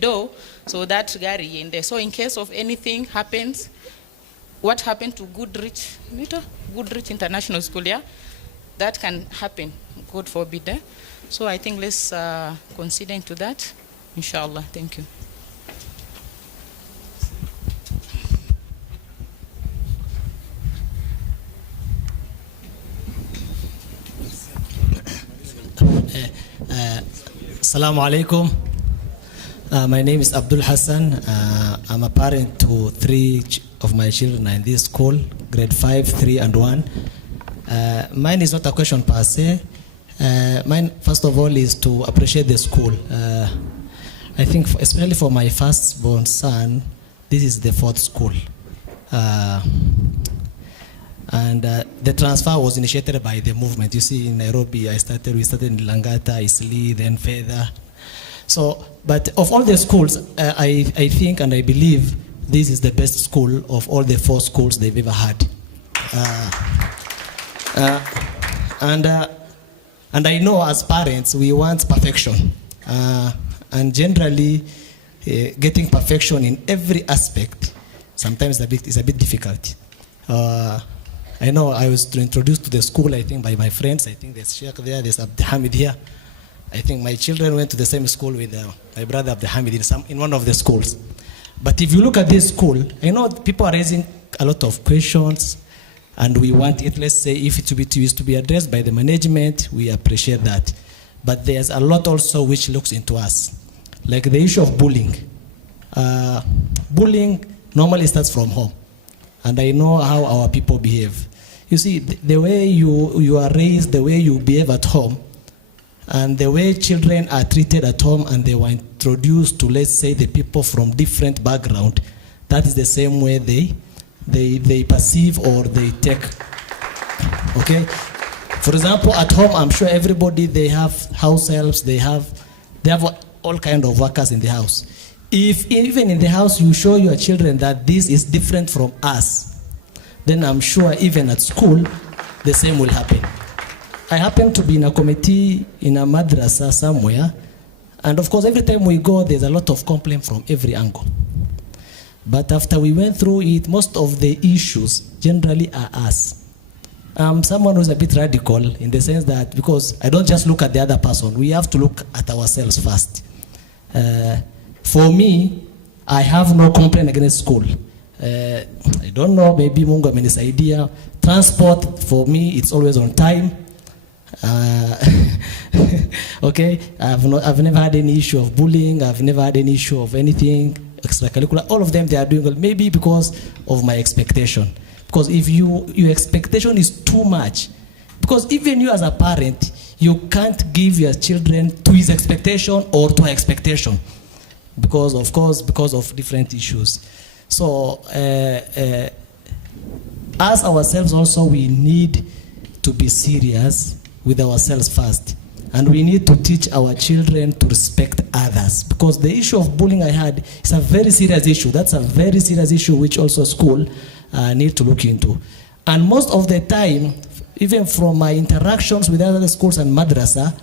door so that gari in there. So in case of anything happens, what happened to Goodrich International School, yeah? That can happen, God forbid. Eh? So I think let's consider into that, inshallah. Thank you. Assalamu alaikum. My name is Abdul Hassan. I'm a parent to 3 of my children in this school, grade 5, 3, and 1. Mine is not a question per se. Mine, first of all, is to appreciate the school. I think, especially for my firstborn son, this is the 4th school. And the transfer was initiated by the movement. You see, in Nairobi, we started in Langata, Isli, then further. So, but of all the schools, I think and I believe this is the best school of all the 4 schools they've ever had. And I know as parents, we want perfection. And generally, getting perfection in every aspect sometimes is a bit difficult. I know I was introduced to the school, I think, by my friends. I think there's Sheikh there, there's Abdulhamid here. I think my children went to the same school with my brother Abdulhamid in one of the schools. But if you look at this school, I know people are raising a lot of questions, and we want it, let's say, if it is to be addressed by the management, we appreciate that. But there's a lot also which looks into us, like the issue of bullying. Bullying normally starts from home, and I know how our people behave. You see, the way you are raised, the way you behave at home, and the way children are treated at home, and they were introduced to, let's say, the people from different background, that is the same way they perceive or they take. Okay? For example, at home, I'm sure everybody, they have house helps, they have all kind of workers in the house. If even in the house you show your children that this is different from us, then I'm sure even at school, the same will happen. I happen to be in a committee in a madrasa somewhere, and of course every time we go, there's a lot of complaint from every angle. But after we went through it, most of the issues generally are us. I'm someone who's a bit radical in the sense that, because I don't just look at the other person, we have to look at ourselves first. For me, I have no complaint against school. I don't know, maybe Mungu amenisaidia. Transport, for me, it's always on time. Okay, I've never had any issue of bullying. I've never had any issue of anything extracurricular. All of them, they are doing well, maybe because of my expectation. Because if your expectation is too much, because even you as a parent, you can't give your children to his expectation or to her expectation, because of different issues. So as ourselves also, we need to be serious with ourselves first, and we need to teach our children to respect others, because the issue of bullying I had is a very serious issue. That's a very serious issue which also school need to look into. And most of the time, even from my interactions with other schools and madrasa,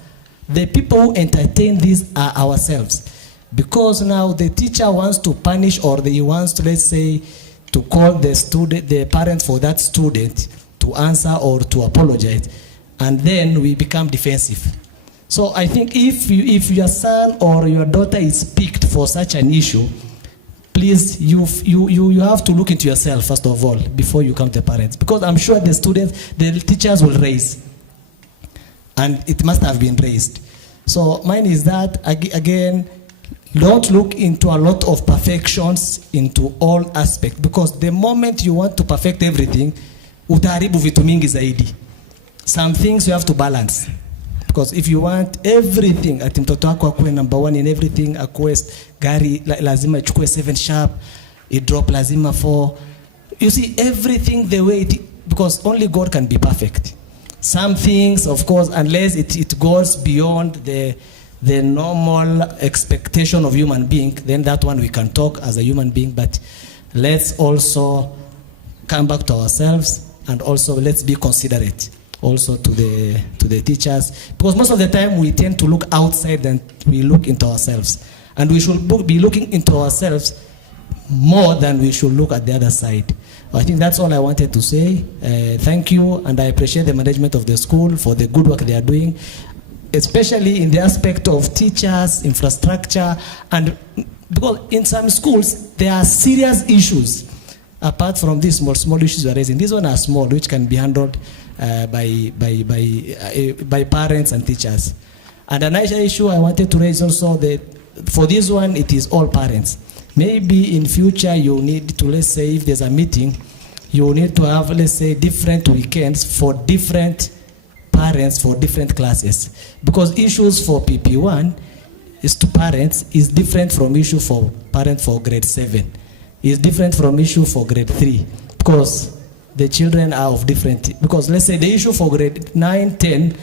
the people who entertain this are ourselves. Because now the teacher wants to punish, or he wants to, let's say, to call the parents for that student to answer or to apologize, and then we become defensive. So I think if your son or your daughter is picked for such an issue, please, you have to look into yourself first of all before you come to the parents, because I'm sure the teachers will raise, and it must have been raised. So mine is that, again, don't look into a lot of perfections into all aspects, because the moment you want to perfect everything, utaharibu vitu mingi zaidi. Some things you have to balance, because if you want everything, ati mtoto wako akuwe number 1 in everything, akuwe gari lazima ichukue 7 sharp, drop lazima 4. You see everything the way it, because only God can be perfect. Some things, of course, unless it goes beyond the normal expectation of human being, then that one we can talk as a human being. But let's also come back to ourselves, and also let's be considerate also to the teachers, because most of the time we tend to look outside and we look into ourselves, and we should be looking into ourselves more than we should look at the other side. I think that's all I wanted to say. Thank you, and I appreciate the management of the school for the good work they are doing, especially in the aspect of teachers, infrastructure, and because in some schools there are serious issues apart from these small issues we are raising. These ones are small, which can be handled by parents and teachers. And another issue I wanted to raise also, that for this one it is all parents. Maybe in future you need to, let's say, if there's a meeting, you need to have, let's say, different weekends for different parents for different classes, because issues for PP1 is to parents is different from issue for parents for grade 7, is different from issue for grade 3, because the children are of different, because let's say the issue for grade 9, 10,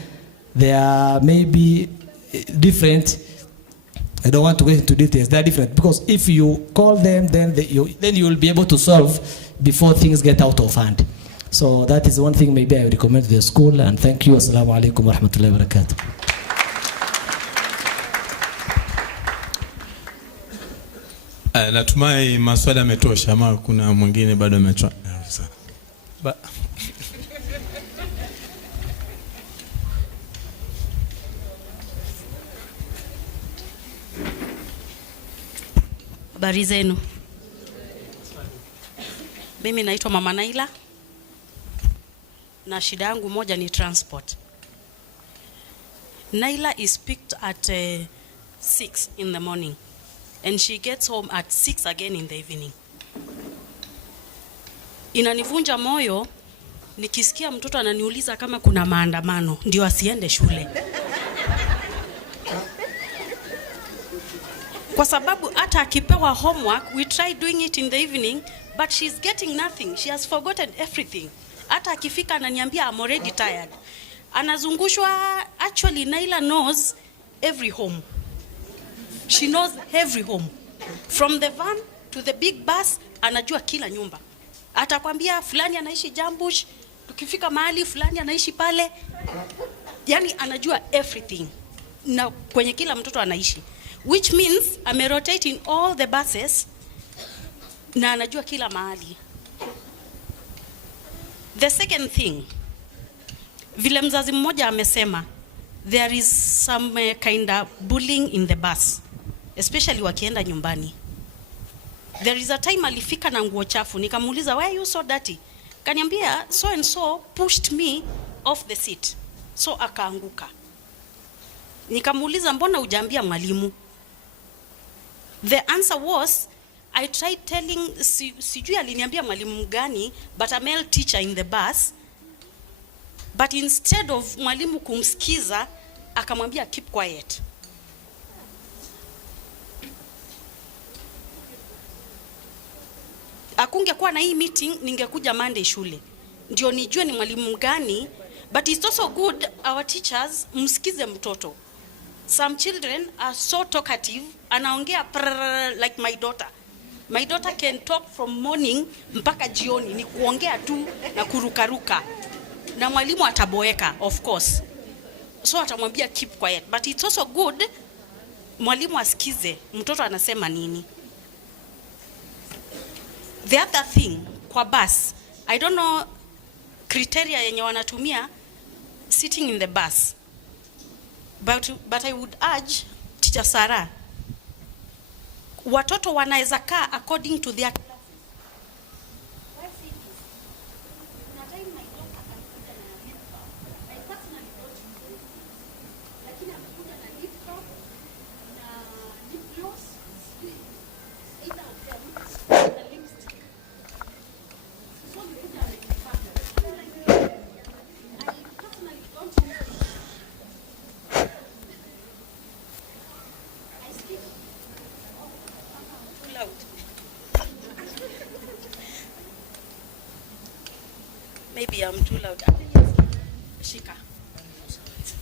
they are maybe different. I don't want to go into details. They are different, because if you call them, then you will be able to solve before things get out of hand. So that is one thing maybe I would recommend to the school, and thank you. Assalamu alaikum wa rahmatullahi wa barakatuh. Natumai maswali yametosha, ama kuna mwingine bado amechoka? Habari zenu. Mimi naitwa Mama Naila, na shida yangu moja ni transport. Naila is picked at 6 in the morning, and she gets home at 6 again in the evening. Inanivunja moyo nikisikia mtoto ananiuliza kama kuna maandamano ndio asiende shule. Kwa sababu hata akipewa homework, we try doing it in the evening, but she's getting nothing. She has forgotten everything. Hata akifika ananiambia I'm already tired. Anazungushwa. Actually, Naila knows every home. She knows every home. From the van to the big bus, anajua kila nyumba. Atakwambia fulani anaishi Jambush, tukifika mahali fulani anaishi pale. Yani anajua everything. Na kwenye kila mtoto anaishi. Which means amerotate in all the buses na anajua kila mahali. The second thing, vile mzazi mmoja amesema, there is some kind of bullying in the bus, especially wakienda nyumbani. There is a time alifika na nguo chafu, nikamuuliza why are you so dirty? Kaniambia so and so pushed me off the seat, so akaanguka. Nikamuuliza mbona hujaambia mwalimu? The answer was, I tried telling, sijui aliniambia mwalimu mgani, but a male teacher in the bus, but instead of mwalimu kumsikiza, akamwambia keep quiet. Akungekuwa na hii meeting, ningekuja Monday shule, ndio nijue ni mwalimu mgani. But it's also good our teachers msikize mtoto. Some children are so talkative, anaongea like my daughter. My daughter can talk from morning mpaka jioni, ni kuongea tu na kurukaruka. na mwalimu ataboeka, of course. So atamwambia keep quiet, but it's also good mwalimu asikize mtoto anasema nini. The other thing, kwa bus, I don't know criteria yenye wanatumia sitting in the bus, but I would urge Teacher Sarah, watoto wanaweza kaa according to their maybe I'm too loud. Shika.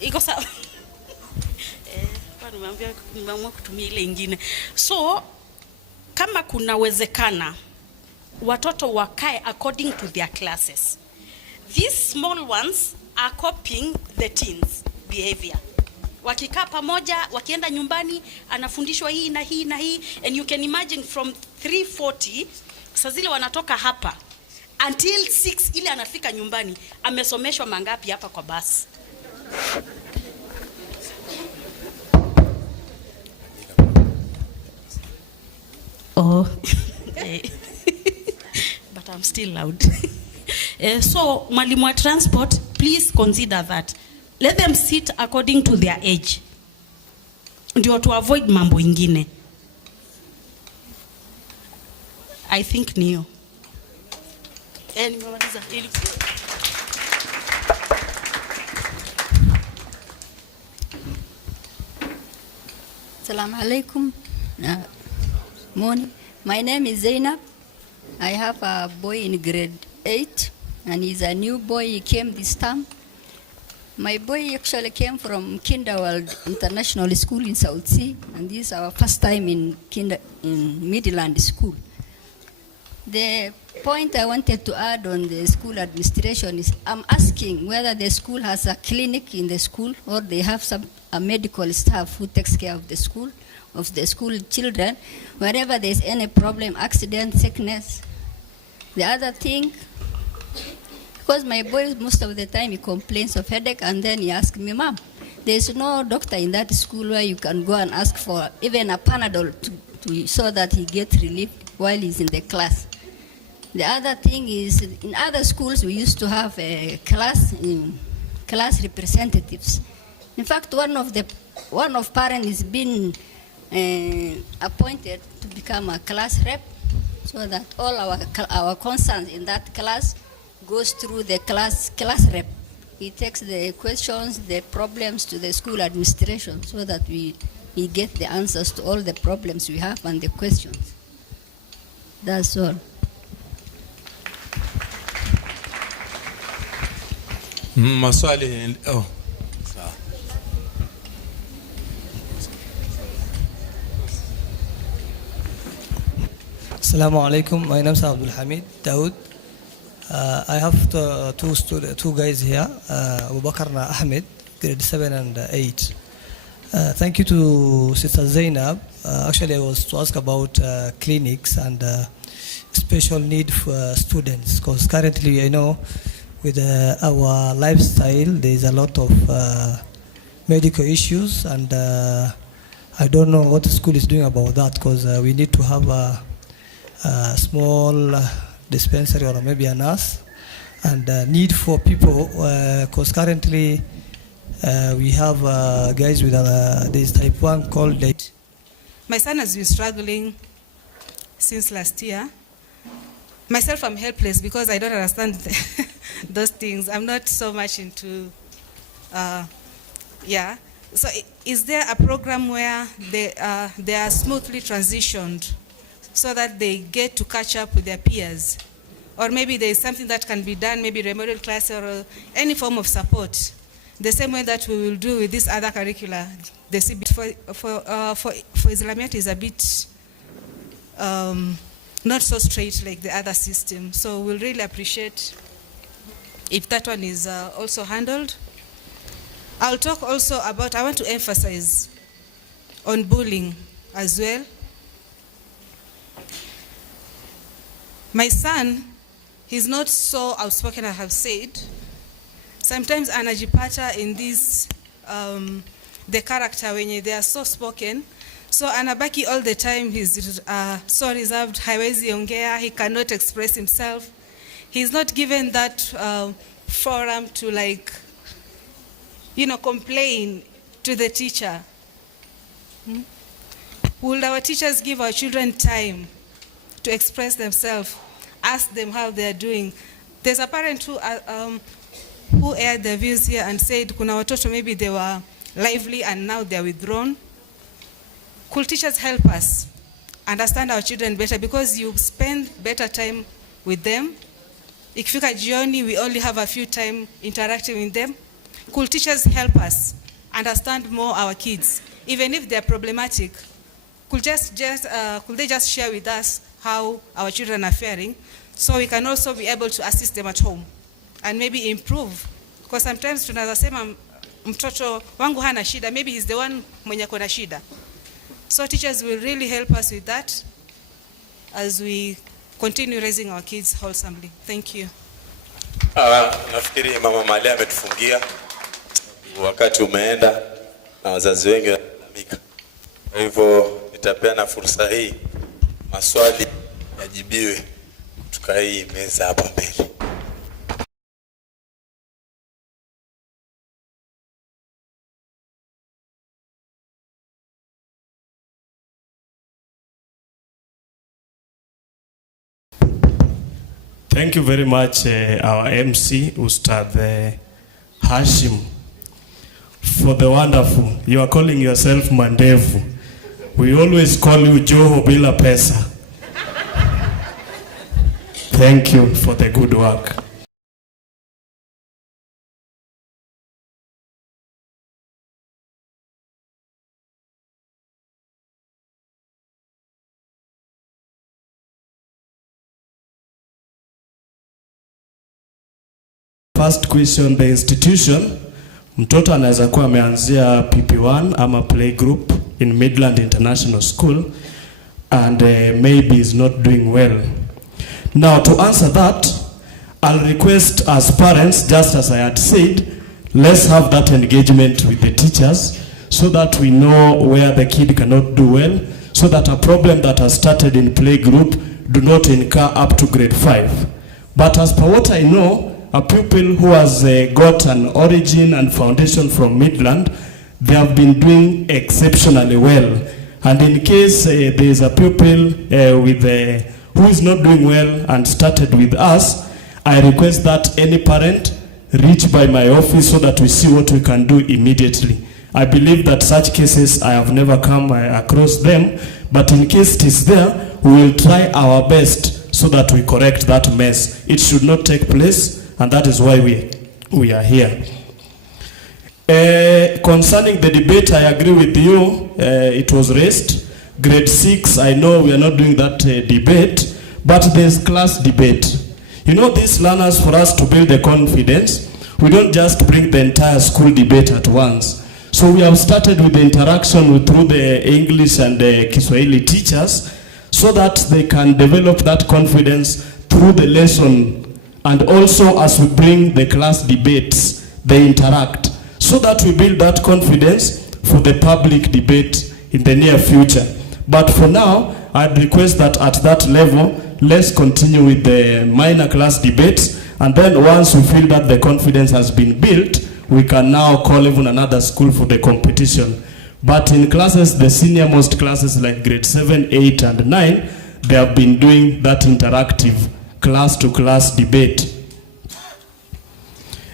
Iko sawa. Kwa nimeamua kutumia ile ingine. So kama kuna wezekana watoto wakae according to their classes. These small ones are copying the teens behavior. Wakikaa pamoja, wakienda nyumbani, anafundishwa hii na hii na hii, and you can imagine from 3:40 saa zile wanatoka hapa until 6 ile anafika nyumbani, amesomeshwa mangapi hapa kwa basi? Oh. But I'm still loud. So mwalimu wa transport, please consider that. Let them sit according to their age. Ndio to avoid mambo ingine. I think niyo. Nimemaliza. Assalamu alaikum. Morning. My name is Zainab. I have a boy in grade 8 and he's a new boy. He came this term. My boy actually came from Kinderworld International School in South Sea, and this is our first time in Midland School. The point I wanted to add on the school administration is I'm asking whether the school has a clinic in the school or they have a medical staff who takes care of the school children, wherever there's any problem, accident, sickness. The other thing, because my boy most of the time he complains of headache, and then he asks me, Mom, there's no doctor in that school where you can go and ask for even a Panadol so that he gets relief while he's in the class. The other thing is, in other schools we used to have a class representatives. In fact, one of parents is being appointed to become a class rep, so that all our concerns in that class goes through the class rep. He takes the questions, the problems to the school administration, so that we get the answers to all the problems we have and the questions. That's all. Maswali. Oh. Assalamu alaikum. My name is Abdul Hamid Daoud. I have two guys here, Abu Bakr and Ahmed, grade 7 and 8. Thank you to Sister Zainab. Actually, I was to ask about clinics and special need for students, because currently I know with our lifestyle there is a lot of medical issues, and I don't know what the school is doing about that, because we need to have a small dispensary or maybe a nurse, and need for people, because currently we have guys with this type 1 called late. My son has been struggling since last year. Myself, I'm helpless because I don't understand those things. I'm not so much into, So is there a program where they are smoothly transitioned so that they get to catch up with their peers? Or maybe there is something that can be done, maybe remedial class or any form of support, the same way that we will do with this other curricula. The CBT for Islamiyat is a bit not so straight like the other system. So we'll really appreciate if that one is also handled. I'll talk also about, I want to emphasize on bullying as well. My son, he's not so outspoken, I have said. Sometimes anajipata in this, the character when they are so spoken. So anabaki all the time, he's so reserved, hawezi ongea, he cannot express himself. He's not given that forum to like, complain to the teacher. Will our teachers give our children time to express themselves, ask them how they are doing? There's a parent who aired their views here and said, kuna watoto maybe they were lively and now they are withdrawn. Could teachers help us understand our children better, because you spend better time with them? Ikifika jioni, we only have a few time interacting with them. Could teachers help us understand more our kids, even if they're problematic? Could they just share with us how our children are faring, so we can also be able to assist them at home and maybe improve? Because sometimes tunaweza sema mtoto wangu hana shida, maybe he's the one mwenye kona shida. So teachers will really help us with that as we continue raising our kids wholesomely. Thank you. Nafikiri Mama Malia ametufungia, wakati umeenda na wazazi wengi wanalamika. Kwa hivyo nitapeana fursa hii maswali yajibiwe kutoka hii meza hapa mbele. Thank you very much, our MC, Ustad Hashim, for the wonderful. You are calling yourself Mandevu. We always call you Joho Bila Pesa. Thank you for the good work. First question, the institution, mtoto anaweza kuwa ameanzia PP1 ama play group in Midland International School and maybe is not doing well. Now to answer that, I'll request as parents, just as I had said, let's have that engagement with the teachers so that we know where the kid cannot do well, so that a problem that has started in play group do not incur up to grade 5. But as per what I know, a pupil who has got an origin and foundation from Midland, they have been doing exceptionally well. And in case there is a pupil who is not doing well and started with us, I request that any parent reach by my office so that we see what we can do immediately. I believe that such cases, I have never come across them, but in case it is there, we will try our best so that we correct that mess. It should not take place, and that is why we are here. Concerning the debate, I agree with you. It was raised. Grade 6, I know we are not doing that debate, but there's class debate. You know, these learners, for us to build the confidence, we don't just bring the entire school debate at once. So we have started with the interaction through the English and the Kiswahili teachers so that they can develop that confidence through the lesson. And also as we bring the class debates, they interact so that we build that confidence for the public debate in the near future. But for now, I'd request that at that level, let's continue with the minor class debates. And then once we feel that the confidence has been built, we can now call even another school for the competition. But in classes, the senior most classes like grade 7, 8, and 9, they have been doing that interactive class-to-class debate.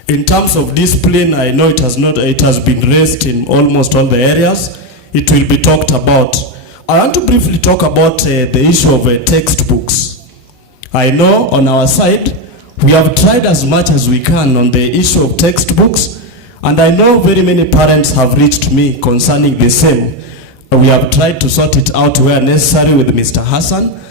In terms of discipline, I know it has been raised in almost all the areas. It will be talked about. I want to briefly talk about the issue of textbooks. I know on our side, we have tried as much as we can on the issue of textbooks, and I know very many parents have reached me concerning the same. We have tried to sort it out where necessary with Mr. Hassan.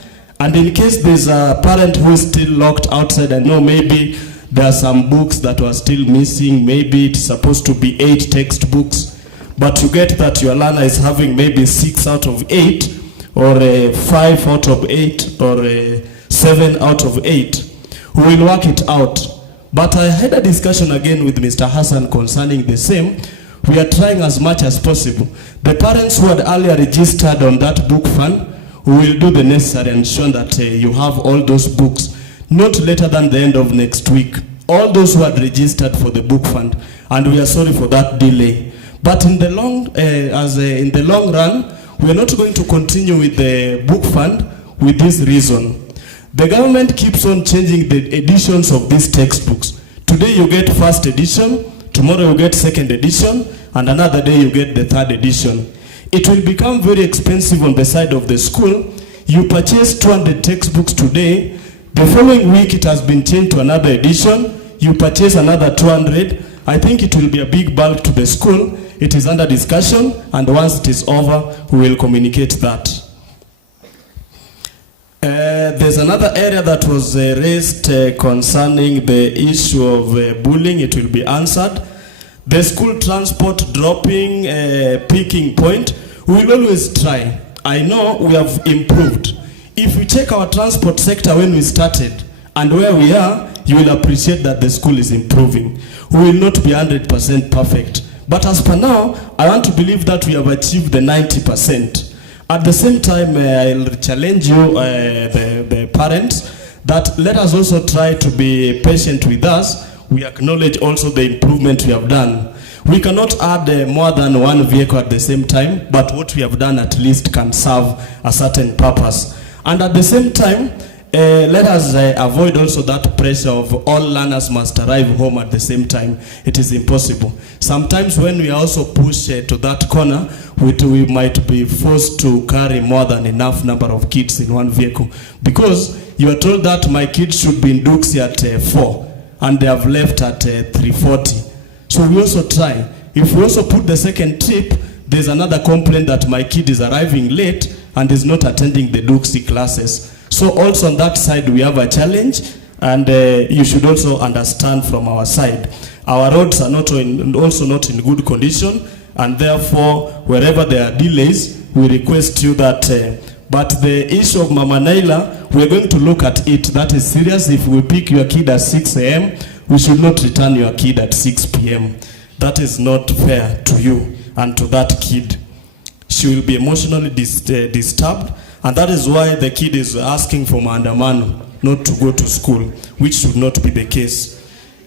And in case there's a parent who is still locked outside, I know maybe there are some books that were still missing. Maybe it's supposed to be 8 textbooks, but you get that your learner is having maybe 6 out of 8, or 5 out of 8, or 7 out of 8. We will work it out. But I had a discussion again with Mr. Hassan concerning the same. We are trying as much as possible. The parents who had earlier registered on that book fund, we will do the necessary and ensure that you have all those books, not later than the end of next week. All those who had registered for the book fund, and we are sorry for that delay. But in the long run, we are not going to continue with the book fund with this reason. The government keeps on changing the editions of these textbooks. Today you get first edition, tomorrow you get second edition, and another day you get the third edition. It will become very expensive on the side of the school. You purchase 200 textbooks today, the following week it has been changed to another edition, you purchase another 200. I think it will be a big bulk to the school. It is under discussion, and once it is over, we will communicate that. There's another area that was raised concerning the issue of bullying. It will be answered. The school transport dropping, picking point, we will always try. I know we have improved. If we check our transport sector when we started and where we are, you will appreciate that the school is improving. We will not be 100% perfect. But as per now, I want to believe that we have achieved the 90%. At the same time, I'll challenge you, the parents, that let us also try to be patient with us. We acknowledge also the improvement we have done. We cannot add more than one vehicle at the same time, but what we have done at least can serve a certain purpose. And at the same time, let us avoid also that pressure of all learners must arrive home at the same time. It is impossible. Sometimes when we also push to that corner, we might be forced to carry more than enough number of kids in one vehicle. Because you are told that my kids should be in Duxie at 4, and they have left at 3:40. So we also try. If we also put the second trip, there's another complaint that my kid is arriving late and is not attending the Duxie classes. So also on that side we have a challenge, and you should also understand from our side. Our roads are also not in good condition, and therefore wherever there are delays, we request you that, but the issue of Mama Naila, we're going to look at it. That is serious. If we pick your kid at 6 a.m., we should not return your kid at 6 p.m. That is not fair to you and to that kid. She will be emotionally disturbed, and that is why the kid is asking for maandamano, not to go to school, which should not be the case.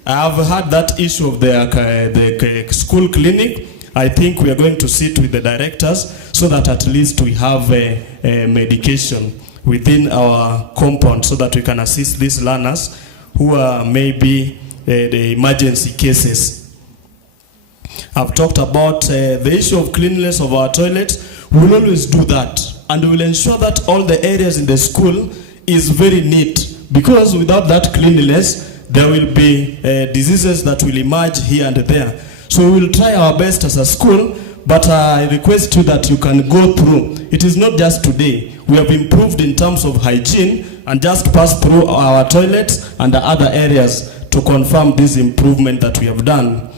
I have had that issue of the school clinic. I think we are going to sit with the directors so that at least we have a medication within our compound so that we can assist these learners who are maybe the emergency cases. I've talked about the issue of cleanliness of our toilets. We will always do that, and we will ensure that all the areas in the school is very neat, because without that cleanliness, there will be diseases that will emerge here and there. So we will try our best as a school, but I request you that you can go through. It is not just today. We have improved in terms of hygiene, and just pass through our toilets and the other areas to confirm this improvement that we have done.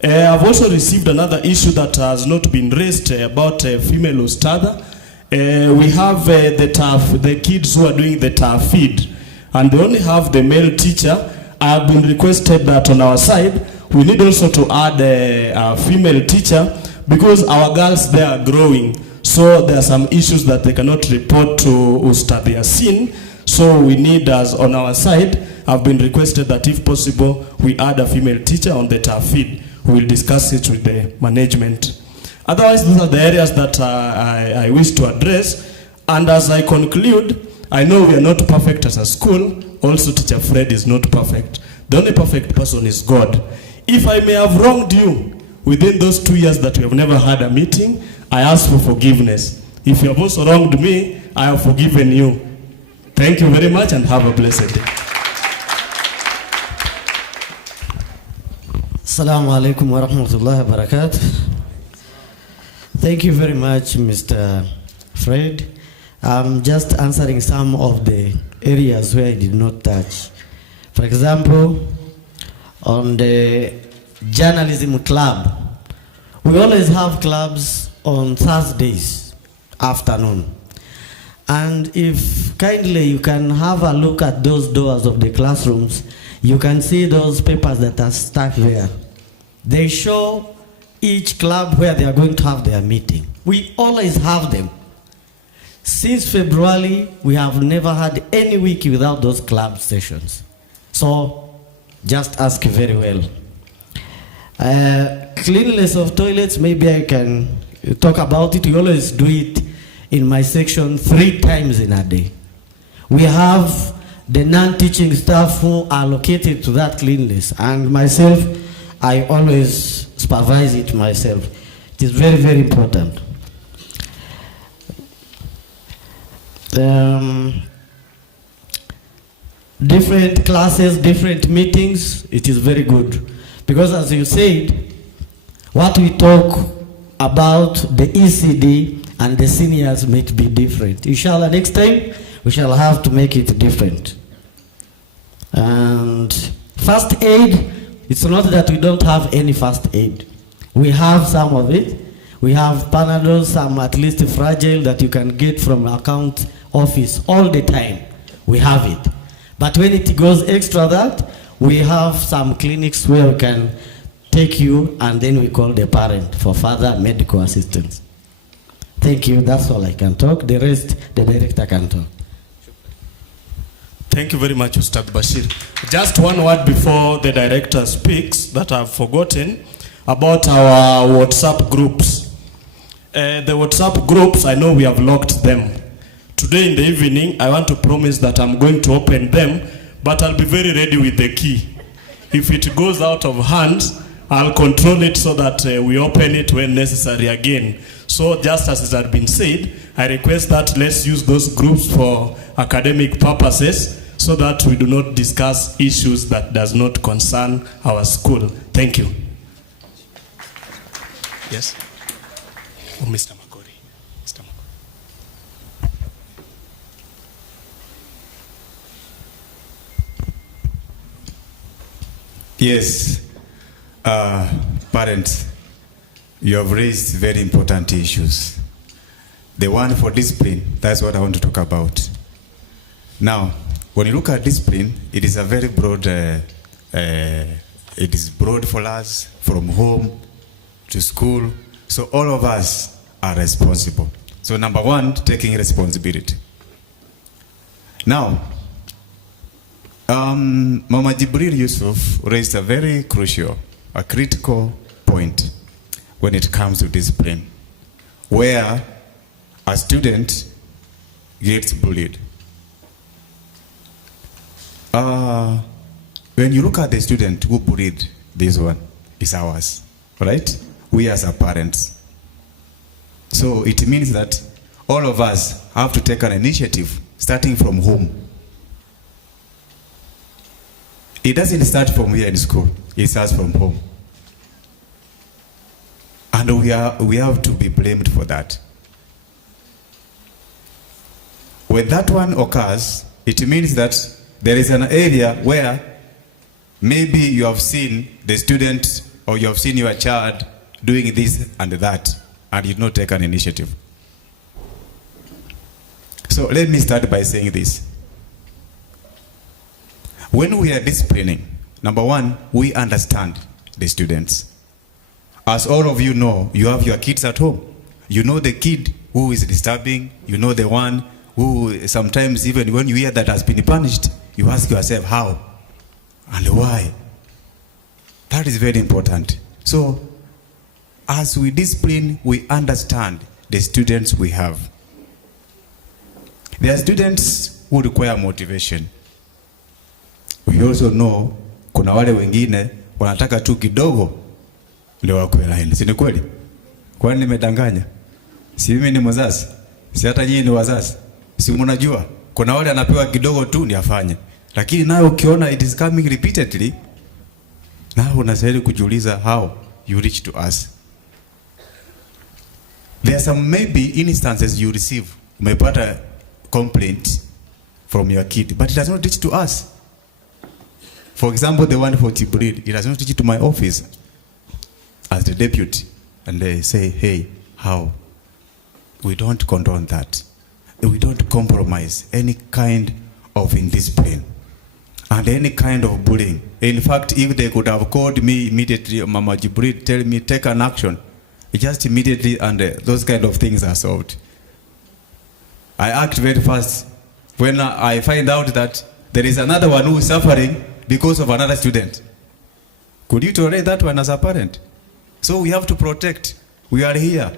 I've also received another issue that has not been raised about female ustada. We have the kids who are doing the TAFID, and they only have the male teacher. I have been requested that on our side, we need also to add a female teacher, because our girls there are growing. So there are some issues that they cannot report to Ustad Yasin. So we need, as on our side, I've been requested that if possible, we add a female teacher on the TAFID. We will discuss it with the management. Otherwise, those are the areas that I wish to address. And as I conclude, I know we are not perfect as a school. Also, Teacher Fred is not perfect. The only perfect person is God. If I may have wronged you within those 2 years that we have never had a meeting, I ask for forgiveness. If you have also wronged me, I have forgiven you. Thank you very much, and have a blessed day. Assalamu alaikum wa rahmatullahi wa barakatuh. Thank you very much, Mr. Fred. I'm just answering some of the areas where I did not touch. For example, on the journalism club. We always have clubs on Thursdays afternoon. And if kindly you can have a look at those doors of the classrooms, you can see those papers that are stuck there. They show each club where they are going to have their meeting. We always have them. Since February, we have never had any week without those club sessions. So, just ask very well. Cleanliness of toilets, maybe I can talk about it. We always do it in my section 3 times in a day. We have the non-teaching staff who are allocated to that cleanliness, and myself, I always supervise it myself. It is very, very important. Different classes, different meetings, it is very good. Because as you said, what we talk about the ECD and the seniors might be different. Inshallah, next time, we shall have to make it different. And first aid, it's not that we don't have any first aid. We have some of it. We have Panadol, some at least fragile that you can get from account office all the time. We have it. But when it goes extra that, we have some clinics where we can take you and then we call the parent for further medical assistance. Thank you, that's all I can talk. The rest, the director can talk. Thank you very much, Ustad Bashir. Just one word before the director speaks that I've forgotten about our WhatsApp groups. The WhatsApp groups, I know we have locked them. Today in the evening, I want to promise that I'm going to open them, but I'll be very ready with the key. If it goes out of hand, I'll control it so that we open it when necessary again. So just as it had been said, I request that let's use those groups for academic purposes so that we do not discuss issues that does not concern our school. Thank you. Yes? Oh, Mr. Makori. Mr. Makori. Yes, parents, you have raised very important issues. The one for discipline, that's what I want to talk about. Now, when you look at discipline, it is a very broad, it is broad for us, from home to school. So all of us are responsible. So number one, taking responsibility. Now, Mama Jibril Yusuf raised a very crucial, a critical point when it comes to discipline, where a student gets bullied. When you look at the student who bullied this one, is ours, right? We as our parents. So it means that all of us have to take an initiative starting from home. It doesn't start from here in school, it starts from home. And we have to be blamed for that. When that one occurs, it means that there is an area where maybe you have seen the student or you have seen your child doing this and that, and you did not take an initiative. So let me start by saying this. When we are disciplining, number one, we understand the students. As all of you know, you have your kids at home. You know the kid who is disturbing, you know the one who sometimes even when you hear that has been punished, you ask yourself how and why. That is very important. So, as we discipline, we understand the students we have. There are students who require motivation. We also know kuna wale wengine wanataka tu kidogo ndio wakwe line. Si ni kweli? Kwani nimedanganya? Si mimi ni mzazi? Si hata nyinyi ni wazazi? Si mnajua kuna wale anapewa kidogo tu ni afanye. Lakini nayo ukiona it is coming repeatedly, na unastahili kujiuliza how you reach to us. There are some maybe instances you receive, umepata complaint from your kid, but it does not reach to us. For example, the one for Tibrid, it has not reached to my office as the deputy, and they say, hey, how? We don't condone that. We don't compromise any kind of indiscipline and any kind of bullying. In fact, if they could have called me immediately, Mama Jibril, tell me, take an action, just immediately, and those kind of things are solved. I act very fast when I find out that there is another one who is suffering because of another student. Could you tolerate that one as a parent? So we have to protect. We are here.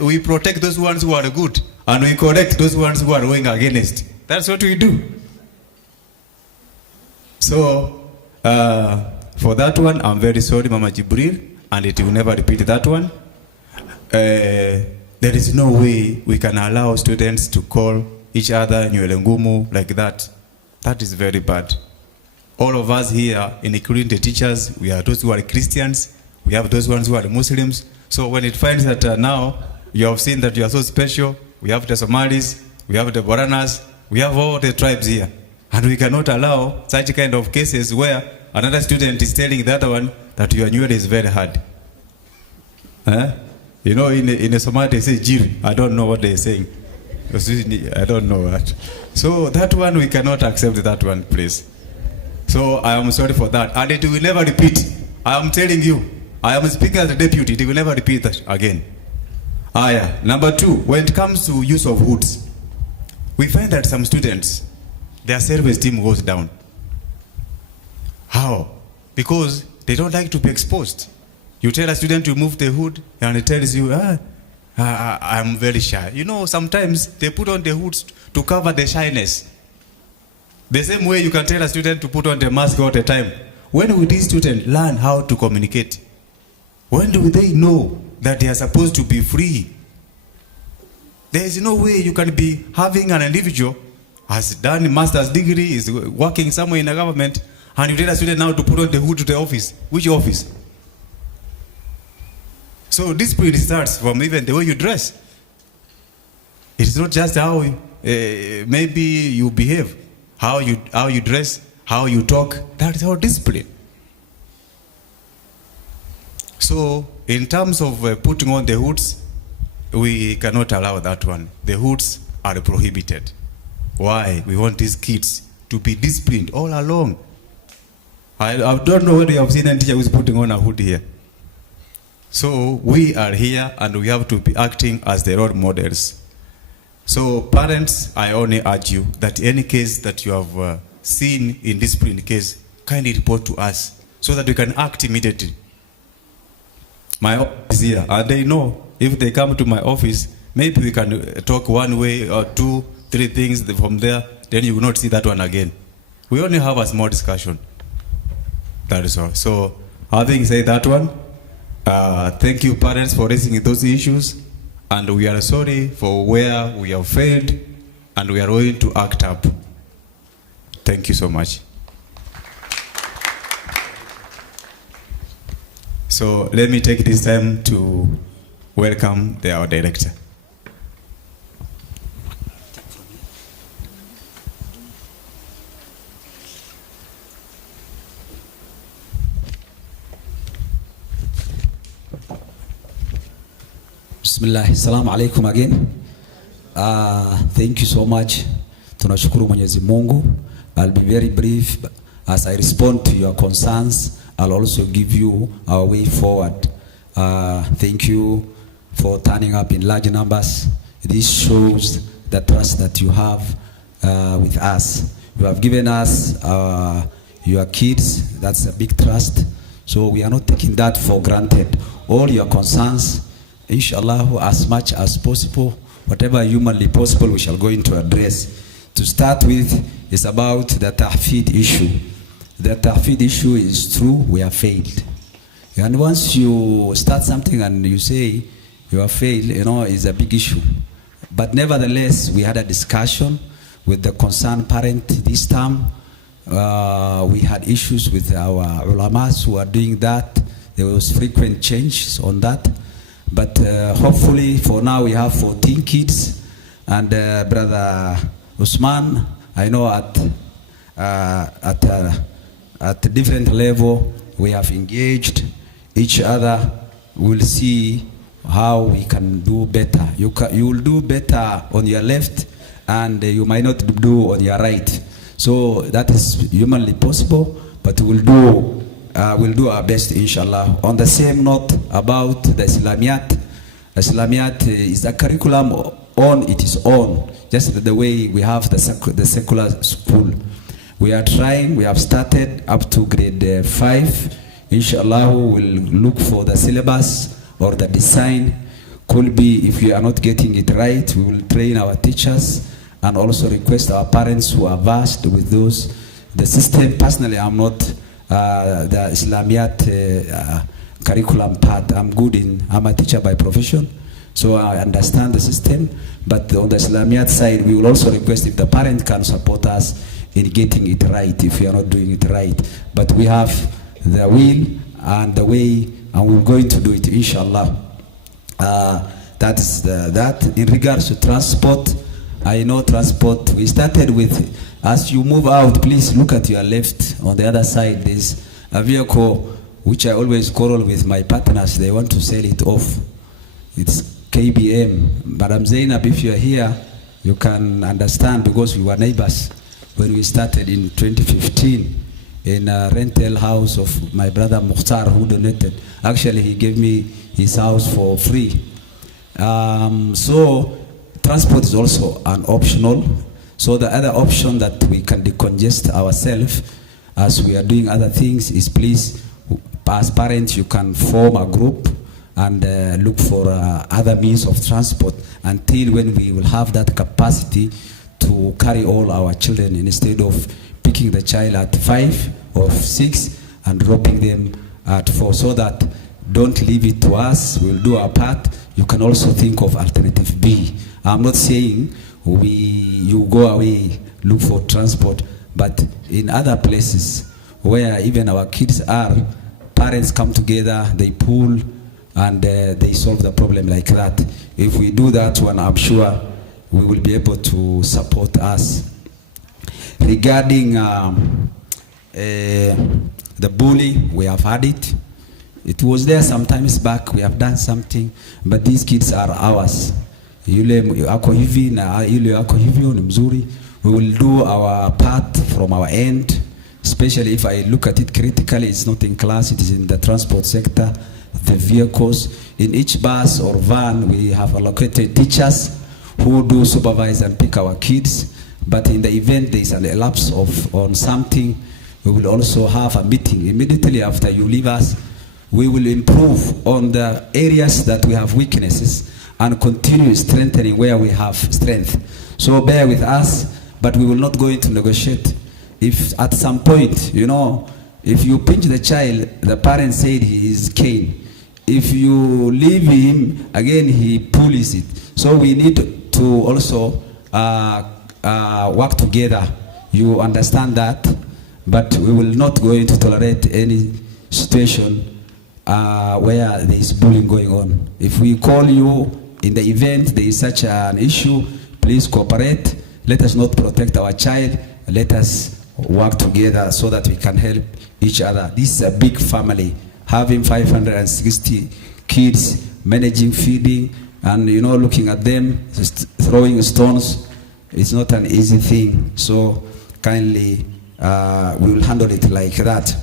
We protect those ones who are good, and we correct those ones who are going against. That's what we do. So, for that one, I'm very sorry, Mama Jibril, and it will never repeat that one. There is no way we can allow students to call each other nywele ngumu like that. That is very bad. All of us here, including the teachers, we are those who are Christians, we have those ones who are Muslims. So when it finds that now you have seen that you are so special, we have the Somalis, we have the Boranas, we have all the tribes here. And we cannot allow such kind of cases where another student is telling the other one that your nywele is very hard. You know, in a Somali they say jiri. I don't know what they're saying. I don't know that. So that one, we cannot accept that one, please. So I am sorry for that. And it will never repeat. I am telling you. I am speaking as a deputy. It will never repeat that again. Number 2, when it comes to use of hoods, we find that some students, their self-esteem goes down. How? Because they don't like to be exposed. You tell a student to move the hood, and he tells you, I'm very shy. You know, sometimes they put on the hoods to cover the shyness. The same way you can tell a student to put on the mask all the time. When will these students learn how to communicate? When do they know that they are supposed to be free? There is no way you can be having an individual has done a master's degree, is working somewhere in a government, and you tell a student now to put on the hood to the office. Which office? So discipline starts from even the way you dress. It's not just how maybe you behave, how you dress, how you talk. That is our discipline. So in terms of putting on the hoods, we cannot allow that one. The hoods are prohibited. Why? We want these kids to be disciplined all along. I don't know whether you have seen any teacher who is putting on a hood here. So we are here and we have to be acting as the role models. So parents, I only urge you that any case that you have seen in discipline case, kindly report to us so that we can act immediately. My office is here, and they know if they come to my office, maybe we can talk one way or 2, 3 things from there, then you will not see that one again. We only have a small discussion. That is all. So having said that one, thank you parents for raising those issues, and we are sorry for where we have failed, and we are going to act up. Thank you so much. So let me take this time to welcome our director. Bismillah, assalamu alaikum again. Thank you so much. Tunashukuru Mwenyezi Mungu. I'll be very brief as I respond to your concerns. I'll also give you our way forward. Thank you for turning up in large numbers. This shows the trust that you have with us. You have given us your kids. That's a big trust. So we are not taking that for granted. All your concerns, inshallah, as much as possible, whatever humanly possible, we shall go into address. To start with, is about the tahfid issue. The tahfid issue is true, we have failed. And once you start something and you say you have failed, you know, it's a big issue. But nevertheless, we had a discussion with the concerned parent this time. We had issues with our ulamas who are doing that. There was frequent changes on that. But hopefully for now we have 14 kids. And Brother Usman, I know at at a different level. We have engaged each other. We'll see how we can do better. You will do better on your left, and you might not do on your right. So that is humanly possible, but we'll do our best, inshallah. On the same note about the Islamiyat is a curriculum on its own, just the way we have the secular school. We are trying, we have started up to grade 5. Inshallah, we will look for the syllabus or the design. Could be, if we are not getting it right, we will train our teachers and also request our parents who are versed with those. The system, personally, I'm not the Islamiyat curriculum part. I'm a teacher by profession, so I understand the system. But on the Islamiyat side, we will also request if the parent can support us in getting it right, if we are not doing it right. But we have the will and the way, and we're going to do it, inshallah. That's that. In regards to transport, I know transport, we started with, as you move out, please look at your left. On the other side, there's a vehicle which I always quarrel with my partners. They want to sell it off. It's KBM. Madam Zainab, if you're here, you can understand, because we were neighbors when we started in 2015 in a rental house of my brother Mukhtar, who donated. Actually, he gave me his house for free. So transport is also an optional. So the other option that we can decongest ourselves as we are doing other things is, please, as parents, you can form a group and look for other means of transport until when we will have that capacity to carry all our children, instead of picking the child at 5 or 6 and dropping them at 4. So that, don't leave it to us, we'll do our part. You can also think of alternative B. I'm not saying you go away, look for transport, but in other places where even our kids are, parents come together, they pool, and they solve the problem like that. If we do that one, I'm sure we will be able to support us. Regarding the bully, we have had it. It was there sometimes back, we have done something, but these kids are ours. Yule ako hivi na yule ako hivyo ni mzuri. We will do our part from our end, especially if I look at it critically. It's not in class, it is in the transport sector, the vehicles. In each bus or van, we have allocated teachers who do supervise and pick our kids. But in the event there is a lapse on something, we will also have a meeting immediately after you leave us. We will improve on the areas that we have weaknesses and continue strengthening where we have strength. So bear with us, but we will not go into negotiate. If at some point, if you pinch the child, the parent said he is cane. If you leave him, again he pulls it. So we need to also work together. You understand that? But we will not go into tolerate any situation where there is bullying going on. If we call you in the event there is such an issue, please cooperate. Let us not protect our child. Let us work together so that we can help each other. This is a big family. Having 560 kids, managing feeding, and looking at them, just throwing stones, it's not an easy thing. So kindly, we will handle it like that.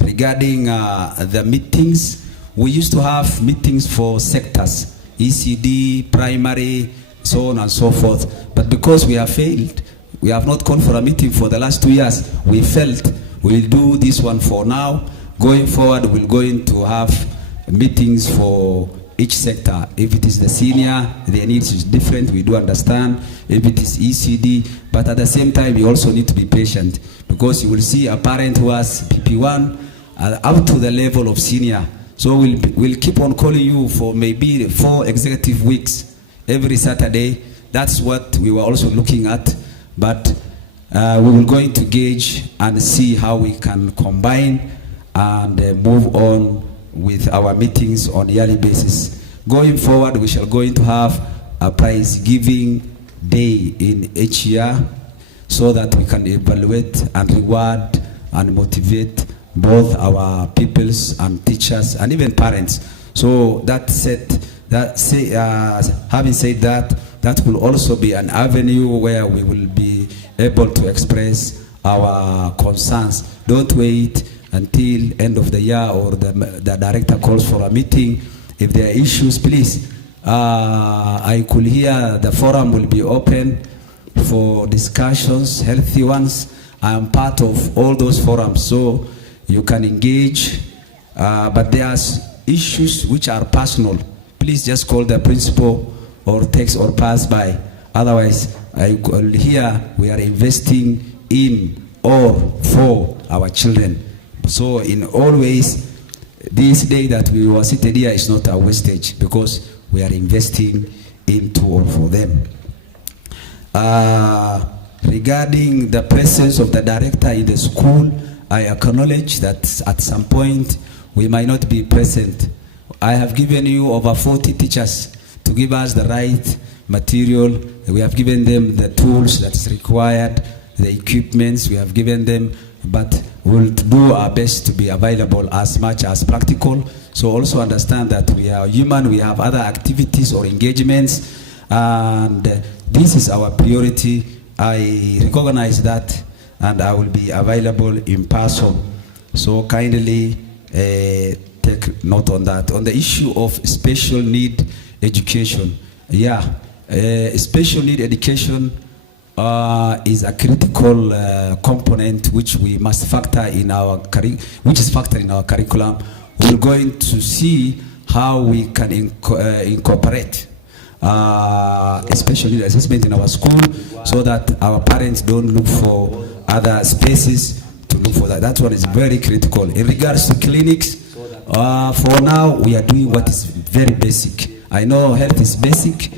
Regarding the meetings, we used to have meetings for sectors, ECD, primary, so on and so forth. But because we have failed, we have not gone for a meeting for the last 2 years. We felt we'll do this one for now. Going forward, we're going to have meetings for each sector. If it is the senior, their needs is different, we do understand. If it is ECD, but at the same time, you also need to be patient, because you will see a parent who has PP1 up to the level of senior. So we'll keep on calling you for maybe 4 executive weeks every Saturday. That's what we were also looking at, but we will going to gauge and see how we can combine and move on with our meetings on a yearly basis. Going forward, we shall going to have a prize giving day in each year, so that we can evaluate and reward and motivate both our pupils and teachers and even parents. So that said, having said that, that will also be an avenue where we will be able to express our concerns. Don't wait until end of the year or the director calls for a meeting. If there are issues, please, I could hear the forum will be open for discussions, healthy ones. I am part of all those forums, so you can engage, but there are issues which are personal. Please just call the principal or text or pass by. Otherwise, I will hear we are investing in or for our children. So in all ways, this day that we were seated here is not a wastage because we are investing into or for them. Regarding the presence of the director in the school, I acknowledge that at some point we might not be present. I have given you over 40 teachers to give us the right material. We have given them the tools that's required, the equipments we have given them, but we'll do our best to be available as much as practical. So also understand that we are human, we have other activities or engagements, and this is our priority. I recognize that, and I will be available in person. So kindly take note on that. On the issue of special need education, special need education is a critical component which we must factor in our curriculum. We're going to see how we can incorporate special need assessment in our school so that our parents don't look for other spaces to look for that. That one is very critical. In regards to clinics, for now we are doing what is very basic. I know health is basic.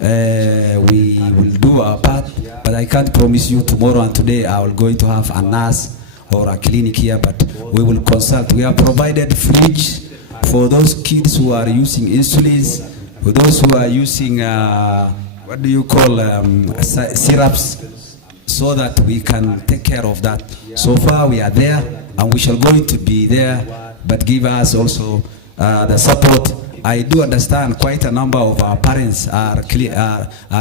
We will do our part, but I can't promise you tomorrow and today I will going to have a nurse or a clinic here, but we will consult. We have provided fridge for those kids who are using insulins, for those who are using what do you call syrups, so that we can take care of that. So far we are there and we shall going to be there, but give us also the support. I do understand quite a number of our parents are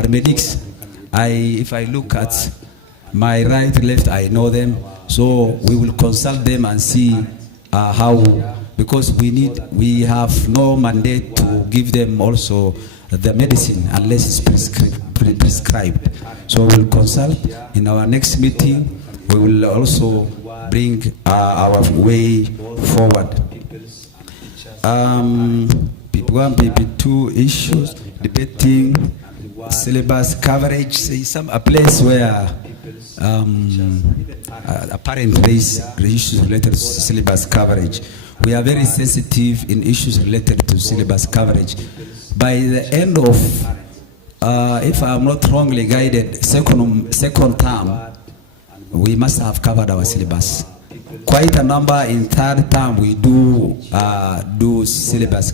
medics. If I look at my right, left, I know them. So we will consult them and see how, because we have no mandate to give them also the medicine unless it's prescribed. So we'll consult. In our next meeting, we will also bring our way forward. PP1, PP2 issues, debating syllabus coverage, a place where apparent race issues related to syllabus coverage. We are very sensitive in issues related to syllabus coverage. By the end of, if I am not wrongly guided, second term, we must have covered our syllabus. Quite a number in third term we do syllabus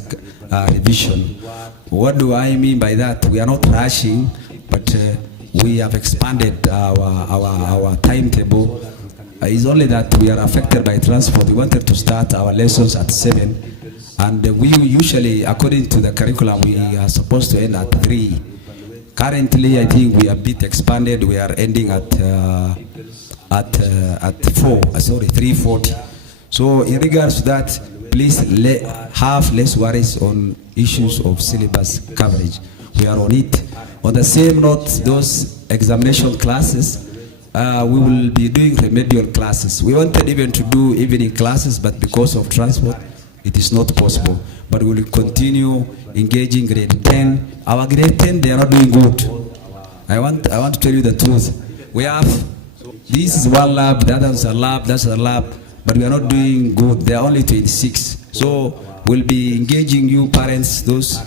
revision. What do I mean by that? We are not rushing, but we have expanded our timetable. It's only that we are affected by transport. We wanted to start our lessons at 7, and we usually, according to the curriculum, we are supposed to end at 3. Currently, I think we are a bit expanded. We are ending at 3:40. So in regards to that, please have less worries on issues of syllabus coverage. We are on it. On the same note, those examination classes, we will be doing remedial classes. We wanted even to do evening classes, but because of transport, it is not possible. But we will continue engaging grade 10. Our grade 10, they are not doing good. I want to tell you the truth. We have, this is one lab, the other is a lab, that's a lab, but we are not doing good. They are only 26. So we'll be engaging you parents, those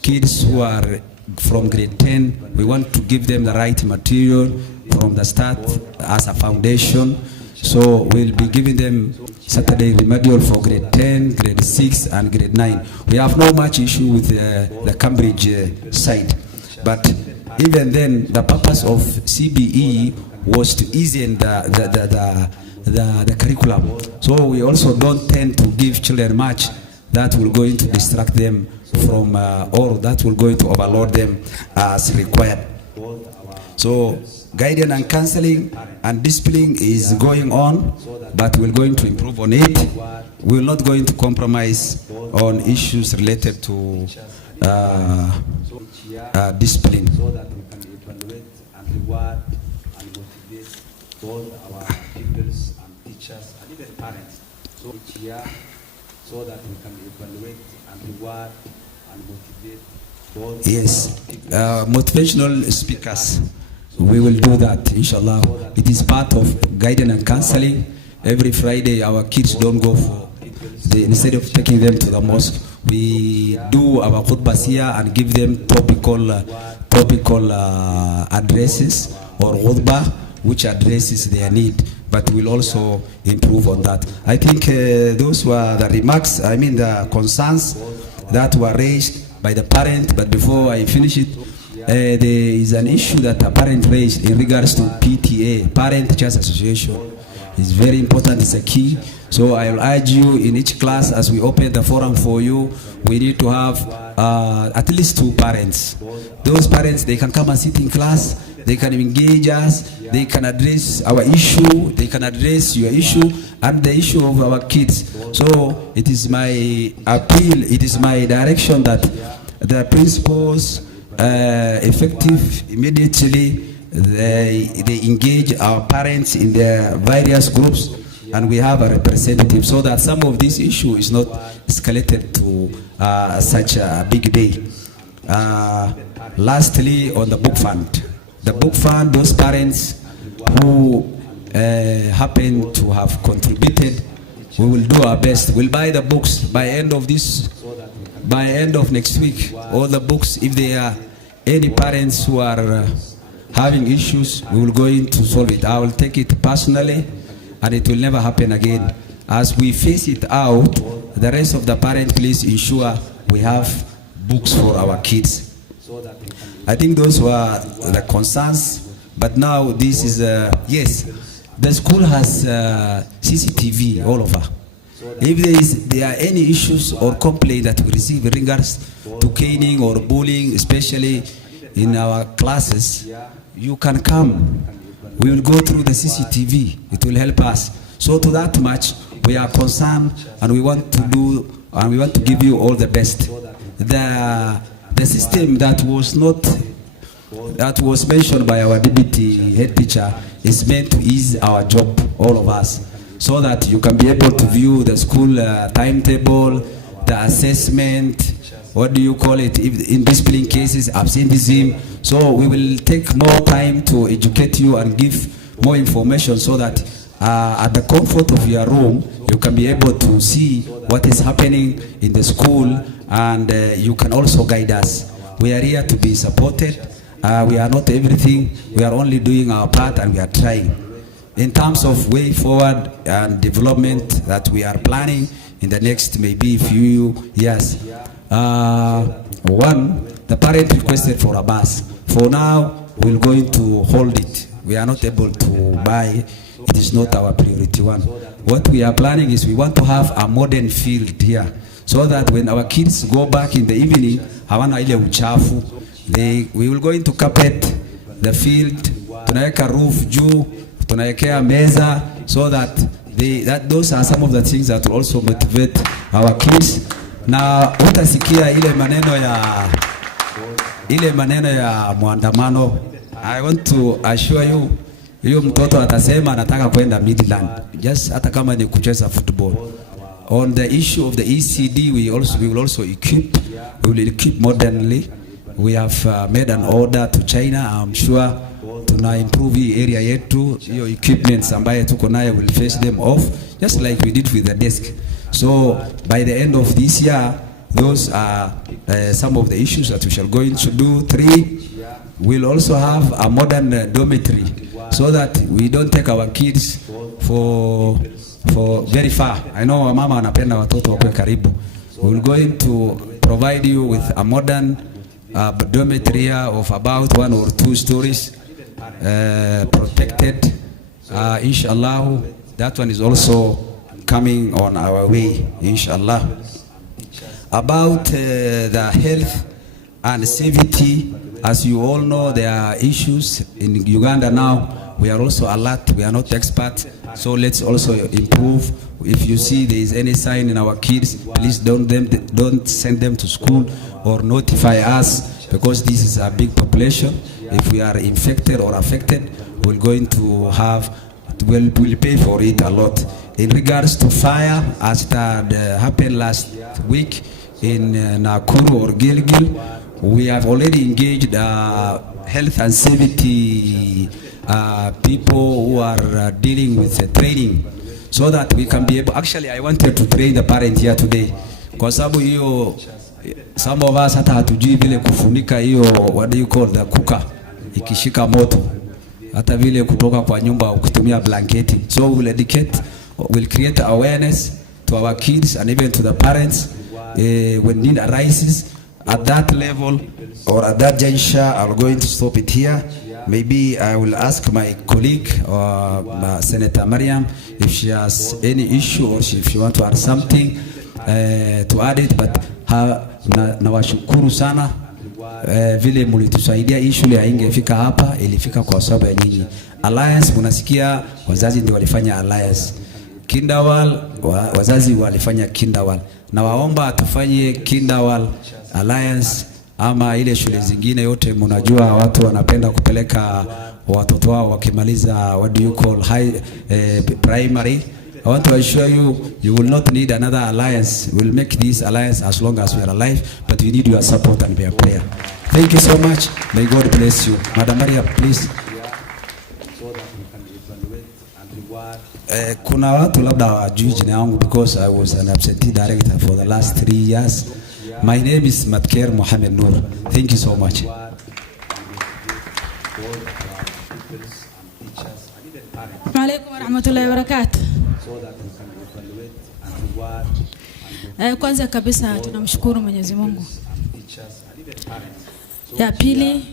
kids who are from grade 10. We want to give them the right material from the start as a foundation. So we'll be giving them Saturday remedial for grade 10, grade 6, and grade 9. We have no much issue with the Cambridge side. But even then, the purpose of CBE was to ease in the curriculum. So we also don't tend to give children much that will going to distract them from or that will going to overload them as required. So guidance and counseling and discipline is going on, but we're going to improve on it. We're not going to compromise on issues related to discipline. So that we can evaluate and reward and motivate both our pupils and teachers and even parents. So each year, so that we can evaluate and reward and motivate both. Yes, motivational speakers. We will do that, inshallah. It is part of guidance and counseling. Every Friday, our kids don't go for instead of taking them to the mosque, we do our khutbahs here and give them topical addresses or khutbah, which addresses their need. But we'll also improve on that. I think those were the remarks, the concerns that were raised by the parent. But before I finish it, there is an issue that a parent raised in regards to PTA, Parent Teachers Association. It's very important, it's a key. So I'll urge you in each class, as we open the forum for you, we need to have at least 2 parents. Those parents, they can come and sit in class, they can engage us, they can address our issue, they can address your issue and the issue of our kids. So it is my appeal, it is my direction that the principals effective immediately, they engage our parents in their various groups, and we have a representative so that some of this issue is not escalated to such a big day. Lastly, on the book fund. The book fund, those parents who happen to have contributed, we will do our best. We'll buy the books by end of next week. All the books, if there are any parents who are having issues, we will go in to solve it. I will take it personally, and it will never happen again. As we face it out, the rest of the parents, please ensure we have books for our kids. I think those were the concerns, but now this is, yes, the school has CCTV all over. If there are any issues or complaints that we receive in regards to caning or bullying, especially in our classes, you can come. We will go through the CCTV. It will help us. So to that much, we are concerned, and we want to do, and we want to give you all the best. The system that was mentioned by our deputy head teacher is meant to ease our job, all of us, so that you can be able to view the school timetable, the assessment, what do you call it, if in discipline cases, absenteeism. So we will take more time to educate you and give more information so that at the comfort of your room, you can be able to see what is happening in the school, and you can also guide us. We are here to be supported. We are not everything. We are only doing our part, and we are trying. In terms of way forward and development that we are planning in the next maybe few years. One, the parent requested for a bus. For now, we're going to hold it. We are not able to buy. It is not our priority one. What we are planning is we want to have a modern field here, so that when our kids go back in the evening, hawana ile uchafu. We will go into carpet the field, tunaweka roof juu, tunawekea meza, so that those are some of the things that will also motivate our kids. Na utasikia ile maneno ya muandamano. I want to assure you, hiyo mtoto atasema anataka kwenda Midland, just hata kama ni kucheza football. On the issue of the ECD, we will also equip. We will equip modernly. We have made an order to China. I'm sure tuna improve hii area yetu. Hiyo equipments ambaye tuko nayo will face them off, just like we did with the desk. So by the end of this year, those are some of the issues that we shall go into do. 3, we'll also have a modern dormitory, so that we don't take our kids for very far. I know our mama anapenda watoto wakwe karibu. We're going to provide you with a modern dormitory of about 1 or 2 stories, protected. Inshallah, That one is also coming on our way, inshallah. About the health and safety, as you all know, there are issues in Uganda now. We are also alert, we are not experts, so let's also improve. If you see there is any sign in our kids, please don't send them to school or notify us, because this is a big population. If we are infected or affected, we're going to have, we'll pay for it a lot. In regards to fire, as that happened last week in Nakuru or Gilgil, we have already engaged health and safety people who are dealing with training, so that we can be able. Actually, I wanted to train the parent here today, kwa sababu hiyo, some of us hata hatujui vile kufunika hiyo, what do you call the cooker ikishika moto, hata vile kutoka kwa nyumba ukitumia blanketi. So we'll educate, we'll create awareness to our kids and even to the parents when need arises at that level or at that juncture. I'm going to stop it here. Maybe I will ask my colleague Senator Mariam if she has any issue or if she want to add something to add it, but nawashukuru sana vile mlitusaidia. Hii shule haingefika hapa, ilifika kwa sababu ya nyinyi. Alliance, munasikia wazazi ndio walifanya alliance. Kindawal, wazazi walifanya Kindawal. Na waomba tufanye Kindawal Alliance ama ile shule zingine yote. Mnajua watu wanapenda kupeleka watoto wao wakimaliza what do you call primary. I want to assure you, you will not need another alliance. We will make this alliance as long as we are alive, but we need your support and your prayer. Thank you so much. May God bless you. Madam Maria, please. Kuna watu labda hawajui jina yangu because I was an absentee director for the last 3 years. My name is Matker Mohamed Noor. Thank you so much. Waalaikum warahmatullahi wabarakatuh. Kwanza kabisa tunamshukuru Mwenyezi Mungu. Ya pili,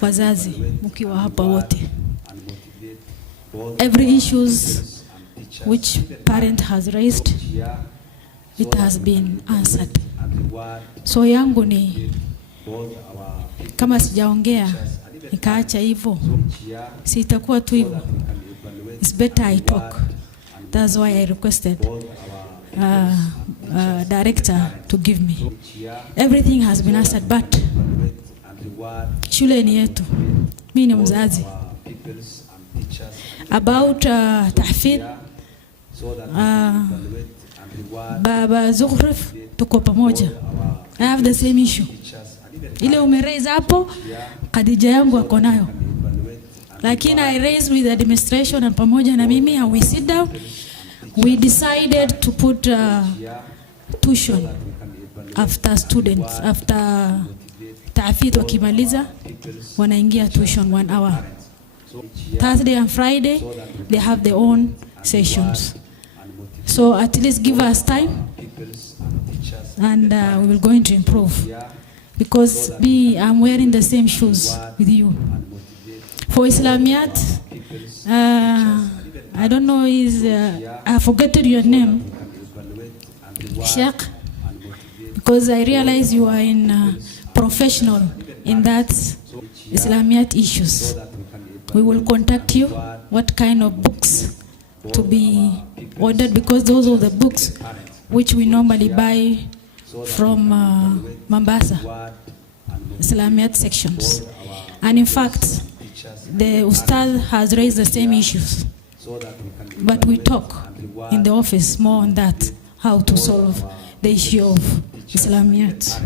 wazazi mkiwa hapa wote. Every issues which parent has raised, it has been answered. So yangu ni kama sijaongea nikaacha hivyo, si itakuwa tu hivyo. It's better I talk. That's why I requested director to give me. Everything has been answered, but shule ni yetu. Mimi ni mzazi. About tahfidh, baba Zughrif, tuko pamoja. I have the same issue. Ile umeraise hapo, Khadija yangu ako nayo. Lakini I raised with the administration and pamoja na mimi, and we sit down. We decided to put tuition after students, after tahfidh wakimaliza, wanaingia tuition 1 hour. Thursday and Friday, they have their own sessions. So at least give us time, and we will going to improve. Because I'm wearing the same shoes with you. For Islamiyat, I don't know, I forgot your name, Sheikh, because I realize you are professional in that Islamiyat issues. We will contact you what kind of books to be ordered, because those are the books which we normally buy from Mombasa, Islamiyat sections. And in fact, the Ustad has raised the same issues, but we talk in the office more on that, how to solve the issue of Islamiyat.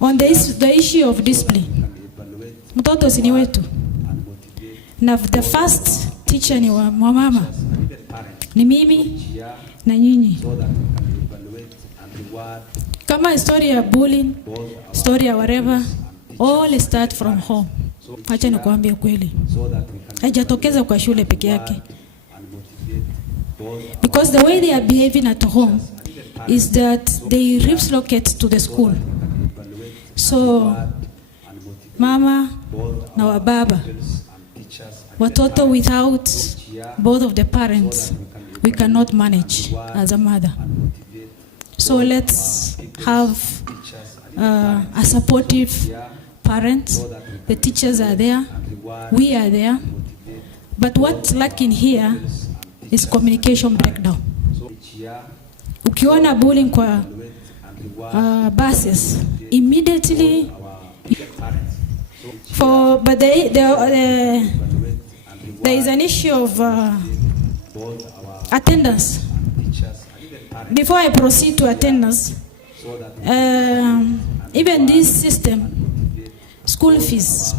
On the issue of discipline, mtoto si ni wetu. Na the first teacher ni wa mama, ni mimi na nyinyi. Kama story ya bullying, story ya whatever, all start from home. Acha nikuambie kweli, haijatokeza kwa shule peke yake. Because the way they are behaving at home is that they relocate to the school. So mama na wababa, watoto without both of the parents, we cannot manage as a mother. So let's have a supportive parent. The teachers are there, we are there. But what's lacking here is communication breakdown. Ukiona bullying kwa buses, immediately but there is an issue of attendance. Before I proceed to attendance, even this system, school fees.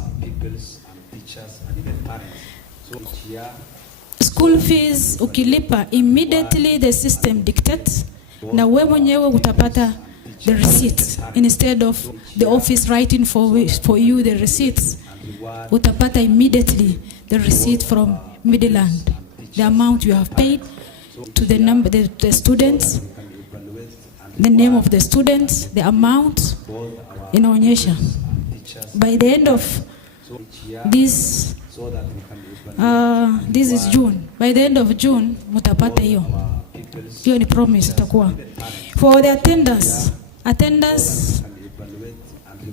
School fees ukilipa, immediately the system dictates na wewe mwenyewe utapata the receipts instead of the office writing for you the receipts. Utapata immediately the receipt from Midland, the amount you have paid to the number, the students, the name of the students, the amount inaonyesha. By the end of this is June. By the end of June mutapata hiyo. Hiyo ni promise itakuwa. For the attendance,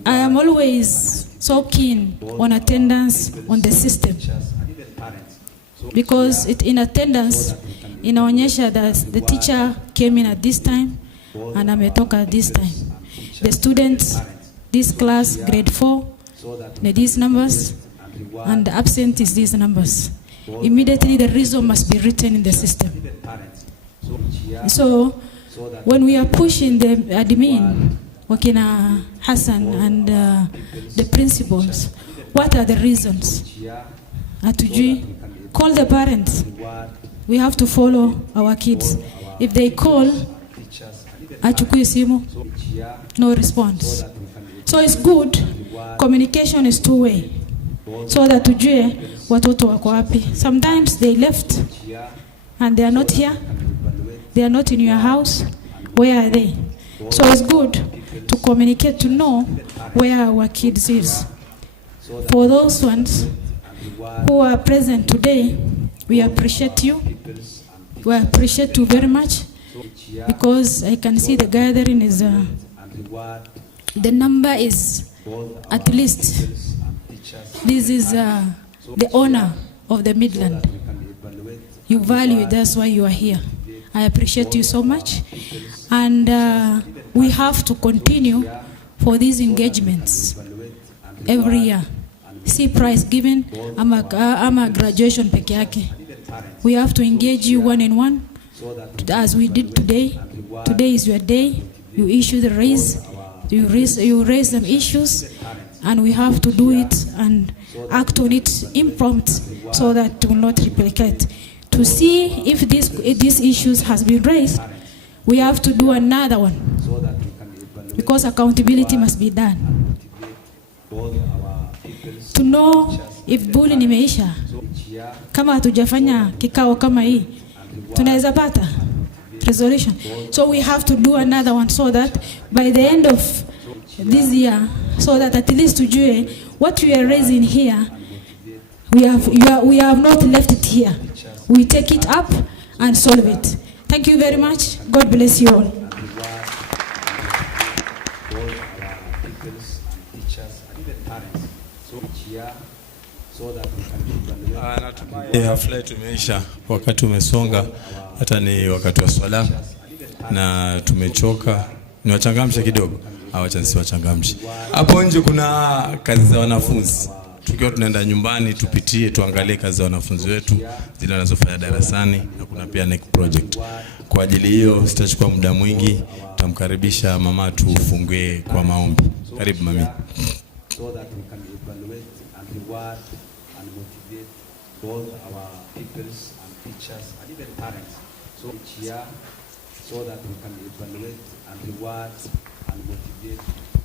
I am always so keen on attendance on the system, because in attendance inaonyesha that the teacher came in at this time and ametoka at this time. The students, this class grade 4, these numbers, and the absent is these numbers. Immediately the reason must be written in the system. So when we are pushing the admin, Wakina Hassan and the principals, what are the reasons? Atujui, call the parents. We have to follow our kids. If they call, achukui simu, no response. So it's good, communication is two-way, so that tujue watoto wako wapi. Sometimes they left and they are not here. They are not in your house. Where are they? So it's good to communicate, to know where our kids is. For those ones who are present today, we appreciate you. We appreciate you very much, because I can see the gathering is, the number is at least, this is the honor of the Midland. You value it, that's why you are here. I appreciate you so much. And we have to continue for these engagements every year. See prize given, ama graduation peke yake. We have to engage you one-on-one, as we did today. Today is your day. You issue the raise, you raise some issues, and we have to do it and act on it impromptu, so that it will not replicate. To see if these issues has been raised, we have to do another one, because accountability must be done. To know if bullying imeisha, kama hatujafanya kikao kama hii, tunaweza pata resolution. So we have to do another one, so that by the end of this year, so that at least tujue what we are raising here, we have not left it here. We take it up and solve it. Thank you very much. God bless you all. Hafla yetu imeisha, wakati umesonga, hata ni wakati wa swala na tumechoka. Niwachangamshe kidogo, awacha nisiwachangamshe. Hapo nje kuna kazi za wanafunzi. Tukiwa tunaenda nyumbani tupitie, tuangalie kazi za wanafunzi wetu zile wanazofanya darasani, na kuna pia next project. Kwa ajili hiyo sitachukua muda mwingi, tamkaribisha mama tufungue kwa maombi. Karibu mami. So that we can evaluate and reward and motivate both our pupils and teachers and even parents. So each year, so that we can evaluate and reward and motivate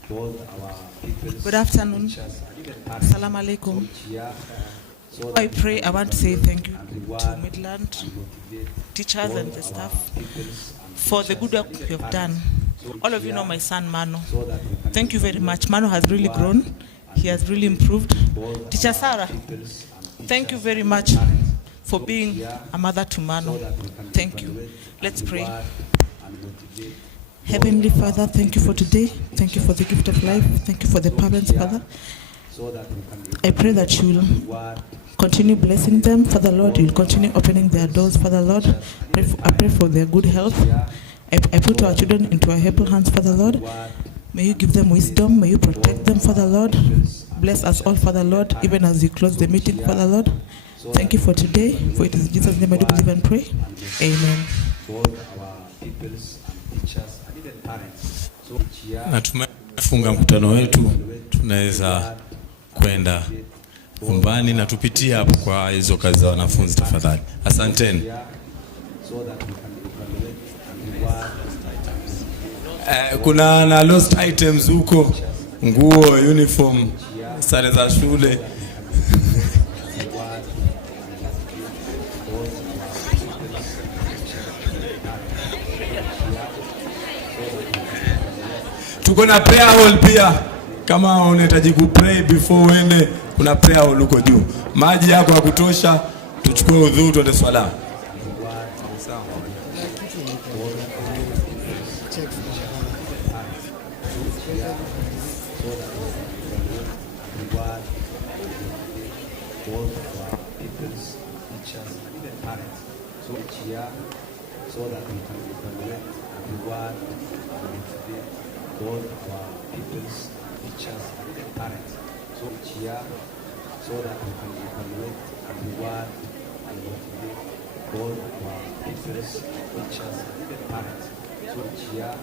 both our pupils. Good afternoon. Assalamu alaikum. I pray, I want to say thank you to Midland teachers and the staff for the good work you have done. All of you know my son Mano. Thank you very much. Mano has really grown. He has really improved. Teacher Sarah, thank you very much. for being a mother to Mano. Thank you. Let's pray. Heavenly Father, thank you for today. Thank you for the gift of life. Thank you for the parents, Father. I pray that you will continue blessing them, Father Lord. You will continue opening their doors, Father Lord. I pray for their good health. I put our children into our able hands, Father Lord. May you give them wisdom. May you protect them, Father Lord. Bless us all, Father Lord, even as you close the meeting, Father Lord. Thank you for today. For it is in Jesus' name I do believe and pray. Amen. Na tumefunga mkutano wetu, tunaweza kwenda nyumbani na tupitie hapo kwa hizo kazi za wanafunzi tafadhali. Asanteni. Kuna na lost items huko, nguo, uniform, sare za shule. Tuko na prayer hall pia, kama unahitaji kupray before uende, kuna prayer hall huko juu. Maji yako ya kutosha, tuchukue udhu tuende swala. So that we can evaluate and reward and motivate both our people's teachers and the parents. So each year, so that we can evaluate and reward and motivate both our people's teachers and the parents. So each year,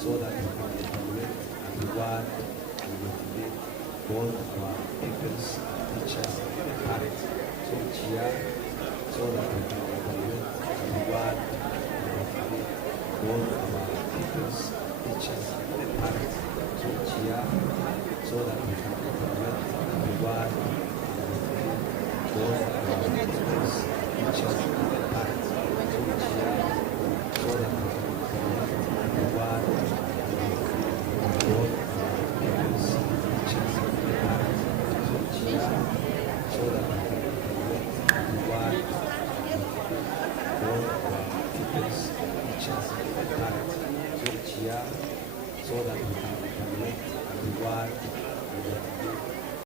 so that we can evaluate and reward and motivate both our people's teachers and the parents. So each year, so that we can evaluate and reward both our people's teachers and the parents. So each year, so that we can evaluate and reward and motivate both our people's teachers